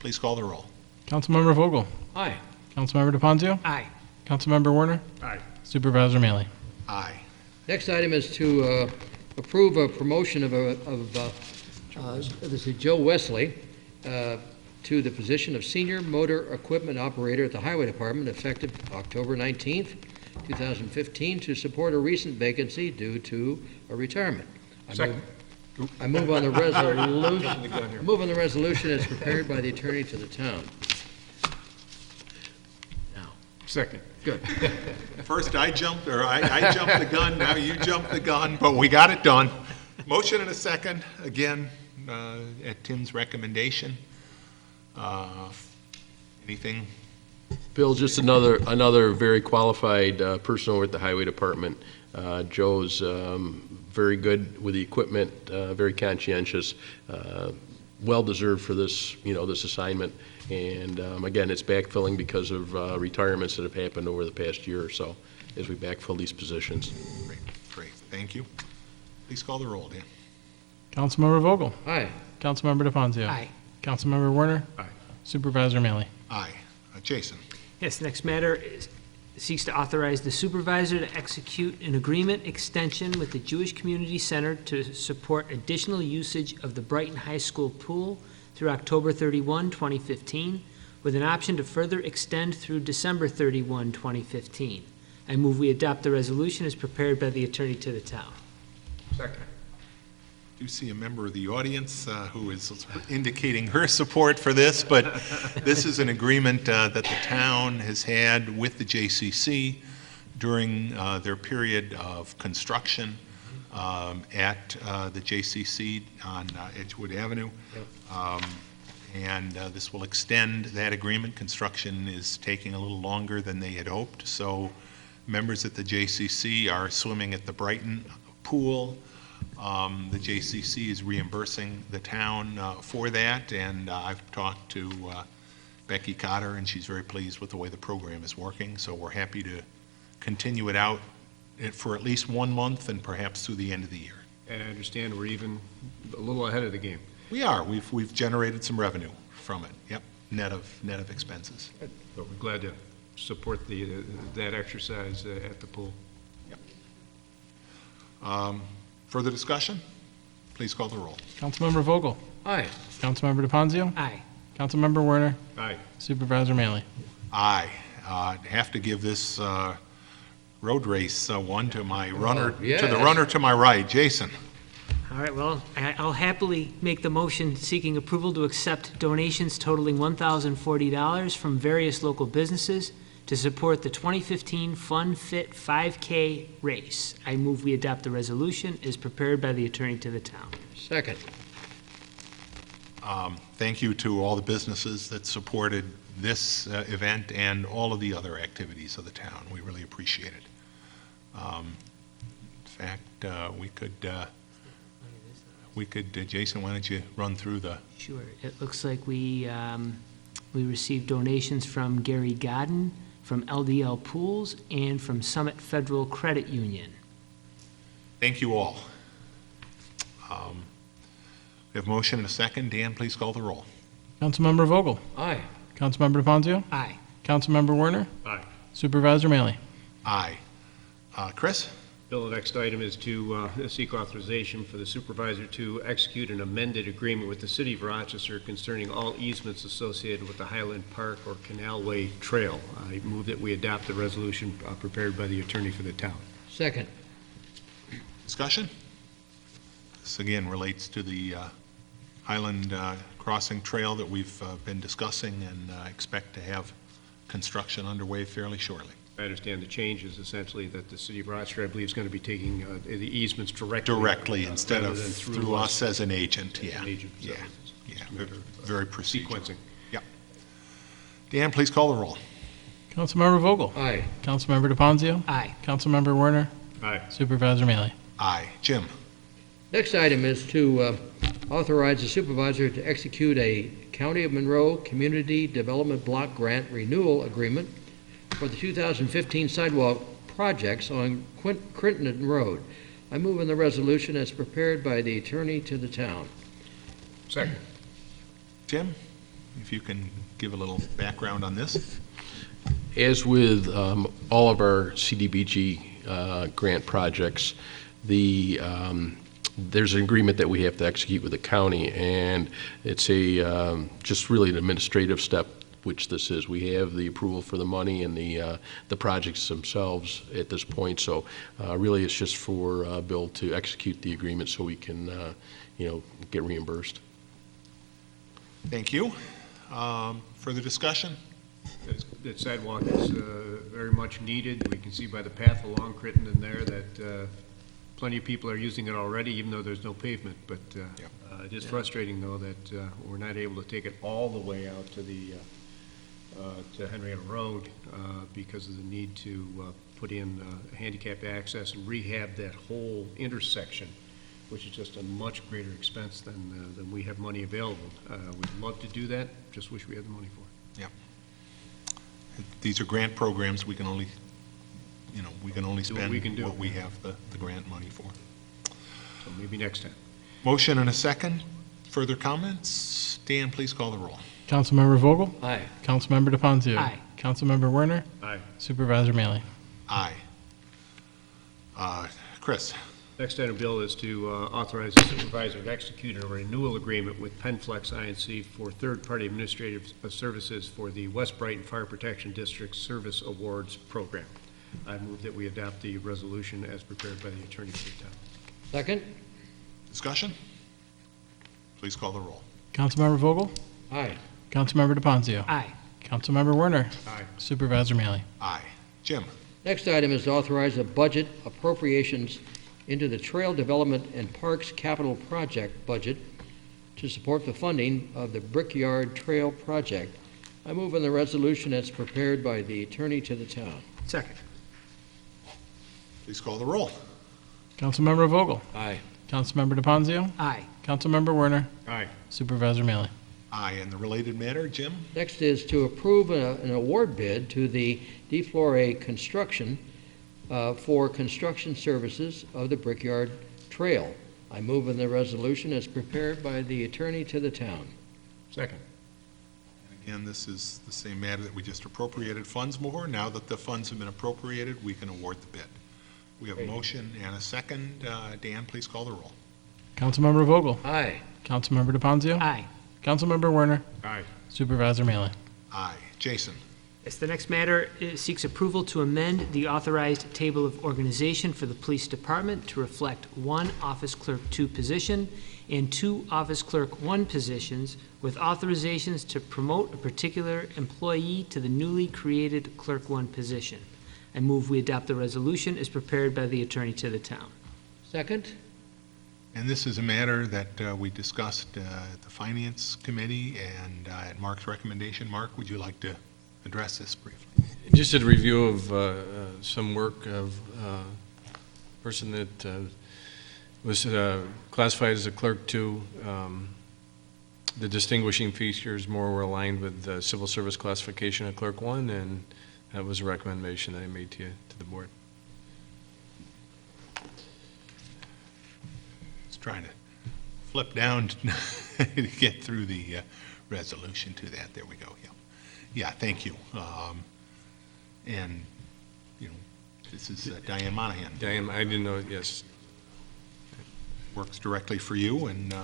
Please call the roll. Councilmember Vogel? Aye. Councilmember DePonzio? Aye. Councilmember Werner? Aye. Supervisor Malley? Aye. Next item is to approve a promotion of this is Joe Wesley to the position of Senior Motor Equipment Operator at the Highway Department effective October 19th, 2015 to support a recent vacancy due to a retirement. I move on the resolution. Move on the resolution as prepared by the attorney to the town. Now. Second. Good. First I jumped the gun, now you jumped the gun, but we got it done. Motion and a second, again, at Tim's recommendation. Anything? Bill, just another very qualified person over at the Highway Department. Joe's very good with the equipment, very conscientious, well-deserved for this, this assignment. And again, it's backfilling because of retirements that have happened over the past year or so as we backfill these positions. Great, thank you. Please call the roll, Dan. Councilmember Vogel? Aye. Councilmember DePonzio? Aye. Councilmember Werner? Aye. Supervisor Malley? Aye. Jason. Yes, next matter seeks to authorize the supervisor to execute an agreement extension with the Jewish Community Center to support additional usage of the Brighton High School pool through October 31, 2015, with an option to further extend through December 31, 2015. I move we adopt the resolution as prepared by the attorney to the town. Second. I do see a member of the audience who is indicating her support for this, but this is an agreement that the town has had with the JCC during their period of construction at the JCC on Edgewood Avenue. And this will extend that agreement. Construction is taking a little longer than they had hoped, so members at the JCC are swimming at the Brighton pool. The JCC is reimbursing the town for that, and I've talked to Becky Cotter, and she's very pleased with the way the program is working, so we're happy to continue it out for at least 1 month and perhaps through the end of the year. And I understand we're even a little ahead of the game. We are. We've generated some revenue from it. Yep, net of expenses. But we're glad to support that exercise at the pool. Further discussion? Please call the roll. Councilmember Vogel? Aye. Councilmember DePonzio? Aye. Councilmember Werner? Aye. Supervisor Maley? Aye. Have to give this road race one to my runner, to the yes. runner to my right, Jason. All right, well, I'll happily make the motion seeking approval to accept donations totaling $1,040 from various local businesses to support the 2015 Fun Fit 5K race. I move we adopt the resolution as prepared by the attorney to the town. Second. Thank you to all the businesses that supported this event and all of the other activities of the town. We really appreciate it. In fact, we could, Jason, why don't you run through the... Sure. It looks like we received donations from Gary Godden, from LDL Pools, and from Summit Federal Credit Union. Thank you all. We have a motion and a second. Dan, please call the roll. Councilmember Vogel? Aye. Councilmember DePonzio? Aye. Councilmember Werner? Aye. Supervisor Maley? Aye. Chris? Bill, the next item is to seek authorization for the supervisor to execute an amended agreement with the City of Rochester concerning all easements associated with the Highland Park or Canalway Trail. I move that we adopt the resolution prepared by the attorney for the town. Second. Discussion? This again relates to the Highland Crossing Trail that we've been discussing and expect to have construction underway fairly shortly. I understand the change is essentially that the City of Rochester, I believe, is going to be taking the easements directly. Directly instead rather of than through us as an agent. as Yeah. an agent, so Yeah. it's Yeah. Very procedural. Sequencing. Yep. Dan, please call the roll. Councilmember Vogel? Aye. Councilmember DePonzio? Aye. Councilmember Werner? Aye. Supervisor Maley? Aye. Jim? Next item is to authorize the supervisor to execute a County of Monroe Community Development Block Grant Renewal Agreement for the 2015 sidewalk projects on Crittenden Road. I move in the resolution as prepared by the attorney to the town. Second. Jim, if you can give a little background on this. As with all of our CDBG grant projects, there's an agreement that we have to execute with the county, and it's just really an administrative step, which this is. We have the approval for the money and the projects themselves at this point, so really it's just for Bill to execute the agreement so we can, get reimbursed. Thank you. Further discussion? That sidewalk is very much needed. We can see by the path along Crittenden there that plenty of people are using it already, even though there's no pavement. But it is frustrating, though, that we're not able to take it all the way out to the to Henrietta Road because of the need to put in handicap access and rehab that whole intersection, which is just a much greater expense than we have money available. We'd love to do that, just wish we had the money for it. Yep. These are grant programs. We can only, spend what we have the grant money for. So maybe next time. Motion and a second. Further comments? Dan, please call the roll. Councilmember Vogel? Aye. Councilmember DePonzio? Aye. Councilmember Werner? Aye. Supervisor Maley? Aye. Chris? Next item, Bill, is to authorize the supervisor to execute a renewal agreement with Penflex INC for third-party administrative services for the West Brighton Fire Protection District Service Awards Program. I move that we adopt the resolution as prepared by the attorney for the town. Second. Discussion? Please call the roll. Councilmember Vogel? Aye. Councilmember DePonzio? Aye. Councilmember Werner? Aye. Supervisor Maley? Aye. Jim? Next item is to authorize a budget appropriations into the Trail Development and Parks Capital Project budget to support the funding of the Brickyard Trail Project. I move in the resolution as prepared by the attorney to the town. Second. Please call the roll. Councilmember Vogel? Aye. Councilmember DePonzio? Aye. Councilmember Werner? Aye. Supervisor Maley? Aye. And the related matter, Jim? Next is to approve an award bid to the DeFlore Construction for construction services of the Brickyard Trail. I move in the resolution as prepared by the attorney to the town. Second. Again, this is the same matter that we just appropriated funds for. Now that the funds have been appropriated, we can award the bid. We have a motion and a second. Dan, please call the roll. Councilmember Vogel? Aye. Councilmember DePonzio? Aye. Councilmember Werner? Aye. Supervisor Mealy? Aye. Jason? Yes, the next matter seeks approval to amend the authorized table of organization for the police department to reflect 1 office clerk 2 position and 2 office clerk 1 positions with authorizations to promote a particular employee to the newly created clerk 1 position. I move we adopt the resolution as prepared by the attorney to the town. Second? And this is a matter that we discussed at the Finance Committee and at Mark's recommendation. Mark, would you like to address this briefly? Just a review of some work of a person that was classified as a clerk 2. The distinguishing features more were aligned with the civil service classification of clerk 1, and that was a recommendation that I made to the board. Just trying to flip down to get through the resolution to that. There we go. Yeah, thank you. And, you know, this is Diane Monahan. Diane, I didn't know, yes. Works directly for you and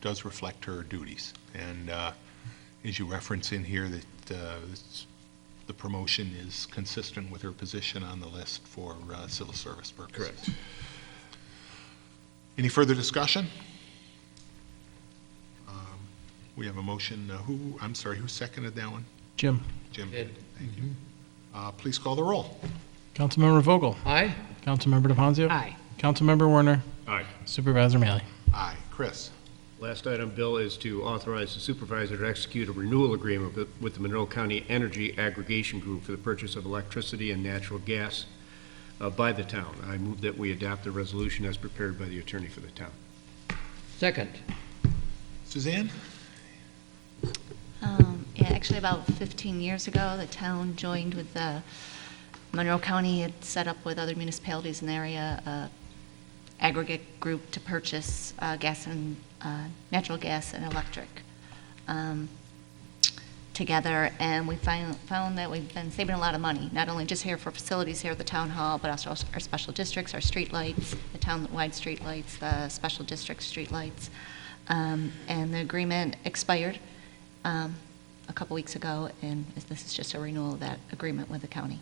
does reflect her duties. And as you reference in here, that the promotion is consistent with her position on the list for civil service purposes. Correct. Any further discussion? We have a motion. Who seconded that one? Jim? Jim did. Thank you. Please call the roll. Councilmember Vogel? Aye. Councilmember DePonzio? Aye. Councilmember Werner? Aye. Supervisor Mealy? Aye. Chris? Last item, Bill, is to authorize the supervisor to execute a renewal agreement with the Monroe County Energy Aggregation Group for the purchase of electricity and natural gas by the town. I move that we adopt the resolution as prepared by the attorney for the town. Second? Suzanne? Yeah, actually about 15 years ago, the town joined with the Monroe County had set up with other municipalities in the area, aggregate group to purchase gas and natural gas and electric together, and we found that we've been saving a lot of money, not only just here for facilities here at the town hall, but also our special districts, our street lights, the town-wide street lights, the special district street lights, and the agreement expired a couple weeks ago, and this is just a renewal of that agreement with the county.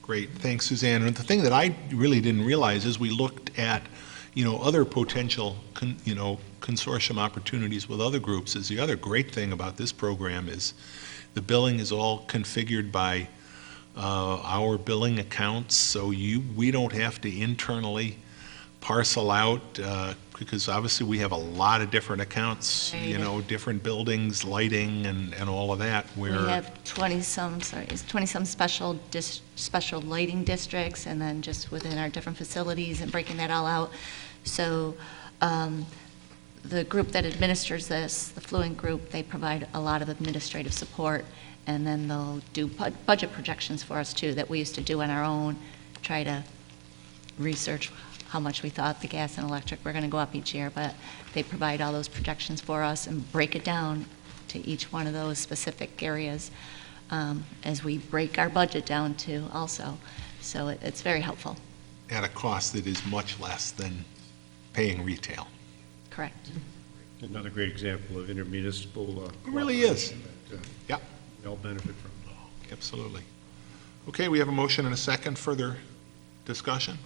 Great, thanks, Suzanne. And the thing that I really didn't realize is we looked at, other potential, consortium opportunities with other groups. Is the other great thing about this program is the billing is all configured by our billing accounts, so we don't have to internally parcel out, because obviously we have a lot of different accounts, different buildings, lighting, and all of that. Where we have 20-some special lighting districts, and then just within our different facilities and breaking that all out. So the group that administers this, the Fluent Group, they provide a lot of administrative support, and then they'll do budget projections for us too that we used to do on our own, try to research how much we thought the gas and electric were going to go up each year, but they provide all those projections for us and break it down to each one of those specific areas as we break our budget down to also. So it's very helpful. at a cost that is much less than paying retail. Correct. Another great example of intermunicipal. It really is. Yeah. We all benefit from. Absolutely. Okay, we have a motion and a second. Further discussion?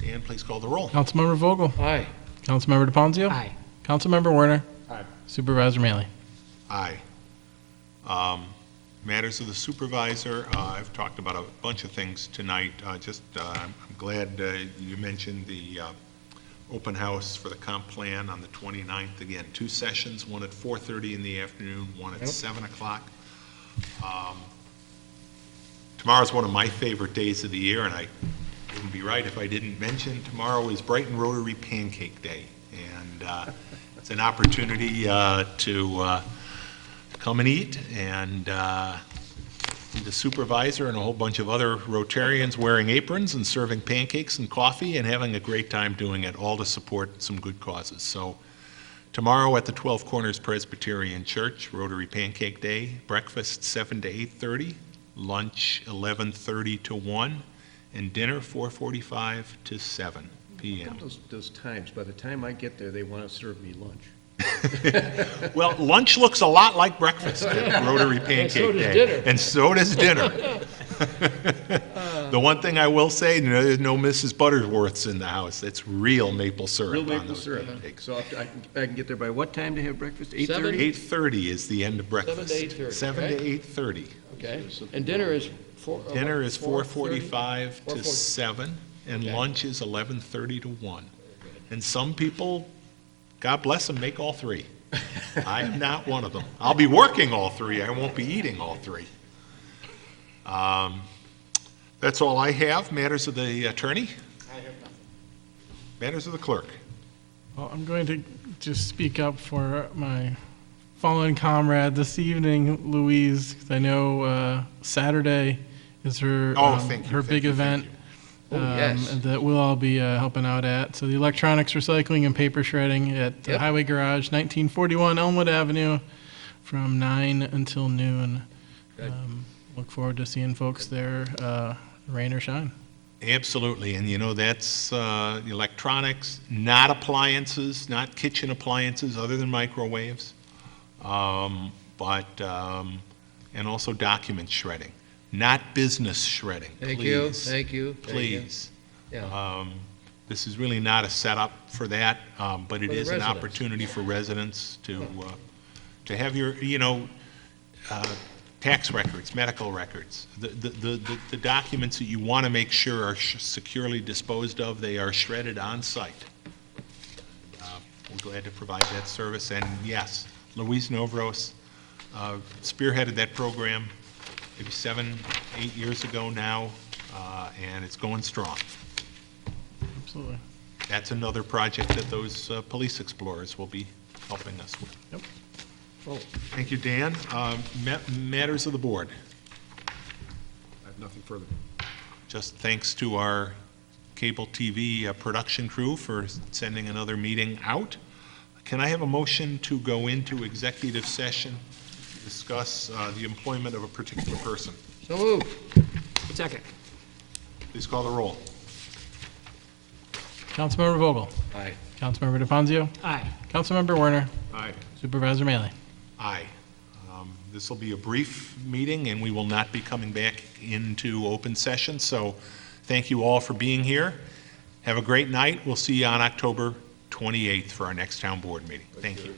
Dan, please call the roll. Councilmember Vogel? Aye. Councilmember DePonzio? Aye. Councilmember Werner? Aye. Supervisor Mealy? Aye. Matters of the supervisor, I've talked about a bunch of things tonight. I'm glad you mentioned the open house for the comp plan on the 29th. Again, 2 sessions, one at 4:30 in the afternoon, one at 7 o'clock. Tomorrow's one of my favorite days of the year, and I wouldn't be right if I didn't mention tomorrow is Brighton Rotary Pancake Day. And it's an opportunity to come and eat and the supervisor and a whole bunch of other Rotarians wearing aprons and serving pancakes and coffee and having a great time doing it, all to support some good causes. So tomorrow at the 12 Corners Presbyterian Church, Rotary Pancake Day, breakfast 7 to 8:30, lunch 11:30 to 1, and dinner 4:45 to 7 p.m. Those times, by the time I get there, they want to serve me lunch. Well, lunch looks a lot like breakfast at Rotary Pancake Day. And so does dinner. The one thing I will say, there's no Mrs. Butterworths in the house. It's real maple syrup. Real on maple those syrup. pancakes. So I can get there by what time to have breakfast? 8:30? 8:30 is the end of breakfast. 7 to 8:30. 7 to 8:30. Okay, and dinner is Dinner is 4:45 to 4:40. 7, and Okay. lunch is 11:30 to 1. And some people, God bless them, make all three. I am not one of them. I'll be working all three. I won't be eating all three. That's all I have. Matters of the attorney? I have nothing. Matters of the clerk? Well, I'm going to just speak up for my fallen comrade this evening, Louise, 'cause I know Saturday is her her big event. Oh, yes. And that we'll all be helping out at. So the electronics recycling and paper shredding at the Yep. Highway Garage, 1941 Elmwood Avenue, from 9 until noon. Good. Look forward to seeing folks there, rain or shine. Absolutely, and that's electronics, not appliances, not kitchen appliances other than microwaves, and also document shredding, not business shredding. Thank please. you, thank you. Thank you. Please. Yeah. This is really not a setup for that, but it For the is an residents. opportunity for residents to have your, tax records, medical records, the documents that you want to make sure are securely disposed of, they are shredded on site. We're glad to provide that service, and yes, Luis Novros spearheaded that program maybe 7, 8 years ago now, and it's going strong. Absolutely. That's another project that those police explorers will be helping us with. Yep. Oh, Thank you, Dan. Matters of the board. I have nothing further. Just thanks to our cable TV production crew for sending another meeting out. Can I have a motion to go into executive session to discuss the employment of a particular person? so moved. Second. Please call the roll. Councilmember Vogel? Aye. Councilmember DeFanzio? Aye. Councilmember Werner? Aye. Supervisor Mealy? Aye. This will be a brief meeting, and we will not be coming back into open session, so thank you all for being here. Have a great night. We'll see you on October 28th for our next town board meeting. Thank you.